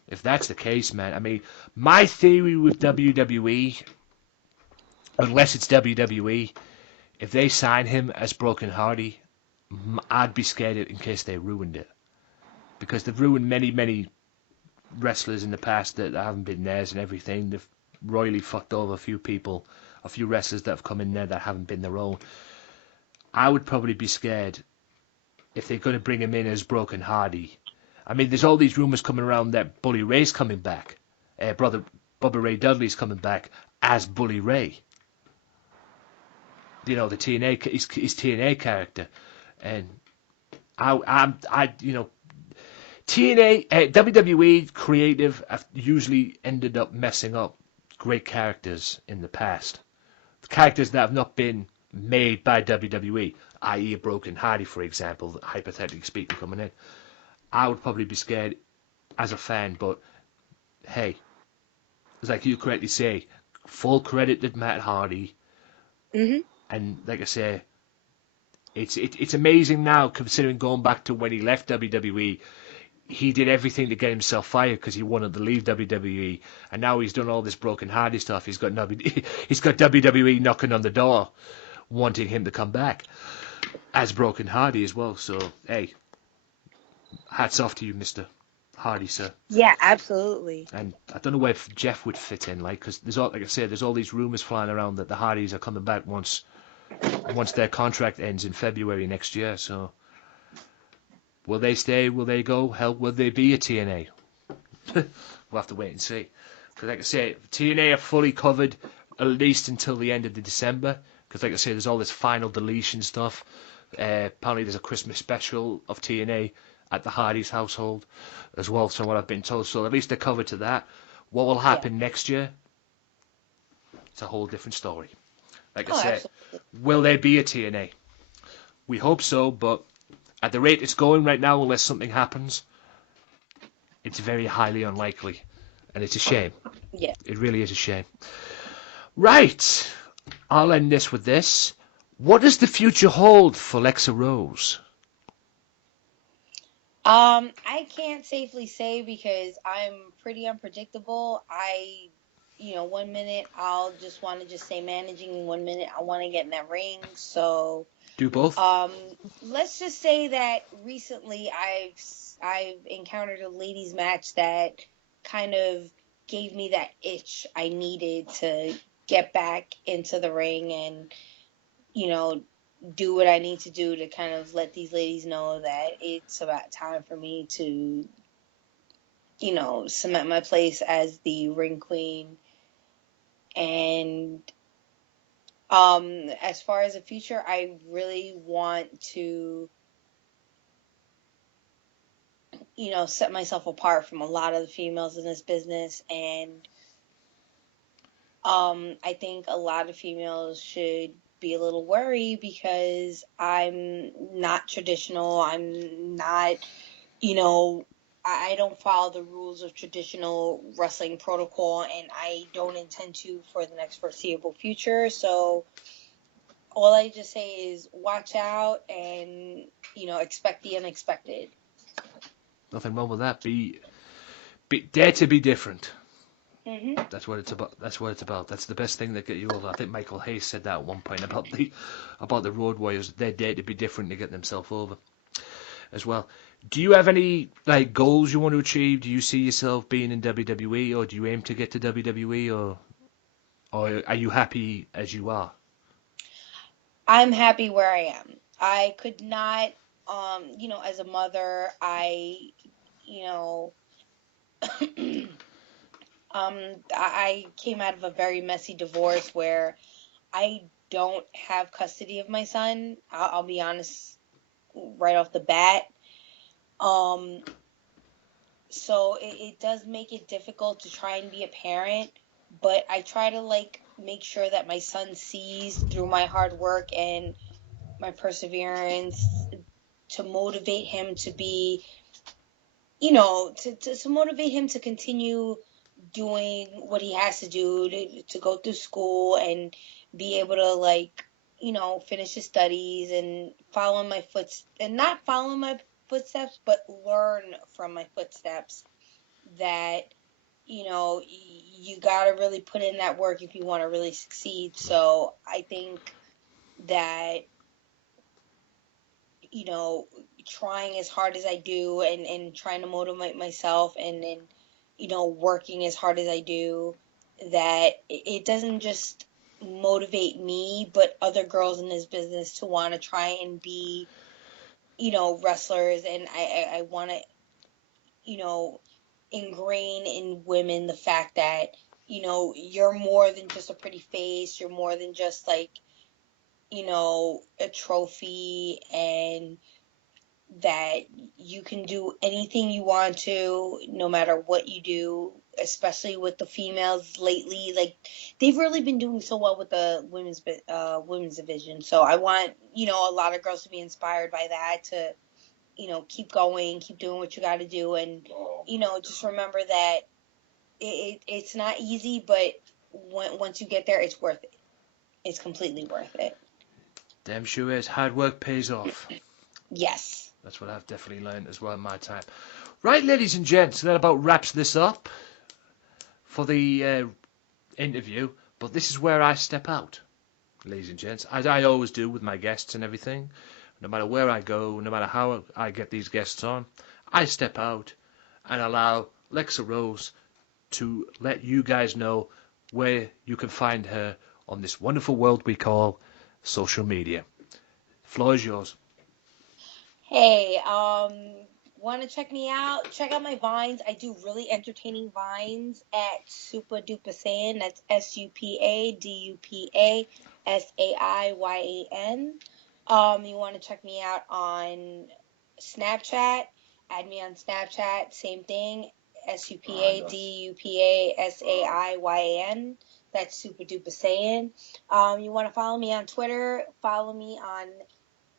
if that's the case, man, I mean, my theory with WWE, unless it's WWE, if they sign him as Broken Hardy, I'd be scared in case they ruined it. Because they've ruined many wrestlers in the past that haven't been theirs and everything. They've royally fucked over a few people, a few wrestlers that have come in there that haven't been their own. I would probably be scared if they're going to bring him in as Broken Hardy. I mean, there's all these rumours coming around that Bully Ray's coming back. Brother Bubba Ray Dudley's coming back as Bully Ray. You know, the his TNA character. And TNA, WWE creative have usually ended up messing up great characters in the past. Characters that have not been made by WWE, i.e. a Broken Hardy, for example, hypothetically speaking, coming in. I would probably be scared as a fan, but hey, it's like you correctly say, full credit to Matt Hardy. And like I say, it's amazing now, considering going back to when he left WWE, he did everything to get himself fired because he wanted to leave WWE, and now he's done all this Broken Hardy stuff. He's got WWE knocking on the door, wanting him to come back as Broken Hardy as well. So hey, hats off to you, Mr. Hardy, sir. Yeah, absolutely. And I don't know where Jeff would fit in, because there's all these rumors flying around that the Hardys are coming back once their contract ends in February next year. So will they stay? Will they go? Hell, will they be a TNA? We'll have to wait and see. Because like I say, TNA are fully covered at least until the end of December. Because like I say, there's all this final deletion stuff. Apparently there's a Christmas special of TNA at the Hardys household as well, so what I've been told. So at least they're covered to that. What will happen next year? It's a whole different story. Like I said, will there be a TNA? We hope so, but at the rate it's going right now, unless something happens, it's very highly unlikely. And it's a shame. Yeah. It really is a shame. Right. I'll end this with this. What does the future hold for Lexa Rose? I can't safely say because I'm pretty unpredictable. 1 minute I'll just want to just say managing, 1 minute I want to get in that ring. So do both. Let's just say that recently I've encountered a ladies match that kind of gave me that itch I needed to get back into the ring and, you know, do what I need to do to kind of let these ladies know that it's about time for me to, you know, cement my place as the ring queen. And as far as the future, I really want to, you know, set myself apart from a lot of the females in this business. And I think a lot of females should be a little worried because I'm not traditional. I'm not, you know, I don't follow the rules of traditional wrestling protocol, and I don't intend to for the next foreseeable future. So all I just say is watch out and, you know, expect the unexpected. Nothing wrong with that. Be dare to be different. Mm-hmm. That's what it's about. That's what it's about. That's the best thing that get you over. I think Michael Hayes said that at one point about the Road Warriors. They dare to be different to get themselves over as well. Do you have any like goals you want to achieve? Do you see yourself being in WWE, or do you aim to get to WWE, or are you happy as you are? I'm happy where I am. I could not, you know, as a mother, you know, I came out of a very messy divorce where I don't have custody of my son. I'll be honest right off the bat. So it does make it difficult to try and be a parent, but I try to like make sure that my son sees through my hard work and my perseverance to motivate him to be, you know, to motivate him to continue doing what he has to do to go through school and be able to like, you know, finish his studies and follow my not follow my footsteps, but learn from my footsteps that, you know, you got to really put in that work if you want to really succeed. So I think that, you know, trying as hard as I do and trying to motivate myself and you know, working as hard as I do, that it doesn't just motivate me, but other girls in this business to want to try and be, you know, wrestlers. And I want to, you know, ingrain in women the fact that, you know, you're more than just a pretty face. You're more than just like, you know, a trophy, and that you can do anything you want to, no matter what you do, especially with the females lately. Like, they've really been doing so well with the women's division. So I want, you know, a lot of girls to be inspired by that, to, you know, keep going, keep doing what you got to do. And, you know, just remember that it's not easy, but once you get there, it's worth it. It's completely worth it. Damn sure is. Hard work pays off. Yes. That's what I've definitely learned as well in my time. Right, ladies and gents, that about wraps this up for the interview. But this is where I step out, ladies and gents, as I always do with my guests and everything. No matter where I go, no matter how I get these guests on, I step out and allow Lexa Rose to let you guys know where you can find her on this wonderful world we call social media. Floor is yours. Hey, want to check me out? Check out my Vines. I do really entertaining Vines at Super Duper Saiyan. That's SuperDuperSaiyan. You want to check me out on Snapchat? Add me on Snapchat. Same thing. SuperDuperSaiyan. That's Super Duper Saiyan. You want to follow me on Twitter? Follow me on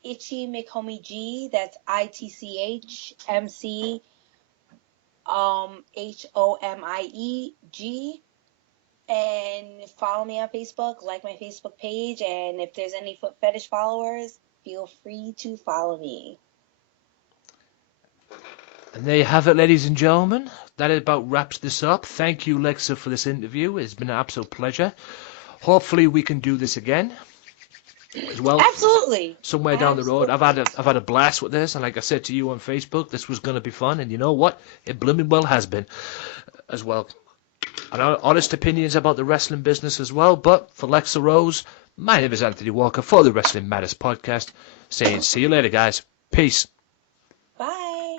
Itchy McHomie G. That's ITCHMC HOMIEG. And follow me on Facebook, like my Facebook page, and if there's any foot fetish followers, feel free to follow me. And there you have it, ladies and gentlemen. That about wraps this up. Thank you, Lexa, for this interview. It's been an absolute pleasure. Hopefully we can do this again as well. Absolutely. Somewhere down the road. I've had a blast with this, and like I said to you on Facebook, this was going to be fun, and you know what? It blooming well has been as well. and our honest opinions about the wrestling business as well. But for Lexa Rose, my name is Anthony Walker for the Wrestling Matters podcast, saying see you later, guys. Peace. Bye.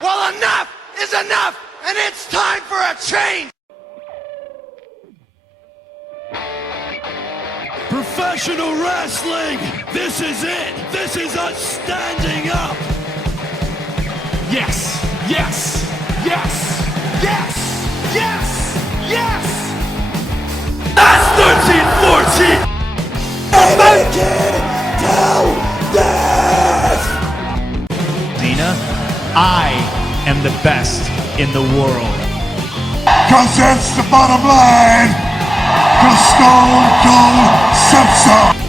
Well, enough is enough, and it's time for a change. Professional wrestling, this is it. This is us standing up. Yes, yes, yes, yes, yes, yes. That's 13-14. Cena, I am the best in the world. Cause that's the bottom line. Cause Stone Cold said so.